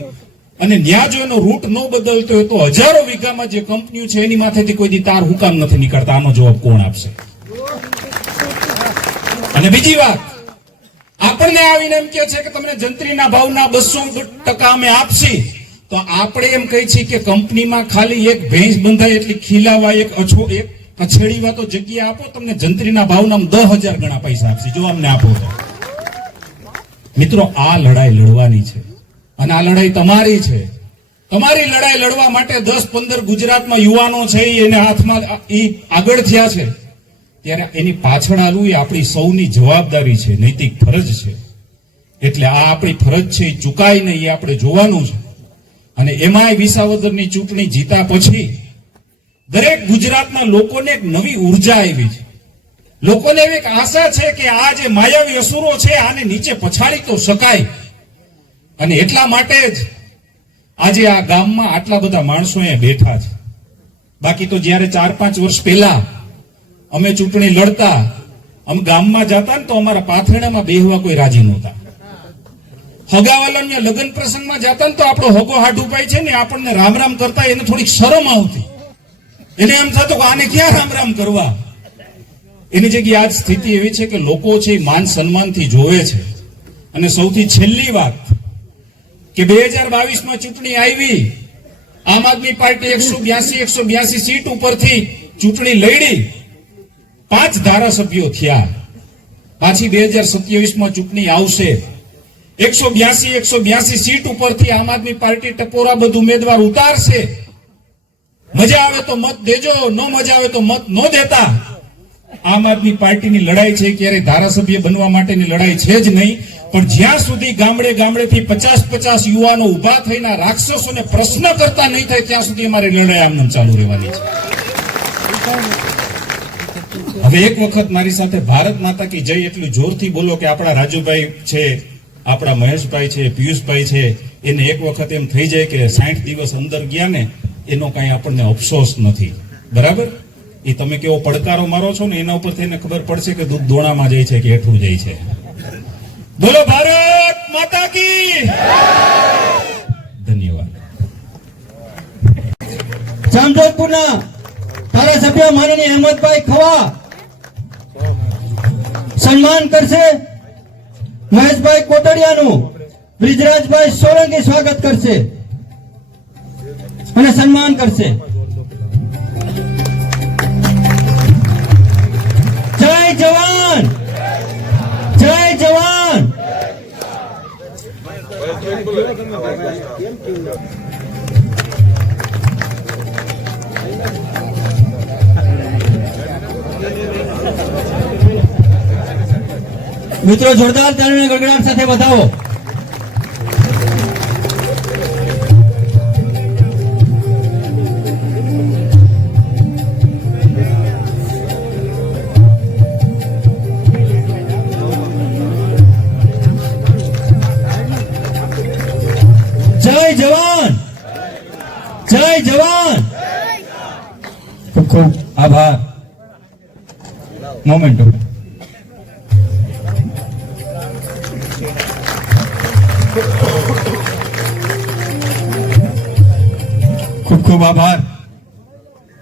અને ન્યા જો એનો રૂટ ન બદલતો હોય તો હજારો વીઘામાં જે કંપનીઓ છે એની માથેથી કોઈ દી તાર હુકામ નથી નીકળતા. આનો જવાબ કોણ આપશે? અને બીજી વાત, આપણને આવીને એમ કે છે કે તમને જંત્રીના ભાવના 200% અમે આપશી તો આપણે એમ કહી છીએ કે કંપનીમાં ખાલી એક ભેંસ બંધાય એટલી ખીલાવા એક કછેડીવા તો જગ્યા આપો, તમને જંત્રીના ભાવના 10,000 ગણા પૈસા આપશે જો અમને આપો તો. મિત્રો આ લડાઈ લડવાની છે અને આ લડાઈ તમારી છે. તમારી લડાઈ લડવા માટે 10-15 ગુજરાતમાં યુવાનો છે એને હાથમાં એ આગળ થયા છે ત્યારે એની પાછળ હાલવું એ આપણી સૌની જવાબદારી છે, નૈતિક ફરજ છે. એટલે આ આપણી ફરજ છે એ ચૂકાય નહીં એ આપણે જોવાનું છે. અને એમાંય વિસાવદરની ચૂંટણી જીતા પછી દરેક ગુજરાતના લોકોને એક નવી ઉર્જા આવી છે. લોકોને એવી એક આશા છે કે આ જે માયાવી અસુરો છે આને નીચે પછાડી તો શકાય. અને એટલા માટે જ આજે આ ગામમાં આટલા બધા માણસો અહીંયા બેઠા છે. બાકી તો જ્યારે 4-5 વર્ષ પહેલા અમે ચૂંટણી લડતા, અમે ગામમાં જતા ને તો અમારા પાથરણામાં બેહવા કોઈ રાજી નહોતા. હગાવાલાના લગ્ન પ્રસંગમાં જતા ને તો આપણો હગો હાડુભાઈ છે ને આપણને રામ રામ કરતા એને થોડીક શરમ આવતી. એને એમ થતું કે આને ક્યાં રામ રામ કરવા. એની જગ્યાએ આજ સ્થિતિ એવી છે કે લોકો છે માન સન્માનથી જોવે છે. અને સૌથી છેલ્લી વાત કે 2022માં ચૂંટણી આવી આમ આદમી પાર્ટી 182 સીટ ઉપરથી ચૂંટણી લડી 5 ધારાસભ્યો થયા. પાછી 2027માં ચૂંટણી આવશે. 182 સીટ ઉપરથી આમ આદમી પાર્ટી ટપોરાબદ્ધ ઉમેદવાર ઉતારશે. મજા આવે તો મત દેજો, ન મજા આવે તો મત ન દેતા. આમ આદમી પાર્ટીની લડાઈ છે ક્યારે ધારાસભ્ય બનવા માટેની લડાઈ છે જ નહીં. પણ જ્યાં સુધી ગામડે ગામડેથી 50 યુવાનો ઉભા થઈને રાક્ષસોને પ્રશ્ન કરતા નહીં થાય ત્યાં સુધી અમારી લડાઈ આમનામ ચાલુ રહેવાની છે. હવે એક વખત મારી સાથે ભારત માતા કી જય એટલું જોરથી બોલો કે આપણા રાજુભાઈ છે, આપણા મહેશભાઈ છે, પિયુષભાઈ છે, એને એક વખત એમ થઈ જાય કે 60 દિવસ અંદર ગયા ને એનો કાંઈ આપણને અફસોસ નથી. બરાબર? એ તમે કેવો પડકારો મારો છો ને એના ઉપરથી એને ખબર પડશે કે દૂધ દોણામાં જાય છે કે હેઠું જાય છે. બોલો ભારત માતા કી ધન્યવાદ. જામજોધપુરના ધારાસભ્ય માનનીય હેમંતભાઈ ખવા સન્માન કરશે. મહેશભાઈ કોટડિયાનું બ્રિજરાજભાઈ સોલંકી સ્વાગત કરશે અને સન્માન કરશે. જય જવાન, જય જવાન. મિત્રો જોરદાર તાળીઓના ગડગડાટ સાથે વધાવો. જય જવાન, જય જવાન. ખૂબ ખૂબ આભાર. મોમેન્ટો. ખૂબ ખૂબ આભાર.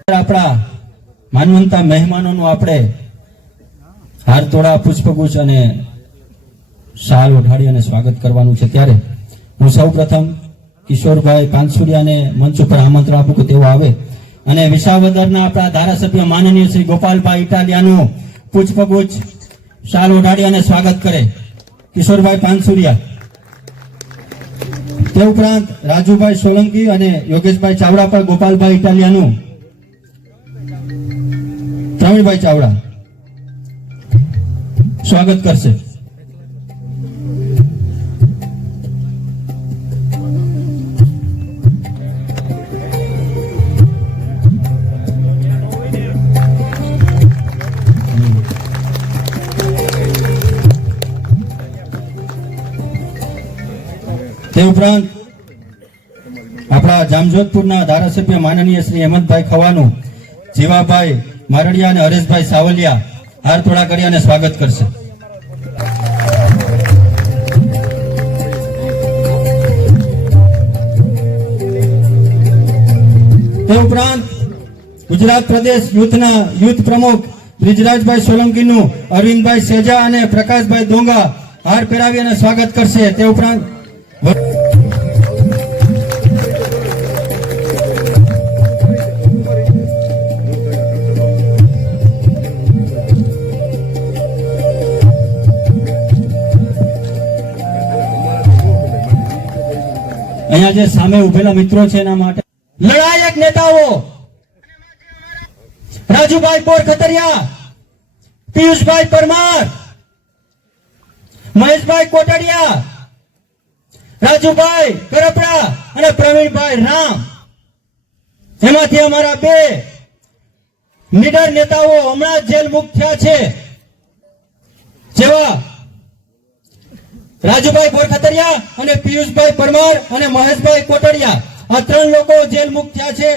આપણા માનવંતા મહેમાનોનું આપણે હારતોડા, પુષ્પગુચ્છ અને શાલ ઓઢાડી અને સ્વાગત કરવાનું છે. ત્યારે હું સૌપ્રથમ કિશોરભાઈ પાનસુરિયાને મંચ ઉપર આમંત્રણ આપું કે તેઓ આવે અને વિસાવદરના આપણા ધારાસભ્ય માનનીય શ્રી ગોપાલભાઈ ઇટાલિયાનું પુષ્પગુચ્છ શાલ ઓઢાડી અને સ્વાગત કરે. કિશોરભાઈ પાનસુરિયા. તે ઉપરાંત રાજુભાઈ સોલંકી અને યોગેશભાઈ ચાવડા પર ગોપાલભાઈ ઇટાલિયાનું પ્રવીણભાઈ ચાવડા સ્વાગત કરશે. તે ઉપરાંત આપણા જામજોધપુરના ધારાસભ્ય માનનીય શ્રી હેમંતભાઈ ખવાનું જીવાભાઈ મારડિયા અને હરેશભાઈ સાવલિયા હારતોડા કરી અને સ્વાગત કરશે. તે ઉપરાંત ગુજરાત પ્રદેશ યુથના યુથ પ્રમુખ બ્રિજરાજભાઈ સોલંકીનું અરવિંદભાઈ સેજા અને પ્રકાશભાઈ દોંગા હાર પહેરાવી અને સ્વાગત કરશે. તે ઉપરાંત અહીંયા જે સામે ઉભેલા મિત્રો છે એના માટે લડાયક નેતાઓ રાજુભાઈ બોરખતરિયા, પિયુષભાઈ પરમાર, મહેશભાઈ કોટડિયા, રાજુભાઈ કરપડા અને પ્રવીણભાઈ રામ. એમાંથી અમારા 2 નીડર નેતાઓ હમણાં જેલ મુક્ત થયા છે, જેવા રાજુભાઈ બોરખતરિયા અને પિયુષભાઈ પરમાર અને મહેશભાઈ કોટડિયા. આ 3 લોકો જેલ મુક્ત થયા છે.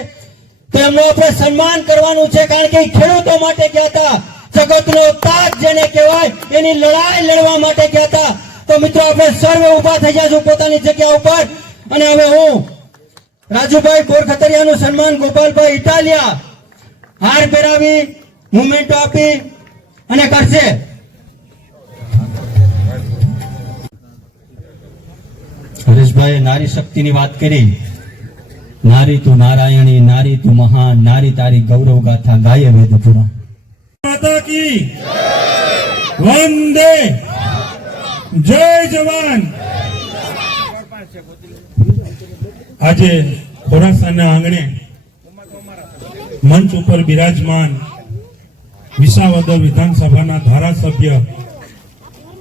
તો એમનું આપણે સન્માન કરવાનું છે, કારણ કે ખેડૂતો માટે ગયા હતા, જગતનો તાજ જેને કહેવાય એની લડાઈ લડવા માટે ગયા હતા. તો મિત્રો આપણે સર્વે ઉભા થઈ જશું પોતાની જગ્યા ઉપર અને હવે હું રાજુભાઈ બોરખતરિયાનું સન્માન ગોપાલભાઈ ઇટાલિયા હાર પહેરાવી મુવમેન્ટો આપી અને કરશે. હરેશભાઈ નારી શક્તિની વાત કરી. नारी तू नारायणी, नारी तू महान, नारी तारी गौरव गाथा गाये वेद पुराण। माता की वंदे, जय जवान। આજે ખોરાસાના આંગણે મંચ ઉપર બિરાજમાન વિસાવદર વિધાનસભાના ધારાસભ્ય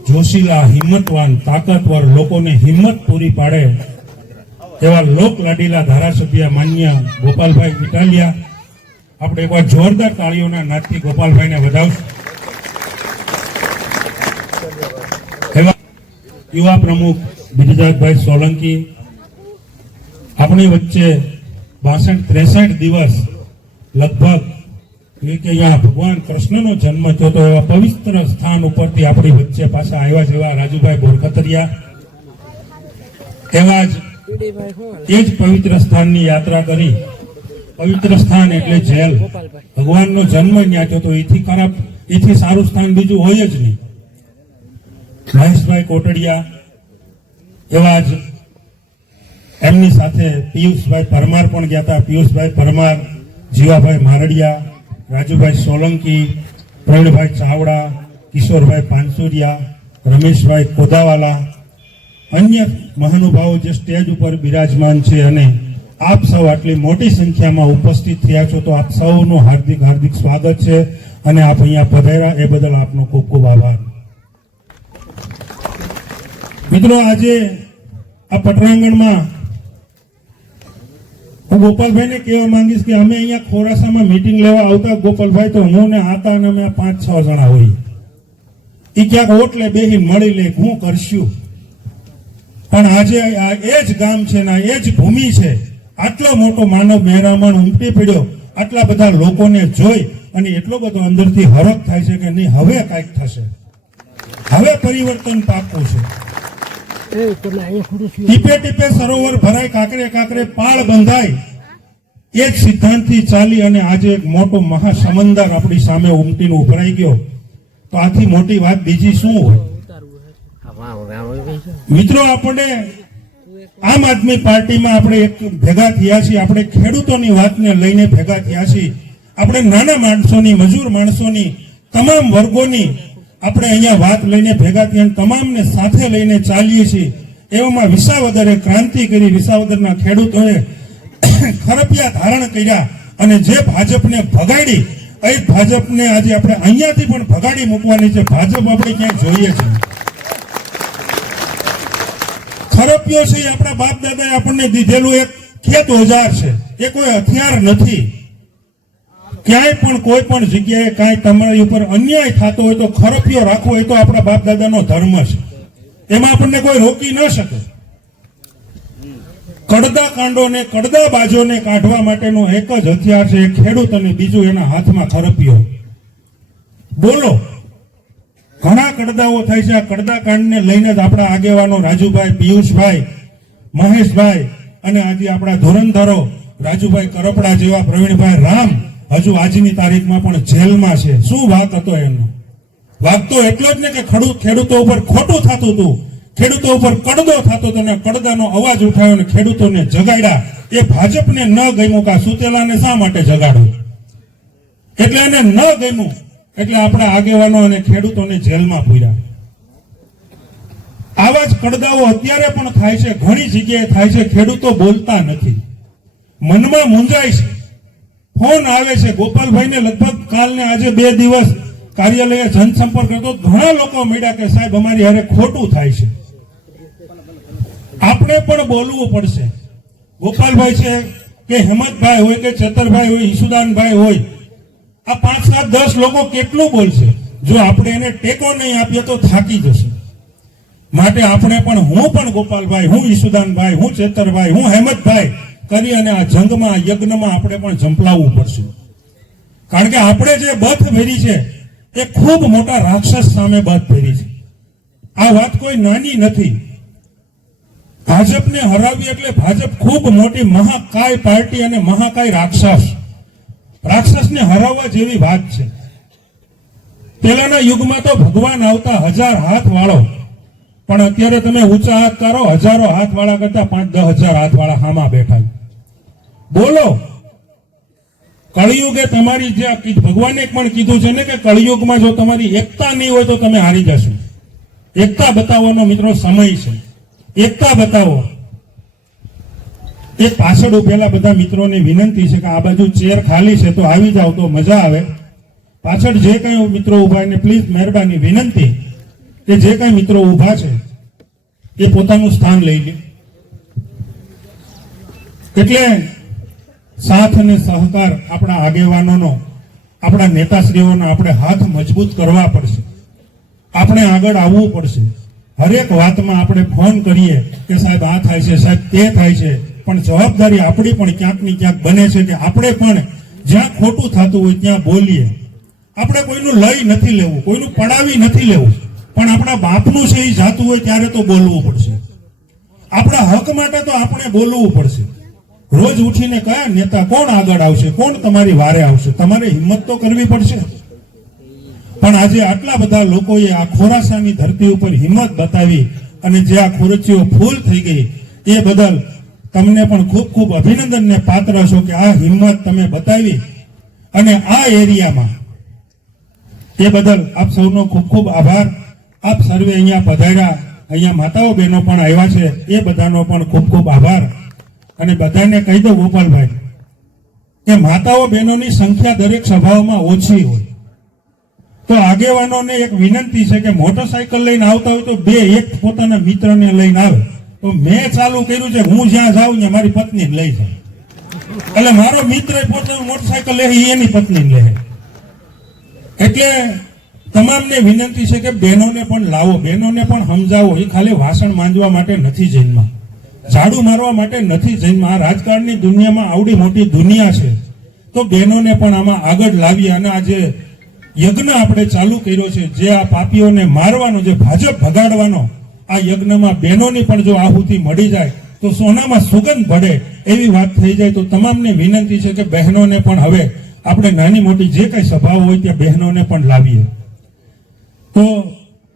જોશીલા, હિંમતવાન, તાકાતવર, લોકોને હિંમત પૂરી પાડે એવા લોક લાડીલા ધારાસભ્ય માન્ય ગોપાલભાઈ ઇટાલિયા, આપણે એકવાર જોરદાર તાળીઓના નાદથી ગોપાલભાઈને વધાવશું। એવા યુવા પ્રમુખ બ્રિજરાજભાઈ સોલંકી, આપણી વચ્ચે 62-63 દિવસ લગભગ કે અહીંયા ભગવાન કૃષ્ણનો જન્મ થયો તો એવા પવિત્ર સ્થાન ઉપરથી આપણી વચ્ચે પાછા આવ્યા જેવા રાજુભાઈ બોરખતરિયા, એવા જ એ જ પવિત્ર સ્થાનની યાત્રા કરી। પવિત્ર સ્થાન એટલે જેલ, ભગવાનનો જન્મ ત્યાં થયો તો એથી ખરાબ, એથી સારું સ્થાન બીજું હોય જ નહીં। મહેશભાઈ કોટડિયા, એવા જ એમની સાથે પિયુષભાઈ પરમાર પણ ગયા હતા। પિયુષભાઈ પરમાર, જીવાભાઈ મારડિયા, રાજુભાઈ સોલંકી, પ્રવીણભાઈ ચાવડા, કિશોરભાઈ પાનસુરિયા, રમેશભાઈ કોદાવાલા, અન્ય મહાનુભાવો જે સ્ટેજ ઉપર બિરાજમાન છે અને આપ સૌ આટલી મોટી સંખ્યામાં ઉપસ્થિત થયા છો તો આપ સૌનું હાર્દિક હાર્દિક સ્વાગત છે અને આપ અહીંયા પધાર્યા એ બદલ આપનો ખૂબ ખૂબ આભાર। મિત્રો, આજે આ પટરાંગણમાં હું ગોપાલભાઈને કહેવા માંગીશ કે અમે અહીંયા ખોરાસામાં મીટિંગ લેવા આવતા ગોપાલભાઈ તો હું ને આતા અને અમે 5-6 જણા હોઈએ, એ ક્યાંક ઓટલે બેહીને મળી લે હું કરશું, પણ આજે આ એ જ ગામ છે ને એ જ ભૂમિ છે, આટલો મોટો માનવ મહેરામણ ઉમટી પડ્યો, આટલા બધા લોકોને જોઈ અને એટલો બધો અંદરથી હરખ થાય છે કે નહીં હવે કાંઈક થશે, હવે પરિવર્તન પાકું છે। ટીપે ટીપે સરોવર ભરાય, કાંકરે કાંકરે પાળ બંધાય, એ જ સિદ્ધાંતથી ચાલી અને આજે એક મોટો મહાસમંદર આપણી સામે ઉમટીને ઉભરાઈ ગયો, તો આથી મોટી વાત બીજી શું હોય। મિત્રો, આપણે આમ આદમી પાર્ટીમાં આપણે એક ભેગા થયા છીએ, આપણે ખેડૂતોની વાતને લઈને ભેગા થયા છીએ, આપણે નાના માણસોની, મજૂર માણસોની, તમામ વર્ગોની આપણે અહીંયા વાત લઈને ભેગા થયા, તમામને સાથે લઈને ચાલીએ છીએ। એવામાં વિસાવદરે ક્રાંતિ કરી, વિસાવદરના ખેડૂતોએ ખરપિયા ધારણ કર્યા અને જે ભાજપને ભગાડી, એ ભાજપને આજે આપણે અહીંયાથી પણ ભગાડી મૂકવાની છે। ભાજપ આપણે ક્યાંય જોઈએ છે, ખરપિયો છે એ આપણા બાપ દાદાએ આપણને દીધેલું એક ખેત ઓજાર છે, એ કોઈ હથિયાર નથી। ક્યાંય પણ કોઈ પણ જગ્યાએ કાંઈ તમારી ઉપર અન્યાય થતો હોય તો ખરપિયો રાખવો એ તો આપણા બાપ દાદાનો ધર્મ છે, એમાં આપણને કોઈ રોકી ન શકે। કડદા કાંડોને, કડદા બાજોને કાઢવા માટેનું એક જ હથિયાર છે, ખેડૂત અને બીજું એના હાથમાં ખરપિયો। બોલો, ઘણા કડદાઓ થાય છે, આ કડદા કાંડને લઈને જ આપણા આગેવાનો રાજુભાઈ, પિયુષભાઈ, મહેશભાઈ અને આજે આપણા ધોરણધરો રાજુભાઈ કરપડા જેવા, પ્રવીણભાઈ રામ હજુ આજની તારીખમાં પણ જેલમાં છે। શું વાક હતો એનો? વાક તો એટલો જ ને કે ખેડૂતો ઉપર ખોટું થતું હતું, ખેડૂતો ઉપર કડદો થતો હતો ને કડદાનો અવાજ ઉઠાવ્યો અને ખેડૂતોને જગાડ્યા। એ ભાજપને ન ગમ્યું કે સુતેલાને શા માટે જગાડવું, એટલે એને ન ગમ્યું એટલે આપણા આગેવાનો અને ખેડૂતોને જેલમાં પૂર્યા। આવા જ કડદાઓ અત્યારે પણ થાય છે, ઘણી જગ્યાએ થાય છે, ખેડૂતો બોલતા નથી, મનમાં મૂંઝાય છે, ફોન આવે છે। ગોપાલભાઈને લગભગ કાલને આજે 2 દિવસ કાર્યાલય જનસંપર્ક કરતો ઘણા લોકો મળ્યા કે સાહેબ અમારી હારે ખોટું થાય છે, આપણે પણ બોલવું પડશે। ગોપાલભાઈ છે કે હેમંતભાઈ હોય કે ચેતરભાઈ હોય, ઈસુદાનભાઈ હોય, આ 5-7-10 લોકો કેટલું બોલશે? જો આપણે એને ટેકો નહીં આપીએ તો થાકી જશે। માટે આપણે પણ, હું પણ ગોપાલભાઈ, હું ઈસુદાનભાઈ, હું ચેતરભાઈ, હું હેમંતભાઈ કરી અને આ જંગમાં, યજ્ઞમાં આપણે પણ ઝંપલાવવું પડશે, કારણ કે આપણે જે બથ ભેરી છે એ ખૂબ મોટા રાક્ષસ સામે બથ ભેરી છે। આ વાત કોઈ નાની નથી। ભાજપને હરાવી એટલે ભાજપ ખૂબ મોટી મહાકાય પાર્ટી અને મહાકાય રાક્ષસને હરાવવા જેવી વાત છે। પહેલાના યુગમાં તો ભગવાન આવતા 1000 હાથ વાળો, પણ અત્યારે તમે ઊંચા હાથ કરો, હજારો હાથ વાળા કરતા 5-10 હજાર હાથ વાળા હામાં બેઠા। બોલો. કળિયુગે તમારી જે ભગવાને પણ કીધું છે ને કે કળિયુગમાં જો તમારી એકતા નહીં હોય તો તમે હારી જશો. એકતા બતાવવાનો મિત્રો સમય છે. એકતા બતાવો. એક પાછળ ઉભેલા બધા મિત્રોને વિનંતી છે કે આ બાજુ ચેર ખાલી છે તો આવી જાવ તો મજા આવે. પાછળ જે કઈ મિત્રો ઉભા એને પ્લીઝ મહેરબાની વિનંતી કે જે કઈ મિત્રો ઉભા છે એ પોતાનું સ્થાન લઈ લે. એટલે સાથ અને સહકાર આપણા આગેવાનોનો, આપણા નેતાશ્રીઓનો આપણે હાથ મજબૂત કરવા પડશે. આપણે આગળ આવવું પડશે. હરેક વાતમાં આપણે ફોન કરીએ કે સાહેબ આ થાય છે, સાહેબ તે થાય છે, પણ જવાબદારી આપણી પણ ક્યાંક ની ક્યાંક બને છે કે આપણે પણ જ્યાં ખોટું થતું હોય ત્યાં બોલીએ. આપણે કોઈનું લઈ નથી લેવું, કોઈનું પડાવી નથી લેવું, પણ આપણા બાપનું છે એ જાતું હોય ત્યારે તો બોલવું પડશે. આપણા હક માટે તો આપણે બોલવું પડશે. રોજ ઉઠીને કયા નેતા કોણ આગળ આવશે, કોણ તમારી વારે આવશે, તમારે હિંમત તો કરવી પડશે. પણ આજે આટલા બધા લોકોએ આ ખોરાસાની ધરતી ઉપર હિંમત બતાવી અને જે આ ખોરચીઓ ફૂલ થઈ ગઈ એ બદલ તમને પણ ખૂબ ખૂબ અભિનંદનને પાત્ર છો કે આ હિંમત તમે બતાવી અને આ એરિયામાં એ બદલ આપ સૌનો ખૂબ ખૂબ આભાર. આપ સર્વે અહીંયા પધાર્યા, અહીંયા માતાઓ બહેનો પણ આવ્યા છે, એ બધાનો પણ ખૂબ ખૂબ આભાર. અને બધાને કહી દો ગોપાલભાઈ કે માતાઓ બહેનોની સંખ્યા દરેક સભાઓમાં ઓછી હોય તો આગેવાનોને એક વિનંતી છે કે મોટરસાયકલ લઈને આવતા હોય તો બે એક પોતાના મિત્રને લઈને આવે. તો મેં ચાલુ કર્યું છે હું જ્યાં જાઉં ત્યાં મારી પત્નીને લઈ જાય. એટલે મારો મિત્ર પોતાનું મોટરસાયકલ લે એની પત્નીને લે. એટલે તમામને વિનંતી છે કે બહેનોને પણ લાવો, બહેનોને પણ સમજાવો. એ ખાલી વાસણ માંજવા માટે નથી જન્મા, ઝાડુ મારવા માટે નથી જન્મા. આ રાજકારણની દુનિયામાં આવડી મોટી દુનિયા છે તો બહેનોને પણ આમાં આગળ લાવીએ. અને આ જે યજ્ઞ આપણે ચાલુ કર્યો છે, જે આ પાપીઓને મારવાનો, જે ભાજપ ભગાડવાનો, આ યજ્ઞમાં બહેનોની પણ જો આહુતિ મળી જાય તો સોનામાં સુગંધ પડે એવી વાત થઈ જાય. તો તમામને વિનંતી છે કે બહેનોને પણ હવે આપણે નાની મોટી જે કઈ સભાઓ હોય ત્યાં બહેનોને પણ લાવીએ. તો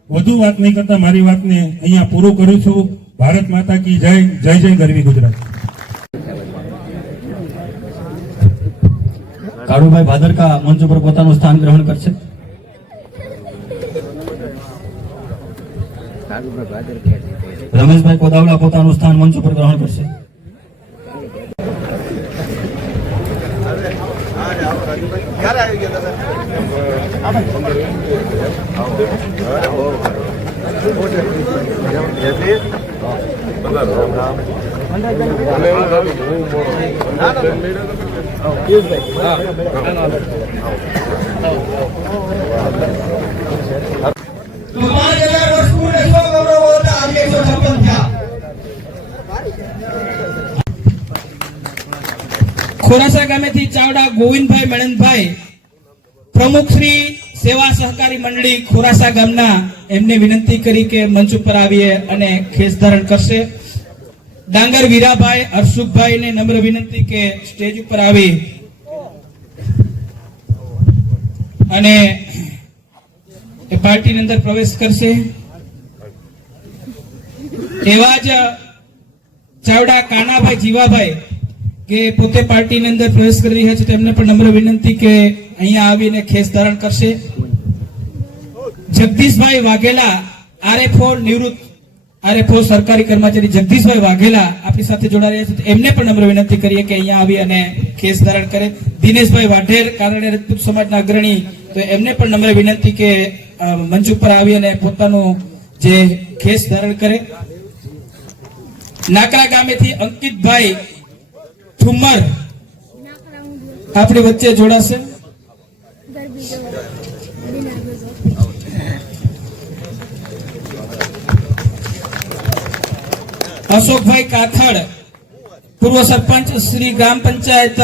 વધુ વાત નહીં કરતા મારી વાતને અહીંયા પૂરું કરું છું. ભારત માતા કી જય. જય જય ગરવી ગુજરાત. કાળુભાઈ ભાદરકા મંચ ઉપર પોતાનું સ્થાન ગ્રહણ કરશે. રમેશભાઈ કોદાવડા પોતાનું સ્થાન મંચ ઉપર ગ્રહણ કરશે. ખોરાસા ગામેથી ચાવડા ગોવિંદભાઈ મેણંદભાઈ પ્રમુખ શ્રી સેવા સહકારી મંડળી ખોરાસા ગામના એમને વિનંતી કરી કે મંચ ઉપર આવીએ અને ખેસ ધારણ કરશે. ડાંગર વીરાભાઈ હર્ષુખભાઈ ને નમ્ર વિનંતી કે સ્ટેજ ઉપર આવી અને એ પાર્ટીની અંદર પ્રવેશ કરશે. એવા જ ચાવડા કાનાભાઈ જીવાભાઈ કે પોતે પાર્ટીની અંદર પ્રવેશ કરી રહ્યા છે તેમને પણ નમ્ર વિનંતી કે અહીંયા આવીને ખેસ ધારણ કરશે. જગદીશભાઈ વાઘેલા આરએફઓ નિવૃત્ત આરએફઓ સરકારી કર્મચારી જગદીશભાઈ વાઘેલા આપણી સાથે જોડાઈ રહ્યા છે, એમને પણ નમ્ર વિનંતી કરીએ કે અહીંયા આવી અને ખેસ ધારણ કરે. દિનેશભાઈ વાઢેર કારણે રજપૂત સમાજના અગ્રણી, તો એમને પણ નમ્ર વિનંતી કે મંચ ઉપર આવી અને પોતાનું જે ખેસ ધારણ કરે. નાકરા ગામેથી અંકિતભાઈ ઠુમર આપણી વચ્ચે જોડાશે. અશોકભાઈ કાથડ પૂર્વ સરપંચ શ્રી ગ્રામ પંચાયત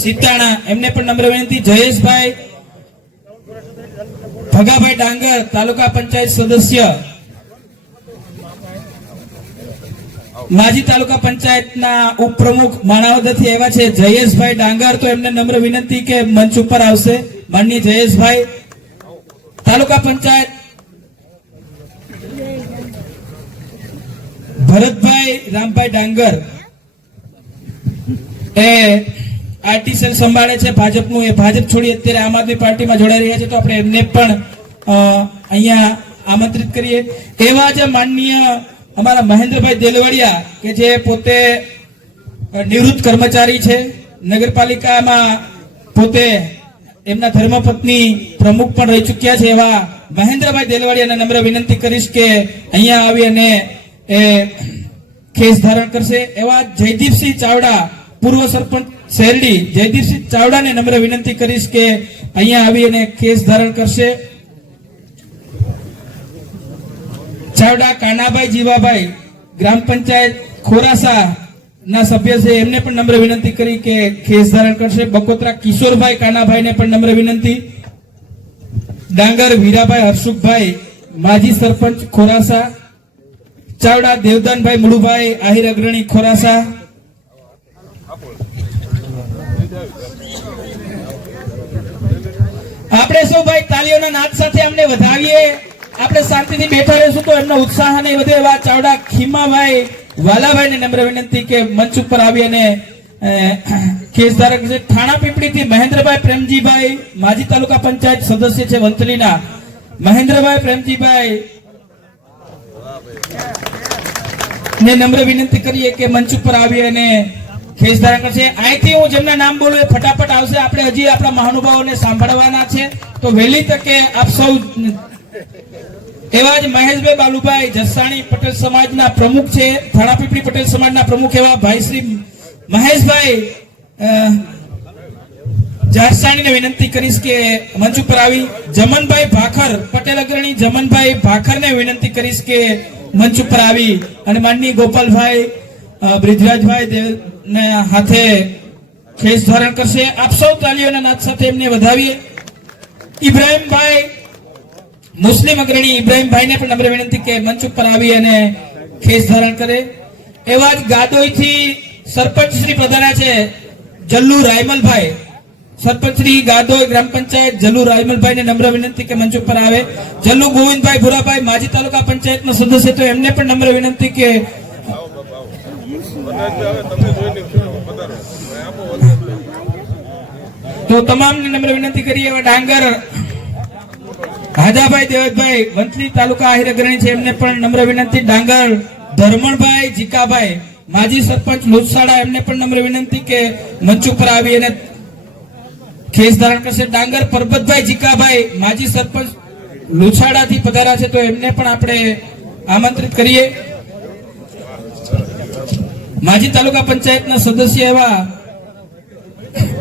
સીતાણા, એમને પણ નમ્ર વિનંતી. જયેશભાઈ ભગાભાઈ ડાંગર તાલુકા પંચાયત સદસ્ય, માજી તાલુકા પંચાયતના ઉપપ્રમુખ માણાવદરથી આવ્યા છે જયેશભાઈ ડાંગર, તો એમને નમ્ર વિનંતી કે મંચ ઉપર આવશે. માનનીય જયેશભાઈ તાલુકા પંચાયત ભરતભાઈ રામભાઈ ડાંગર એ આરટી સેલ સંભાળે છે ભાજપનું, એ ભાજપ છોડી અત્યારે આમ આદમી પાર્ટીમાં જોડાઈ રહ્યા છે, તો આપણે એમને પણ અહીંયા આમંત્રિત કરીએ. એવા જ માનનીય અમારા મહેન્દ્રભાઈ દેલવડિયા કે જે પોતે નિવૃત્ત કર્મચારી છે, નગરપાલિકામાં પોતે એમના ધર્મપત્ની પ્રમુખ પણ રહી ચૂક્યા છે, એવા મહેન્દ્રભાઈ દેલવાડિયાને નમ્ર વિનંતી કરીશ કે અહીંયા આવી અને એ ખેસ ધારણ કરશે. એવા જયદીપસિંહ ચાવડા પૂર્વ સરપંચ શેરડી, જયદીપસિંહ ચાવડાને નમ્ર વિનંતી કરીશ કે અહીંયા આવી અને ખેસ ધારણ કરશે. ચાવડા કાનાભાઈ જીવાભાઈ ગ્રામ પંચાયત ખોરાસા ના સભ્ય છે, એમને પણ નમ્ર વિનંતી કરી કે ખેસ ધારણ કરશે. બકોત્રા કિશોરભાઈ કાનાભાઈને પણ નમ્ર વિનંતી. ડાંગર વીરાભાઈ હર્ષુખભાઈ માજી સરપંચ ખોરાસા. ચાવડા દેવદાનભાઈ મુળુભાઈ આહિર અગ્રણી ખોરાસા. આપણે સૌ ભાઈ તાલીઓના નાદ સાથે અમને વધાવીએ. આપણે શાંતિથી બેઠા રહીશું તો એમનો ઉત્સાહ નહીં વધે. એવા ચાવડા ખીમાભાઈ વાલાભાઈને નમ્ર વિનંતી કે મંચ ઉપર આવી અને કેસ ધારક છે. થાણા પીપળીથી મહેન્દ્રભાઈ પ્રેમજીભાઈ માજી તાલુકા પંચાયત સદસ્ય છે વંથલીના, મહેન્દ્રભાઈ પ્રેમજીભાઈ ને નમ્ર વિનંતી કરીએ કે મંચ ઉપર આવી અને ખેસ ધારણ કરશે. અહીંથી હું જેમના નામ બોલું એ ફટાફટ આવશે. આપણે હજી આપણા મહાનુભાવોને સાંભળવાના છે, તો વહેલી તકે આપ સૌ. એવા જ મહેશભાઈ બાલુભાઈ જસાણી પટેલ સમાજના પ્રમુખ છે, થાણા પીપળી પટેલ સમાજના પ્રમુખ એવા ભાઈ શ્રી મહેશભાઈ જસાણીને વિનંતી કરીશ કે મંચ ઉપર આવી. જમનભાઈ ભાખર પટેલ અગ્રણી જમનભાઈ ભાખરને વિનંતી કરીશ કે મંચ ઉપર આવી અને માનનીય ગોપાલભાઈ બ્રિજરાજભાઈ દેવને હાથે ખેસ ધારણ કરશે. આપ સૌ તાલીઓના નાદ સાથે એમને વધાવીએ. ઇબ્રાહીમભાઈ મુસ્લિમ અગ્રણી ઇબ્રાહીમભાઈને પણ નમ્ર વિનંતી કે મંચ ઉપર આવી અને ખેસ ધારણ કરે. એવા જ ગાદોઈથી સરપંચ શ્રી પધાર્યા છે જલ્લુ રાયમલભાઈ, સરપંચ શ્રી ગાદોઈ ગ્રામ પંચાયત જલ્લુ રાયમલભાઈને નમ્ર વિનંતી કે મંચ ઉપર આવે. જલ્લુ ગોવિંદભાઈ ભુરાભાઈ માજી તાલુકા પંચાયતના સદસ્ય, તો એમને પણ નમ્ર વિનંતી કે તો તમામને નમ્ર વિનંતી કરીએ. એવા ડાંગર હાજાભાઈ દેવતભાઈ વંથલી તાલુકા આહિર અગ્રણી છે, એમને પણ નમ્ર વિનંતી. ડાંગર ધર્મણભાઈ જીકાભાઈ માજી સરપંચ લોચસાડા, એમને પણ નમ્ર વિનંતી કે મંચ ઉપર આવી અને ખેસ ધારણ કરશે. ડાંગર પરબતભાઈ જીકાભાઈ માજી સરપંચ લોછાડાથી પધાર્યા છે, તો એમને પણ આપણે આમંત્રિત કરીએ. માજી તાલુકા પંચાયતના સદસ્ય એવા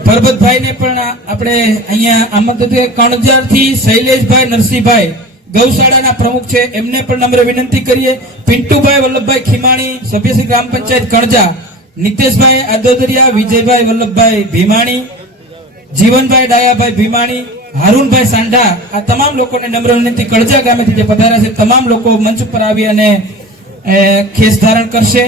પરબતભાઈને પણ આપણે અહીંયા આમંત્રિત. કણજારથી શૈલેષભાઈ નરસિંહભાઈ ગૌશાળાના પ્રમુખ છે, એમને પણ નમ્ર વિનંતી કરીએ. પિન્ટુભાઈ વલ્લભભાઈ ખીમાણી સભ્ય શ્રી ગ્રામ પંચાયત કણજા. નિતેશભાઈ આદોદરિયા, વિજયભાઈ વલ્લભભાઈ ભીમાણી, જીવનભાઈ ડાયાભાઈ ભીમાણી, હારૂનભાઈ સાંઢા, આ તમામ લોકોને નમ્ર વિનંતી. કણજા ગામેથી જે પધાર્યા છે તમામ લોકો મંચ ઉપર આવી અને ખેસ ધારણ કરશે.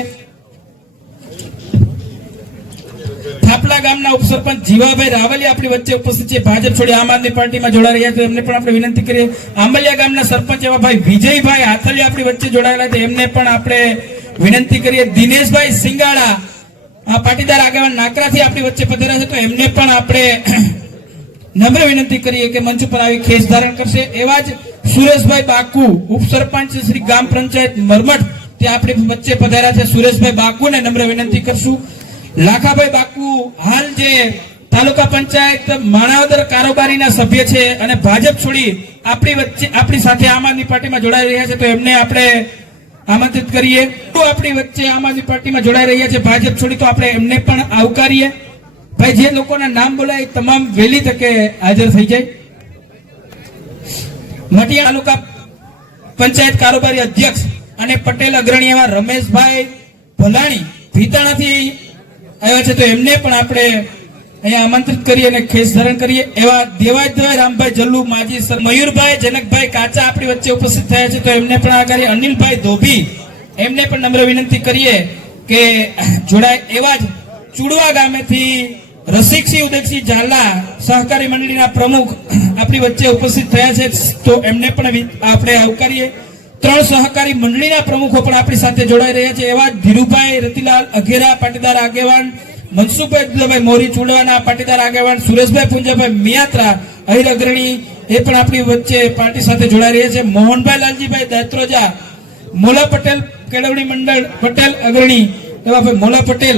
થાપલા ગામના ઉપસરપંચ જીવાભાઈ રાવલિયા આપણી વચ્ચે ઉપસ્થિત છે, ભાજપ છોડી આમ આદમી પાર્ટીમાં જોડાઈ રહ્યા છે, એમને પણ આપણે વિનંતી કરીએ. આંબલિયા ગામના સરપંચ એવા ભાઈ વિજયભાઈ હાથલિયા આપણી વચ્ચે જોડાયેલા છે, એમને પણ આપણે વિનંતી કરીએ. દિનેશભાઈ સિંગાળા પાટીદાર આગેવાન નાકરાથી આપણી વચ્ચે પધાર્યા છે, તો એમને પણ આપણે નમ્ર વિનંતી કરીએ કે મંચ પર આવી ખેસ ધારણ કરશે. એવા જ સુરેશભાઈ બાકુ ઉપસરપંચ શ્રી ગ્રામ પંચાયત મરમઠ તે આપણી વચ્ચે પધાર્યા છે, સુરેશભાઈ બાકુને નમ્ર વિનંતી કરશું. લાખાભાઈ બાકુ હાલ જે તાલુકા પંચાયત માણાવદર કારોબારીના સભ્ય છે અને ભાજપ છોડી આપણી સાથે આમ આદમી પાર્ટીમાં જોડાઈ રહ્યા છે, તો એમને આપણે આમંત્રિત કરીએ. તો આપણી વચ્ચે આમ આદમી પાર્ટીમાં જોડાઈ રહ્યા છે ભાજપ છોડી, તો આપણે એમને પણ આવકારીએ. ભાઈ જે લોકોના નામ બોલાય તમામ વહેલી તકે હાજર થઈ જાય. મટિયા તાલુકા પંચાયત કારોબારી અધ્યક્ષ અને પટેલ અગ્રણી એવા રમેશભાઈ ભલાણી ભીતાણાથી આવ્યા છે, તો એમને પણ આપણે અહીંયા આમંત્રિત કરીએ અને ખેસ ધારણ કરીએ. એવા દેવાજભાઈ રામભાઈ જલ્લુ માજી સર, મયુરભાઈ જનકભાઈ કાચા આપણી વચ્ચે ઉપસ્થિત થયા છે, તો એમને પણ આ કરીએ. અનિલભાઈ ધોબી, એમને પણ નમ્ર વિનંતી કરીએ કે જોડાય. એવા જ ચુડવા ગામેથી રસિકસિંહ ઉદયસિંહ ઝાલા સહકારી મંડળીના પ્રમુખ આપણી વચ્ચે ઉપસ્થિત થયા છે, તો એમને પણ આપણે આવકારીએ. ત્રણ સહકારી મંડળીના પ્રમુખો પણ આપણી સાથે જોડાઈ રહ્યા છે. એવા ધીરુભાઈ રતિલાલ અઘેરા પાટીદાર આગેવાન, મનસુખભાઈ દુલાભાઈ મોરી ચુડવાના પાટીદાર આગેવાન, સુરેશભાઈ પુંજાભાઈ મિયાત્રા અહીર અગ્રણી એ પણ આપણી વચ્ચે પાર્ટી સાથે જોડાઈ રહ્યા છે. મોહનભાઈ લાલજીભાઈ દાત્રોજા, મોલા પટેલ કેળવણી મંડળ પટેલ અગ્રણી એવા ભાઈ મોલા પટેલ,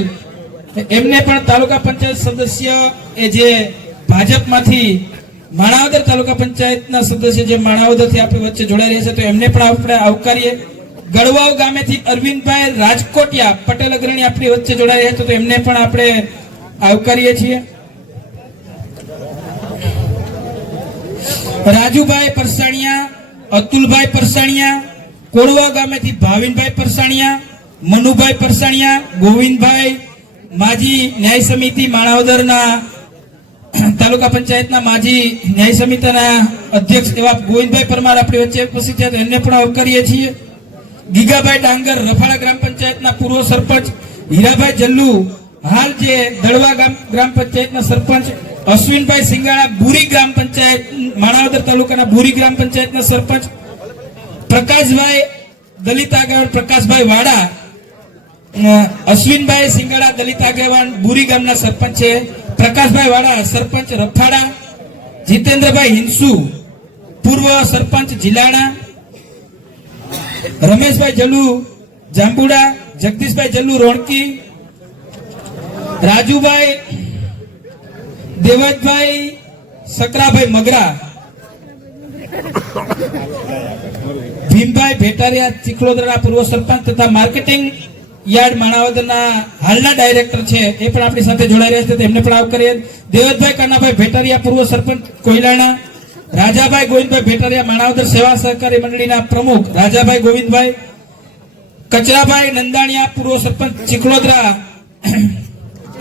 એમને પણ તાલુકા પંચાયત સદસ્ય એ જે ભાજપમાંથી માણાવદર તાલુકા પંચાયતના સદસ્ય જે માણાવદરથી આપણી વચ્ચે જોડાઈ રહ્યા છે, તો એમને પણ આપણે આવકારીએ. ગળવાવ ગામેથી અરવિંદભાઈ રાજકોટિયા પટેલ અગ્રણી આપણી વચ્ચે જોડાઈ રહ્યા છે, તો એમને પણ આપણે આવકારીએ છીએ. રાજુભાઈ પરસાણીયા, અતુલભાઈ પરસાણીયા, કોળવા ગામેથી ભાવિનભાઈ પરસાણીયા, મનુભાઈ પરસાણીયા, ગોવિંદભાઈ માજી ન્યાય સમિતિ માણાવદરના તાલુકા પંચાયતના માજી ન્યાય સમિતિના અધ્યક્ષ એવા ગોવિંદભાઈ પરમાર આપણી વચ્ચે ઉપસ્થિત છે, એમને પણ આવકારીએ છીએ. ગીગાભાઈ ડાંગર રફાળા ગ્રામ પંચાયતના પૂર્વ સરપંચ, હીરાભાઈ જલ્લુ હાલ જે દળવા ગ્રામ પંચાયતના સરપંચ, અશ્વિનભાઈ સિંગાળા બુરી ગ્રામ પંચાયત માણાવદર તાલુકાના બુરી ગ્રામ પંચાયતના સરપંચ, પ્રકાશભાઈ દલિત આગેવાન પ્રકાશભાઈ વાડા, અશ્વિનભાઈ સિંગાળા દલિત આગેવાન બુરી ગામના સરપંચ છે, પ્રકાશભાઈ વાડા સરપંચ રફાડા, જીતેન્દ્રભાઈ હિંસુ પૂર્વ સરપંચ જિલ્લાના, રમેશભાઈ જલ્લુ જાંબુડા, જગદીશભાઈ જલ્લુ રોણકી, રાજુભાઈ દેવતભાઈ સકરાભાઈ મગરા, ભીમભાઈ ભેટારિયા ચીખલોદરાના પૂર્વ સરપંચ તથા માર્કેટિંગ યાર્ડ માણાવદરના હાલના ડાયરેક્ટર છે, એ પણ આપણી સાથે જોડાઈ રહ્યા છે, તેમને પણ આવકારીએ. દેવતભાઈ કાનાભાઈ ભેટારિયા પૂર્વ સરપંચ કોયલાણા, રાજાભાઈ ગોવિંદભાઈ ભેટારિયા માણાવદર સેવા સહકારી મંડળીના પ્રમુખ રાજાભાઈ ગોવિંદભાઈ, કચરાભાઈ નંદાણીયા પૂર્વ સરપંચ ચીખલોદરા,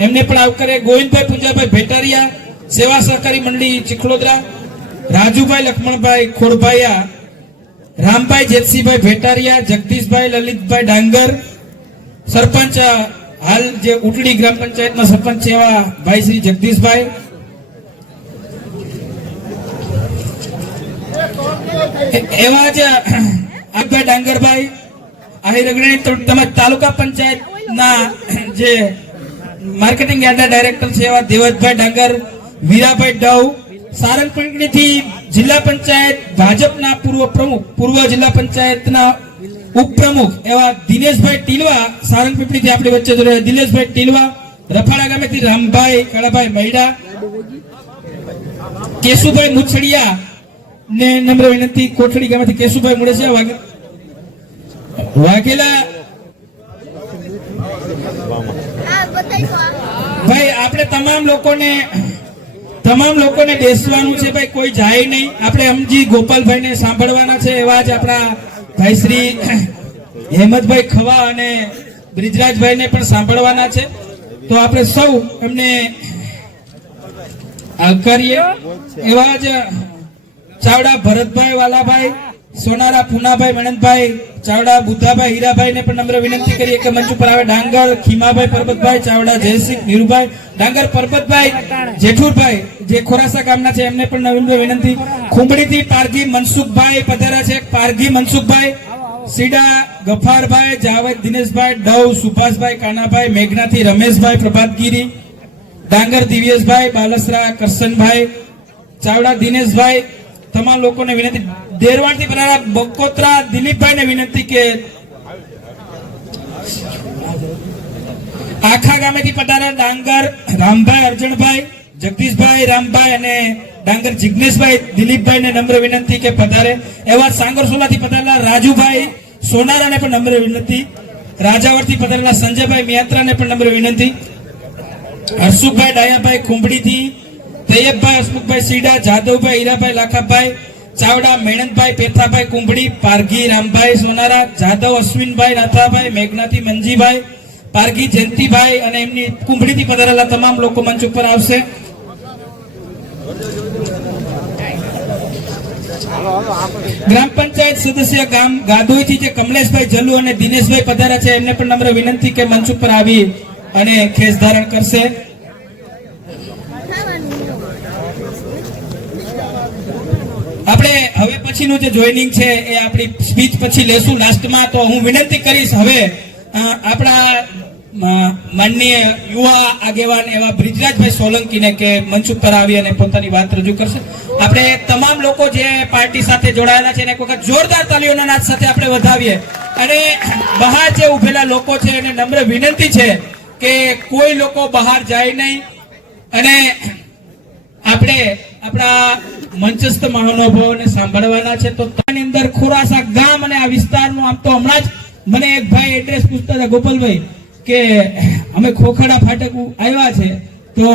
એમને પણ આવકારીએ. ગોવિંદભાઈ પૂંજાભાઈ ભેટારિયા સેવા સહકારી મંડળી ચીખલોદરા, રાજુભાઈ લક્ષ્મણભાઈ ખોડભાઈયા, રામભાઈ જેતસીભાઈ ભેટારિયા, જગદીશભાઈ લલિતભાઈ ડાંગર સરપંચ હાલ જે ઉટડી ગ્રામ પંચાયતના સરપંચ છે એવા ભાઈ શ્રી જગદીશભાઈ, એવા જ આગભાઈ ડાંગરભાઈ આહિર અગ્રણી તેમજ તાલુકા પંચાયતના જે માર્કેટિંગ યાર્ડના ડાયરેક્ટર છે એવા દેવતભાઈ ડાંગર, વીરાભાઈ ડવ, સારંગપીપળીથી જિલ્લા પંચાયત ભાજપના પૂર્વ પ્રમુખ, પૂર્વ જિલ્લા પંચાયતના ઉપપ્રમુખ એવા દિનેશભાઈ ટીલવા સારંગપીપળીથી આપણી વચ્ચે જોડાયા. દિનેશભાઈ ટીલવા, રફાળા ગામેથી રામભાઈ કાળાભાઈ મૈડા, કેશુભાઈ મુછડિયા ને નમ્ર વિનંતી, કોઠડી ગામેથી કેશુભાઈ મુડેસિયા, વાઘેલા ભાઈ આપણે તમામ લોકોને બેસવાનું છે ભાઈ, કોઈ જાય નહીં. આપણે અમજી ગોપાલભાઈને સાંભળવાના છે, એવા જ આપણા ભાઈ શ્રી હેમંતભાઈ ખવા અને બ્રિજરાજભાઈને પણ સાંભળવાના છે, તો આપણે સૌ એમને આવકારીએ. એવા જ ચાવડા ભરતભાઈ વાલાભાઈ, સોનારા પૂનાભાઈ મણંદભાઈ ચાવડા, બુદ્ધાભાઈ હીરાભાઈ ને પણ નમ્ર વિનંતી કરીએ કે મંચ ઉપર આવે. ડાંગર ખીમાભાઈ પરબતભાઈ ચાવડા, જયસિંહ નીરુભાઈ ડાંગર, પરબતભાઈ જેઠુરભાઈ જે ખોરાસા ગામના છે, એમને પણ નમ્ર વિનંતી. ખુંબડીથી પારગી મનસુખભાઈ પધાર્યા છે, પારગી મનસુખભાઈ, સીડા ગફારભાઈ, જાવેદ દિનેશભાઈ, ડવ સુભાષભાઈ, કાનાભાઈ, મેઘનાથી રમેશભાઈ પ્રભાતગીરી, ડાંગર દિવ્યેશભાઈ, બાલસરા કરશનભાઈ ચાવડા, દિનેશભાઈ, તમામ લોકોને વિનંતી. દેરવાડથી પધારેલા બકોત્રા દિલીપભાઈ ને વિનંતી કે આખા ગામેથી પધારેલા ડાંગર રામભાઈ અર્જણભાઈ, જગદીશભાઈ રામભાઈ અને ડાંગર જિગ્નેશભાઈ દિલીપભાઈ ને નમ્ર વિનંતી કે પધારે. એવા સાંગરસોલાથી પધારેલા રાજુભાઈ સોનારાને પણ નમ્ર વિનંતી. રાજાવરથી પધારેલા સંજયભાઈ મિયાત્રાને પણ નમ્ર વિનંતી. હર્ષુભાઈ ડાયાભાઈ ખુંબડીથી, તૈયબભાઈ હસમુખભાઈ સીડા, જાદવભાઈ હીરાભાઈ લાખાભાઈ ચાવડા, મેણંદભાઈ પેથાભાઈ કુંભડી, પારગી રામભાઈ સોનારા, જાદવ અશ્વિનભાઈ નાથાભાઈ, મેઘનાથી મંજીભાઈ, પારગી જયંતિભાઈ અને એમની કુંભડીથી પધારેલા તમામ લોકો મંચ ઉપર આવશે. ગ્રામ પંચાયત સદસ્ય ગામ ગાદોઈથી જે કમલેશભાઈ જલ્લુ અને દિનેશભાઈ પધાર્યા છે, એમને પણ નમ્ર વિનંતી કે મંચ ઉપર આવી અને ખેસ ધારણ કરશે. આપણે આપણે હવે પછીનું જે જોઈનિંગ છે એ આપણી સ્પીચ પછી લેશું લાસ્ટમાં. તો હું વિનંતી કરીશ હવે આપણા માનનીય યુવા આગેવાન એવા બ્રિજરાજભાઈ સોલંકીને કે મંચ ઉપર આવી અને પોતાની વાત રજૂ કરશે. આપણે તમામ લોકો જે પાર્ટી સાથે જોડાયેલા છે એને એક વખત જોરદાર તાલીઓના નાદ સાથે આપણે વધાવીએ. અને બહાર જે ઉભેલા લોકો છે એને નમ્ર વિનંતી છે કે કોઈ લોકો બહાર જાય નહીં. અને આપણે આપણા મંચસ્થ મહાનુભાવોને સાંભળવાના છે. તો તેની અંદર ખોરાસા ગામ અને આ વિસ્તારનું આમ તો હમણાં જ મને એક ભાઈ એડ્રેસ પૂછતા હતા, ગોપાલભાઈ કે અમે ખોખડા ફાટક આવ્યા છે તો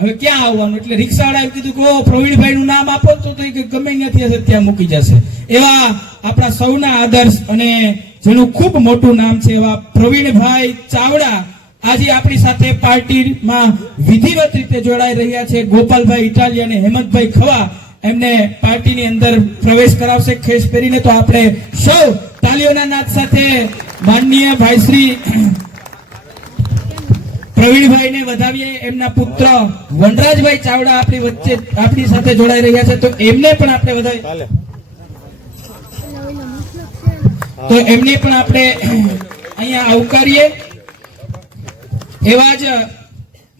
હવે ક્યાં આવવાનું, એટલે રિક્ષાવાળાએ કીધું કે પ્રવીણભાઈ નું નામ આપો તો એ કે ગમે ત્યાંથી હશે ત્યાં મૂકી જશે. એવા આપણા સૌના આદર્શ અને જેનું ખૂબ મોટું નામ છે એવા પ્રવીણભાઈ ચાવડા આજે આપણી સાથે પાર્ટીમાં વિધિવત રીતે જોડાઈ રહ્યા છે. ગોપાલભાઈ ઇટાલિયા અને હેમંતભાઈ ખવા એમને પાર્ટીની અંદર પ્રવેશ કરાવશે ખેસ પહેરીને. તો આપણે સૌ તાલીઓના નાદ સાથે માનનીય ભાઈ શ્રી પ્રવીણભાઈને વધાવીએ. એમના પુત્ર વનરાજભાઈ ચાવડા આપણી વચ્ચે આપણી સાથે જોડાઈ રહ્યા છે તો એમને પણ આપણે વધાવીએ. તો એમને પણ આપણે અહીંયા આવકારીએ. એવા જ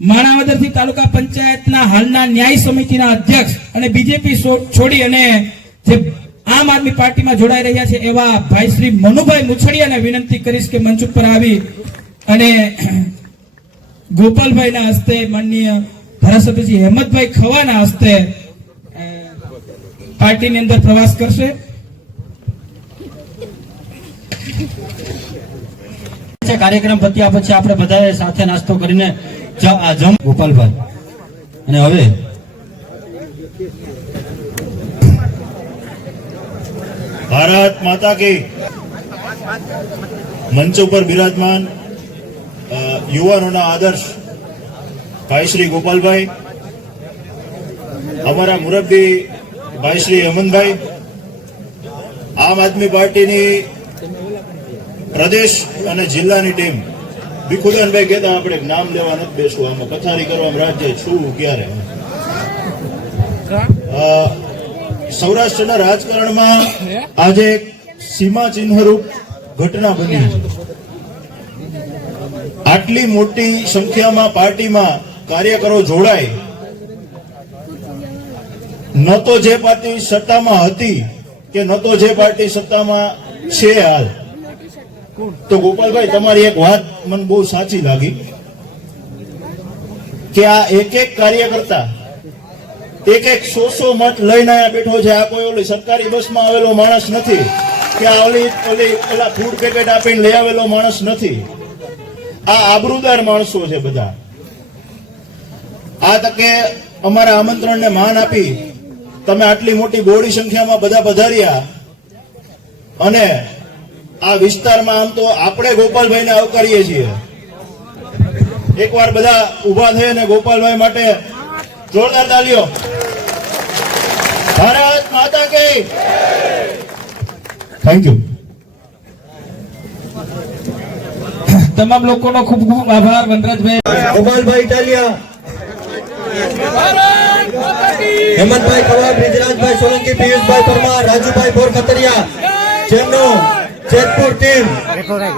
માણાવદરથી તાલુકા પંચાયતના હાલના ન્યાય સમિતિના અધ્યક્ષ અને બીજેપી છોડી અને જે આમ આદમી પાર્ટીમાં જોડાઈ રહ્યા છે એવા ભાઈ શ્રી મનુભાઈ મુછડિયાને વિનંતી કરીશ કે મંચ ઉપર આવી અને ગોપાલભાઈના હસ્તે માનનીય ધારાસભ્યજી હેમંતભાઈ ખવાના હસ્તે પાર્ટીની અંદર પ્રવાસ કરશે. કાર્યક્રમ પત્યા પછી આપણે બધાએ સાથે નાસ્તો કરીને ગોપાલભાઈ અને હવે ભારત માતા કી મંચ ઉપર બિરાજમાન યુવાનોના આદર્શ ભાઈ શ્રી ગોપાલભાઈ, અમારા મુરબ્બી ભાઈ શ્રી હેમંતભાઈ, આમ આદમી પાર્ટીની પ્રદેશ અને જિલ્લાની ટીમ, ભીખુદાનભાઈ કહેતા આપણે નામ લેવા નથી બેસવું, આમાં કથારી કરવામાં રાજ્ય છું ક્યારે. સૌરાષ્ટ્રના રાજકારણમાં આજે એક સીમા ચિહ્નરૂપ ઘટના બની છે. આટલી મોટી સંખ્યામાં પાર્ટીમાં કાર્યકરો જોડાય, ન તો જે પાર્ટી સત્તામાં હતી કે ન તો જે પાર્ટી સત્તામાં છે હાલ. તો ગોપાલભાઈ તમારી એક વાત મને બહુ સાચી લાગી કે આ એક એક કાર્યકર્તા એક 100 મત લઈને અહીંયા બેઠો છે. આ કોઈ ઓલી સરકારી બસમાં આવેલો માણસ નથી કે આ ઓલા ફૂડ પેકેટ આપીને લઈ આવેલો માણસ નથી. આ આબરૂદાર માણસો છે બધા. આ તકે અમારા આમંત્રણને માન આપી તમે આટલી મોટી બહોળી સંખ્યામાં બધા પધાર્યા અને આ વિસ્તારમાં આમ તો આપણે ગોપાલભાઈને આવકારીએ છીએ. એકવાર બધા ઉભા થઈ અને ગોપાલભાઈ માટે જોરદાર તાલીઓ. ભારત માતા કી. Thank you. તમામ લોકોનો ખૂબ ખૂબ આભાર. વનરાજભાઈ, ગોપાલભાઈ ઇટાલિયા, હેમંતભાઈ ખવા, બ્રિજરાજભાઈ સોલંકી, પિયુષભાઈ પરમાર, રાજુભાઈ બોરખતરિયા, જેમનું જેતપુર ટીમ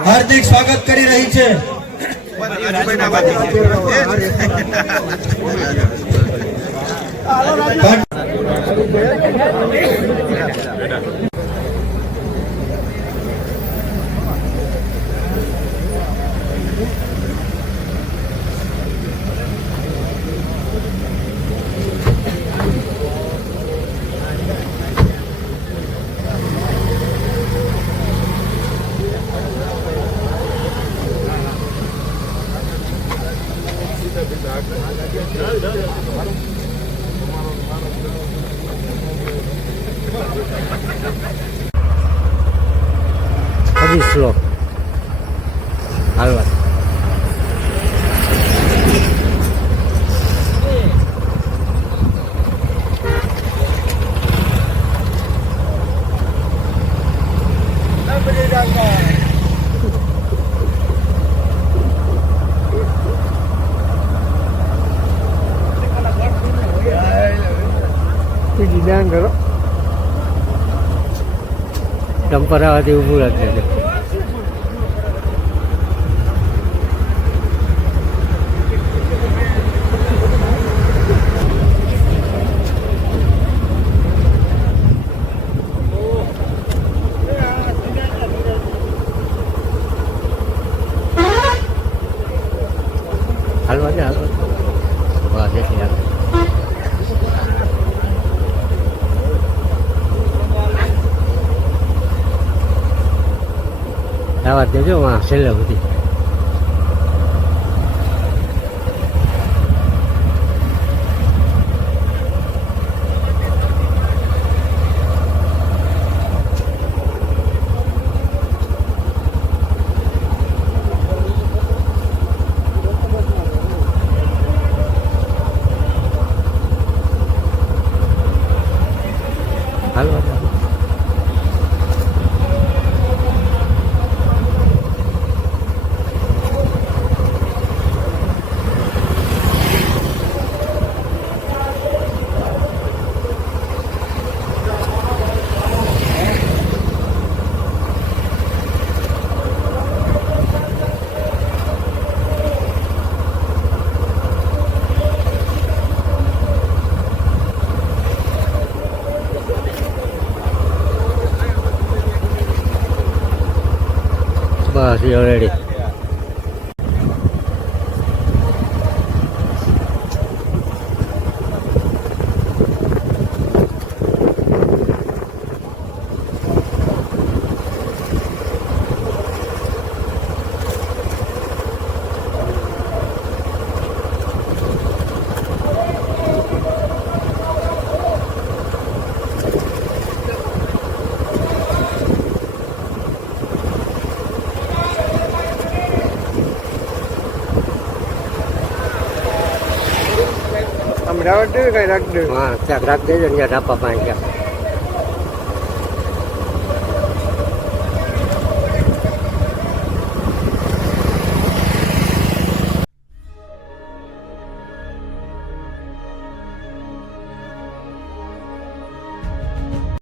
હાર્દિક સ્વાગત કરી રહી છે. ડમ્પર આવવાથી ઊભું રાખી દે. હાલવા દે વાહ દેખી યાર આવા દેજો વાહ છેલ્લે બધી હાલવા દે. બસ રેડી. આમ રાવટ દે કઈ રાખ દે. હા ત્યાં રાખ દેજો ત્યાં ઢાપા પાસે ક્યાં